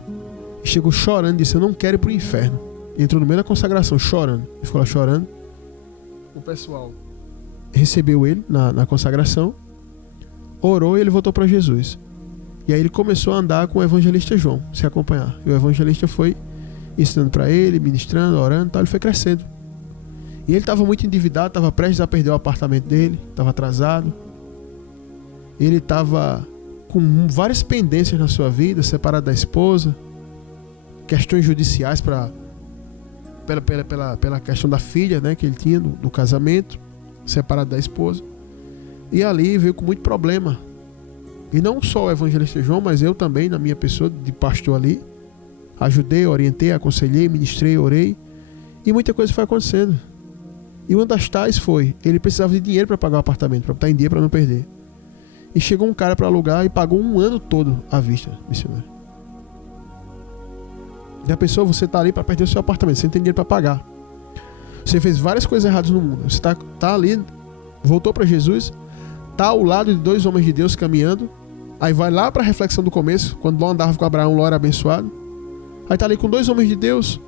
E chegou chorando, disse, eu não quero ir para o inferno. E entrou no meio da consagração, chorando. Ele ficou lá chorando. O pessoal recebeu ele na consagração, orou e ele voltou para Jesus. E aí ele começou a andar com o evangelista João, se acompanhar. E o evangelista foi ensinando para ele, ministrando, orando, tal. Ele foi crescendo. E ele estava muito endividado, estava prestes a perder o apartamento dele, estava atrasado. Ele estava com várias pendências na sua vida, separado da esposa, questões judiciais pela questão da filha, né, que ele tinha do casamento, separado da esposa. E ali veio com muito problema. E não só o evangelista João, mas eu também, na minha pessoa de pastor ali, ajudei, orientei, aconselhei, ministrei, orei. E muita coisa foi acontecendo. E uma das tais foi, ele precisava de dinheiro para pagar o apartamento, para botar em dia, para não perder. E chegou um cara para alugar e pagou um ano todo à vista, missionário. E a pessoa, você está ali para perder o seu apartamento, você não tem dinheiro para pagar. Você fez várias coisas erradas no mundo. Você tá ali, voltou para Jesus, está ao lado de 2 homens de Deus caminhando. Aí vai lá para a reflexão do começo, quando Ló andava com Abraão, Ló era abençoado. Aí está ali com 2 homens de Deus.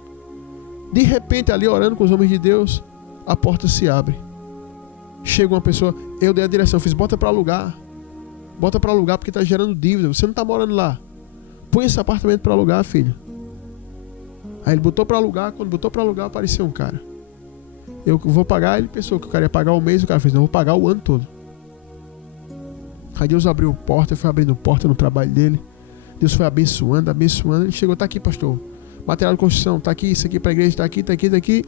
De repente, ali orando com os homens de Deus, a porta se abre. Chega uma pessoa, eu dei a direção, fiz, bota para alugar. Bota para alugar porque está gerando dívida. Você não está morando lá. Põe esse apartamento para alugar, filho. Aí ele botou para alugar. Quando botou para alugar, apareceu um cara. Eu vou pagar. Ele pensou que o cara ia pagar o mês. O cara fez, não, eu vou pagar o ano todo. Aí Deus abriu porta, foi abrindo porta no trabalho dele. Deus foi abençoando, abençoando. Ele chegou, tá aqui, pastor. Material de construção, tá aqui, isso aqui para a igreja, tá aqui, tá aqui, tá aqui.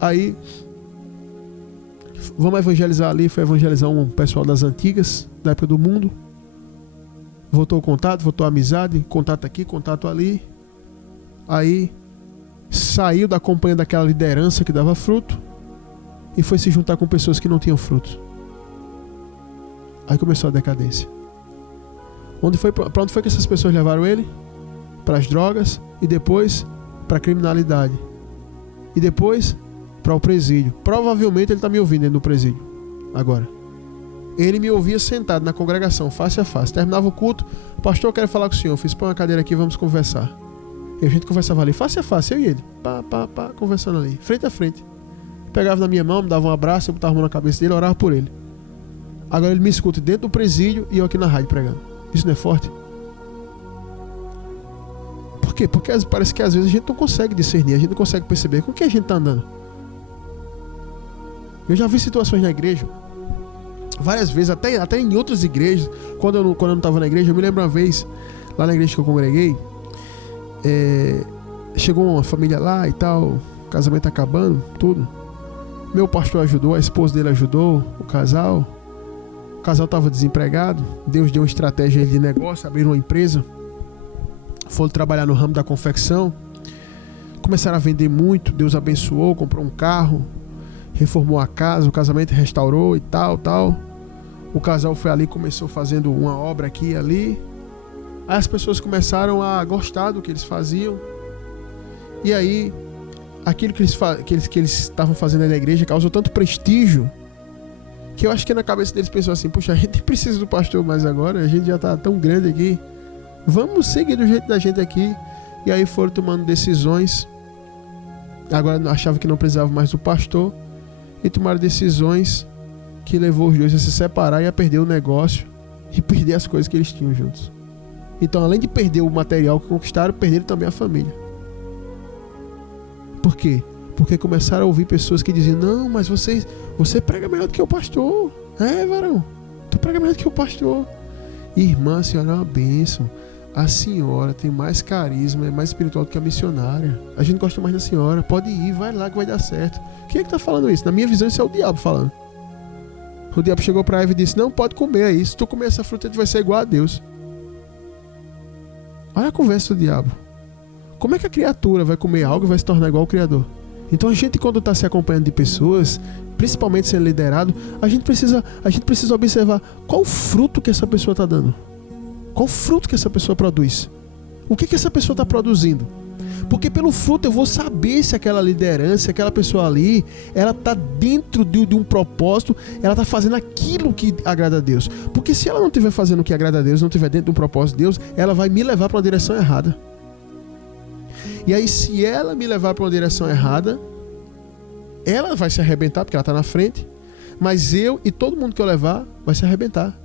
Aí, vamos evangelizar ali. Foi evangelizar um pessoal das antigas, da época do mundo. Voltou o contato, voltou a amizade, contato aqui, contato ali. Aí, saiu da companhia daquela liderança que dava fruto e foi se juntar com pessoas que não tinham fruto. Aí começou a decadência. Para onde foi que essas pessoas levaram ele? Para as drogas e depois para a criminalidade. E depois para o presídio. Provavelmente ele está me ouvindo dentro do presídio agora. Ele me ouvia sentado na congregação, face a face. Terminava o culto, pastor, eu quero falar com o senhor. Eu fiz, põe uma cadeira aqui, vamos conversar. E a gente conversava ali, face a face, eu e ele. Conversando ali, frente a frente. Pegava na minha mão, me dava um abraço, eu botava a mão na cabeça dele, orava por ele. Agora ele me escuta dentro do presídio e eu aqui na rádio pregando. Isso não é forte? Por quê? Porque parece que às vezes a gente não consegue discernir, a gente não consegue perceber com que a gente está andando. Eu já vi situações na igreja, várias vezes, até em outras igrejas. Quando eu não estava na igreja, eu me lembro uma vez, lá na igreja que eu congreguei, chegou uma família lá e tal, o casamento acabando, tudo. Meu pastor ajudou, a esposa dele ajudou, o casal estava desempregado. Deus deu uma estratégia de negócio, abriram uma empresa, foram trabalhar no ramo da confecção, começaram a vender muito. Deus abençoou, comprou um carro, reformou a casa, o casamento restaurou e tal. O casal foi ali, começou fazendo uma obra aqui e ali. Aí as pessoas começaram a gostar do que eles faziam. E aí, aquilo que eles estavam fazendo na igreja causou tanto prestígio, que eu acho que na cabeça deles pensou assim, puxa, a gente precisa do pastor mais agora, a gente já está tão grande aqui, vamos seguir do jeito da gente aqui. E aí foram tomando decisões. Agora achavam que não precisava mais do pastor e tomaram decisões que levou os dois a se separar e a perder o negócio e perder as coisas que eles tinham juntos. Então, além de perder o material que conquistaram, perderam também a família. Por quê? Porque começaram a ouvir pessoas que diziam: não, mas você prega melhor do que o pastor. É, varão, tu prega melhor do que o pastor. Irmã, a senhora é uma bênção. A senhora tem mais carisma, é mais espiritual do que a missionária. A gente gosta mais da senhora. Pode ir, vai lá que vai dar certo. Quem é que tá falando isso? Na minha visão, isso é o diabo falando. O diabo chegou para Eva e disse: não, pode comer aí. Se tu comer essa fruta, tu vai ser igual a Deus. Olha a conversa do diabo. Como é que a criatura vai comer algo e vai se tornar igual ao Criador? Então a gente, quando está se acompanhando de pessoas, principalmente sendo liderado, a gente precisa observar qual o fruto que essa pessoa está dando. Qual o fruto que essa pessoa produz? O que essa pessoa está produzindo? Porque pelo fruto eu vou saber se aquela liderança, aquela pessoa ali, ela está dentro de um propósito, ela está fazendo aquilo que agrada a Deus. Porque se ela não estiver fazendo o que agrada a Deus, não estiver dentro de um propósito de Deus, ela vai me levar para uma direção errada. E aí, se ela me levar para uma direção errada, ela vai se arrebentar, porque ela está na frente, mas eu e todo mundo que eu levar vai se arrebentar.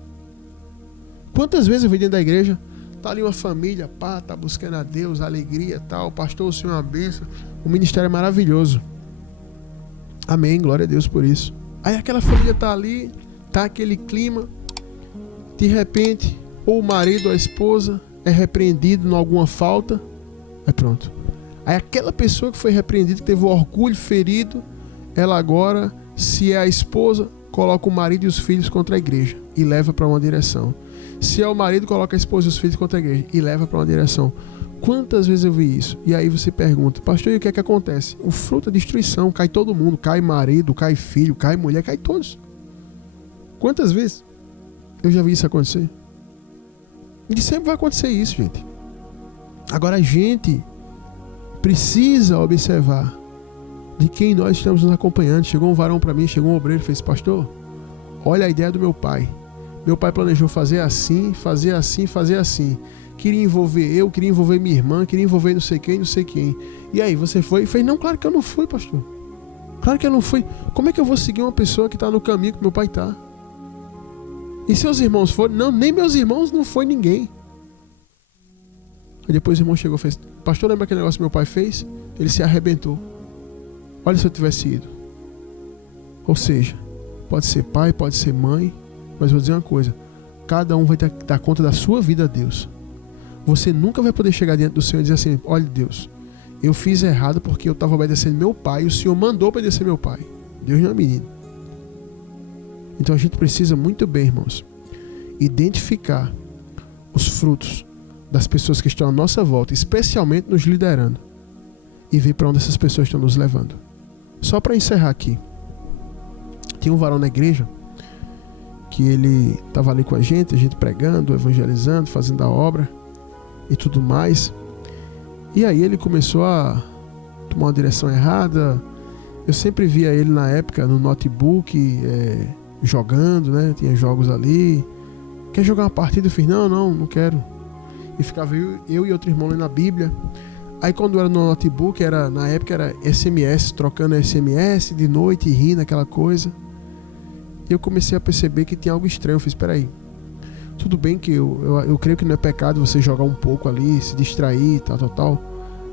Quantas vezes eu vi dentro da igreja, tá ali uma família, pá, tá buscando a Deus, alegria, tal, pastor, o Senhor é uma bênção, o ministério é maravilhoso. Amém, glória a Deus por isso. Aí aquela família tá ali, tá aquele clima, de repente, ou o marido ou a esposa é repreendido em alguma falta, aí pronto. Aí aquela pessoa que foi repreendida, que teve o orgulho ferido, ela agora, se é a esposa, coloca o marido e os filhos contra a igreja e leva para uma direção. Se é o marido, coloca a esposa e os filhos contra a igreja e leva para uma direção. Quantas vezes eu vi isso? E aí você pergunta: pastor, e o que é que acontece? O fruto é destruição, cai todo mundo, cai marido, cai filho, cai mulher, cai todos. Quantas vezes eu já vi isso acontecer? E sempre vai acontecer isso, gente. Agora a gente precisa observar de quem nós estamos nos acompanhando. Chegou um varão para mim, chegou um obreiro e fez: pastor, olha a ideia do meu pai. Meu pai planejou fazer assim, fazer assim, fazer assim. Queria envolver eu, queria envolver minha irmã, queria envolver não sei quem, não sei quem. E aí, você foi? Eu falei: não, claro que eu não fui, pastor. Claro que eu não fui. Como é que eu vou seguir uma pessoa que está no caminho que meu pai está? E seus irmãos foram? Não, nem meus irmãos, não foi ninguém. Aí depois o irmão chegou e fez: pastor, lembra aquele negócio que meu pai fez? Ele se arrebentou. Olha se eu tivesse ido. Ou seja, pode ser pai, pode ser mãe, mas vou dizer uma coisa: cada um vai dar conta da sua vida a Deus. Você nunca vai poder chegar diante do Senhor e dizer assim: olha, Deus, eu fiz errado porque eu estava obedecendo meu pai e o Senhor mandou obedecer meu pai. Deus não é menino. Então a gente precisa muito bem, irmãos, identificar os frutos das pessoas que estão à nossa volta, especialmente nos liderando, e ver para onde essas pessoas estão nos levando. Só para encerrar aqui, tinha um varão na igreja que ele estava ali com a gente pregando, evangelizando, fazendo a obra e tudo mais. E aí ele começou a tomar uma direção errada. Eu sempre via ele na época no notebook, jogando, né? Tinha jogos ali. Quer jogar uma partida? Eu fiz: não quero. E ficava eu e outro irmão lendo a Bíblia. Aí quando era no notebook, na época era SMS, trocando SMS de noite, rindo, aquela coisa. E eu comecei a perceber que tinha algo estranho. Eu fiz: espera aí, tudo bem que eu creio que não é pecado você jogar um pouco ali, se distrair, tal,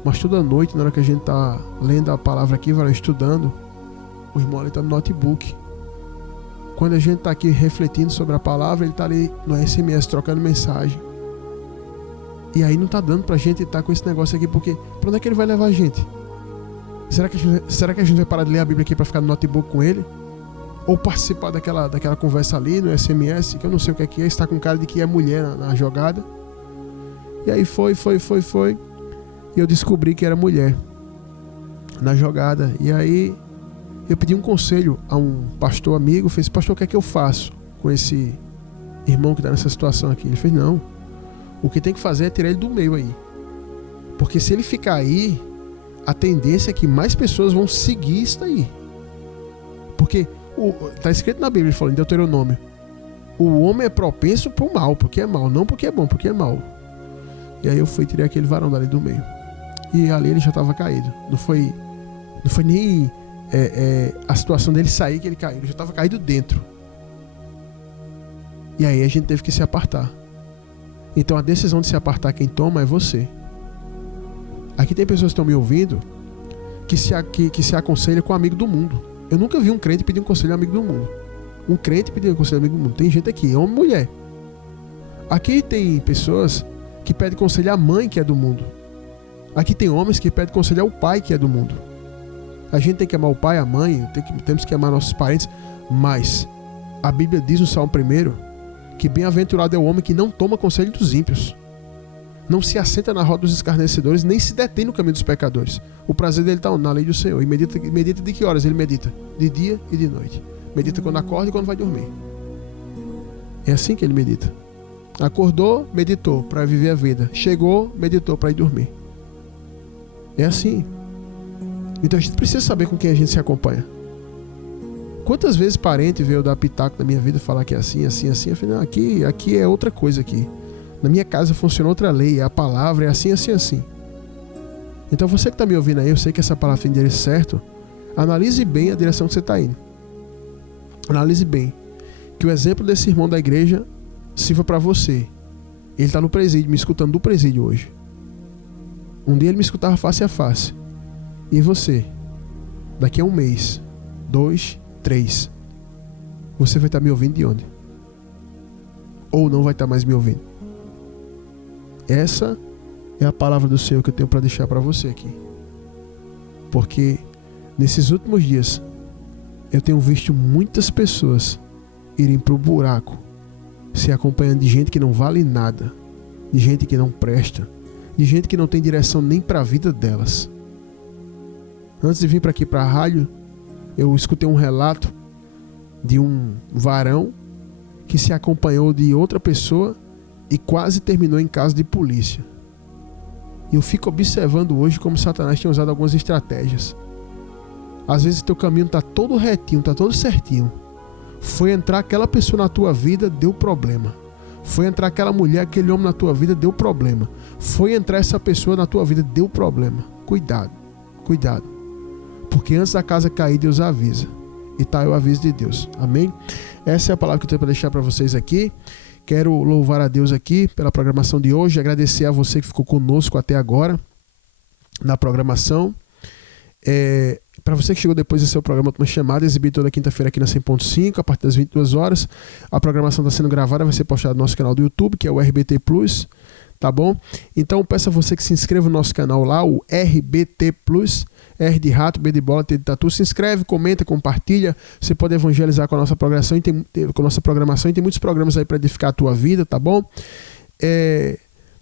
mas toda noite, na hora que a gente tá lendo a palavra aqui, estudando, o irmão ali tá no notebook. Quando a gente tá aqui refletindo sobre a palavra, ele tá ali no SMS trocando mensagem. E aí não tá dando pra gente estar com esse negócio aqui, porque pra onde é que ele vai levar a gente? Será que a gente vai parar de ler a Bíblia aqui pra ficar no notebook com ele? Ou participar daquela conversa ali no SMS, que eu não sei o que é, está com cara de que é mulher na jogada. E aí foi. E eu descobri que era mulher na jogada. E aí eu pedi um conselho a um pastor amigo. Fez: pastor, o que é que eu faço com esse irmão que está nessa situação aqui? Ele fez: não, o que tem que fazer é tirar ele do meio aí. Porque se ele ficar aí, a tendência é que mais pessoas vão seguir isso daí. Porque está escrito na Bíblia, falando em Deuteronômio, o homem é propenso para o mal, porque é mal, não porque é bom, porque é mal. E aí eu fui e tirei aquele varão dali do meio. E ali ele já estava caído. Não foi nem a situação dele sair que ele caiu, ele já estava caído dentro. E aí a gente teve que se apartar. Então a decisão de se apartar, quem toma é você. Aqui tem pessoas que estão me ouvindo que se aconselha com um amigo do mundo. Eu nunca vi um crente pedir um conselho ao amigo do mundo. Um crente pedir um conselho ao amigo do mundo. Tem gente aqui, homem e mulher. Aqui tem pessoas que pedem conselho à mãe que é do mundo. Aqui tem homens que pedem conselho ao pai que é do mundo. A gente tem que amar o pai, a mãe, temos que amar nossos parentes, mas a Bíblia diz no Salmo 1 que bem-aventurado é o homem que não toma conselho dos ímpios, não se assenta na roda dos escarnecedores, nem se detém no caminho dos pecadores. O prazer dele está na lei do Senhor. E medita de que horas ele medita? De dia e de noite. Medita quando acorda e quando vai dormir. É assim que ele medita. Acordou, meditou para viver a vida. Chegou, meditou para ir dormir. É assim. Então a gente precisa saber com quem a gente se acompanha. Quantas vezes parente veio dar pitaco na minha vida, falar que é assim, assim, assim. Eu falei, não, aqui é outra coisa aqui. Na minha casa funciona outra lei, a palavra é assim, assim, assim. Então você que está me ouvindo aí, eu sei que essa palavra tem endereço certo. Analise bem a direção que você está indo. Analise bem. Que o exemplo desse irmão da igreja sirva para você. Ele está no presídio, me escutando do presídio hoje. Um dia ele me escutava face a face. E você? Daqui a um mês, 2, 3, você vai estar me ouvindo de onde? Ou não vai estar mais me ouvindo? Essa é a palavra do Senhor que eu tenho para deixar para você aqui. Porque nesses últimos dias eu tenho visto muitas pessoas irem para o buraco, se acompanhando de gente que não vale nada, de gente que não presta, de gente que não tem direção nem para a vida delas. Antes de vir para aqui para a rádio, eu escutei um relato de um varão que se acompanhou de outra pessoa e quase terminou em casa de polícia. E eu fico observando hoje como Satanás tem usado algumas estratégias. Às vezes teu caminho está todo retinho, está todo certinho. Foi entrar aquela pessoa na tua vida, deu problema. Foi entrar aquela mulher, aquele homem na tua vida, deu problema. Foi entrar essa pessoa na tua vida, deu problema. Cuidado, cuidado. Porque antes da casa cair, Deus avisa. E tá aí o aviso de Deus. Amém? Essa é a palavra que eu tenho para deixar para vocês aqui. Quero louvar a Deus aqui pela programação de hoje. Agradecer a você que ficou conosco até agora na programação. Para você que chegou depois desse seu programa Última Chamada, exibido toda quinta-feira aqui na 100.5, a partir das 22 horas. A programação está sendo gravada, vai ser postada no nosso canal do YouTube, que é o RBT Plus. Tá bom? Então peço a você que se inscreva no nosso canal lá, o RBT Plus, R de rato, B de bola, T de tatu. Se inscreve, comenta, compartilha. Você pode evangelizar com a nossa programação e tem muitos programas aí para edificar a tua vida, tá bom?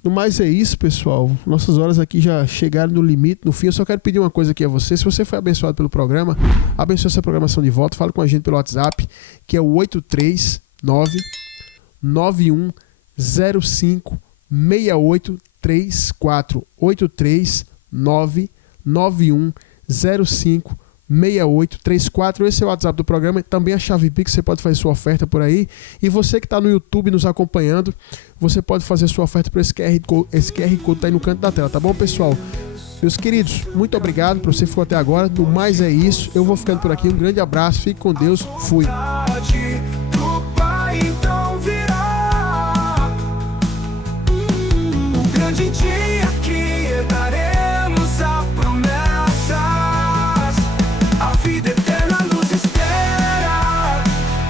No mais é isso, pessoal. Nossas horas aqui já chegaram no limite, no fim. Eu só quero pedir uma coisa aqui a você. Se você foi abençoado pelo programa, abençoe essa programação de volta. Fala com a gente pelo WhatsApp, que é o 839-9105 6834 839-9105-6834. Esse é o WhatsApp do programa. Também a chave Pix, você pode fazer sua oferta por aí. E você que está no YouTube nos acompanhando, você pode fazer sua oferta por esse QR Code está aí no canto da tela, tá bom, pessoal? Meus queridos, muito obrigado por você que ficou até agora. No mais é isso. Eu vou ficando por aqui. Um grande abraço. Fique com Deus. Fui.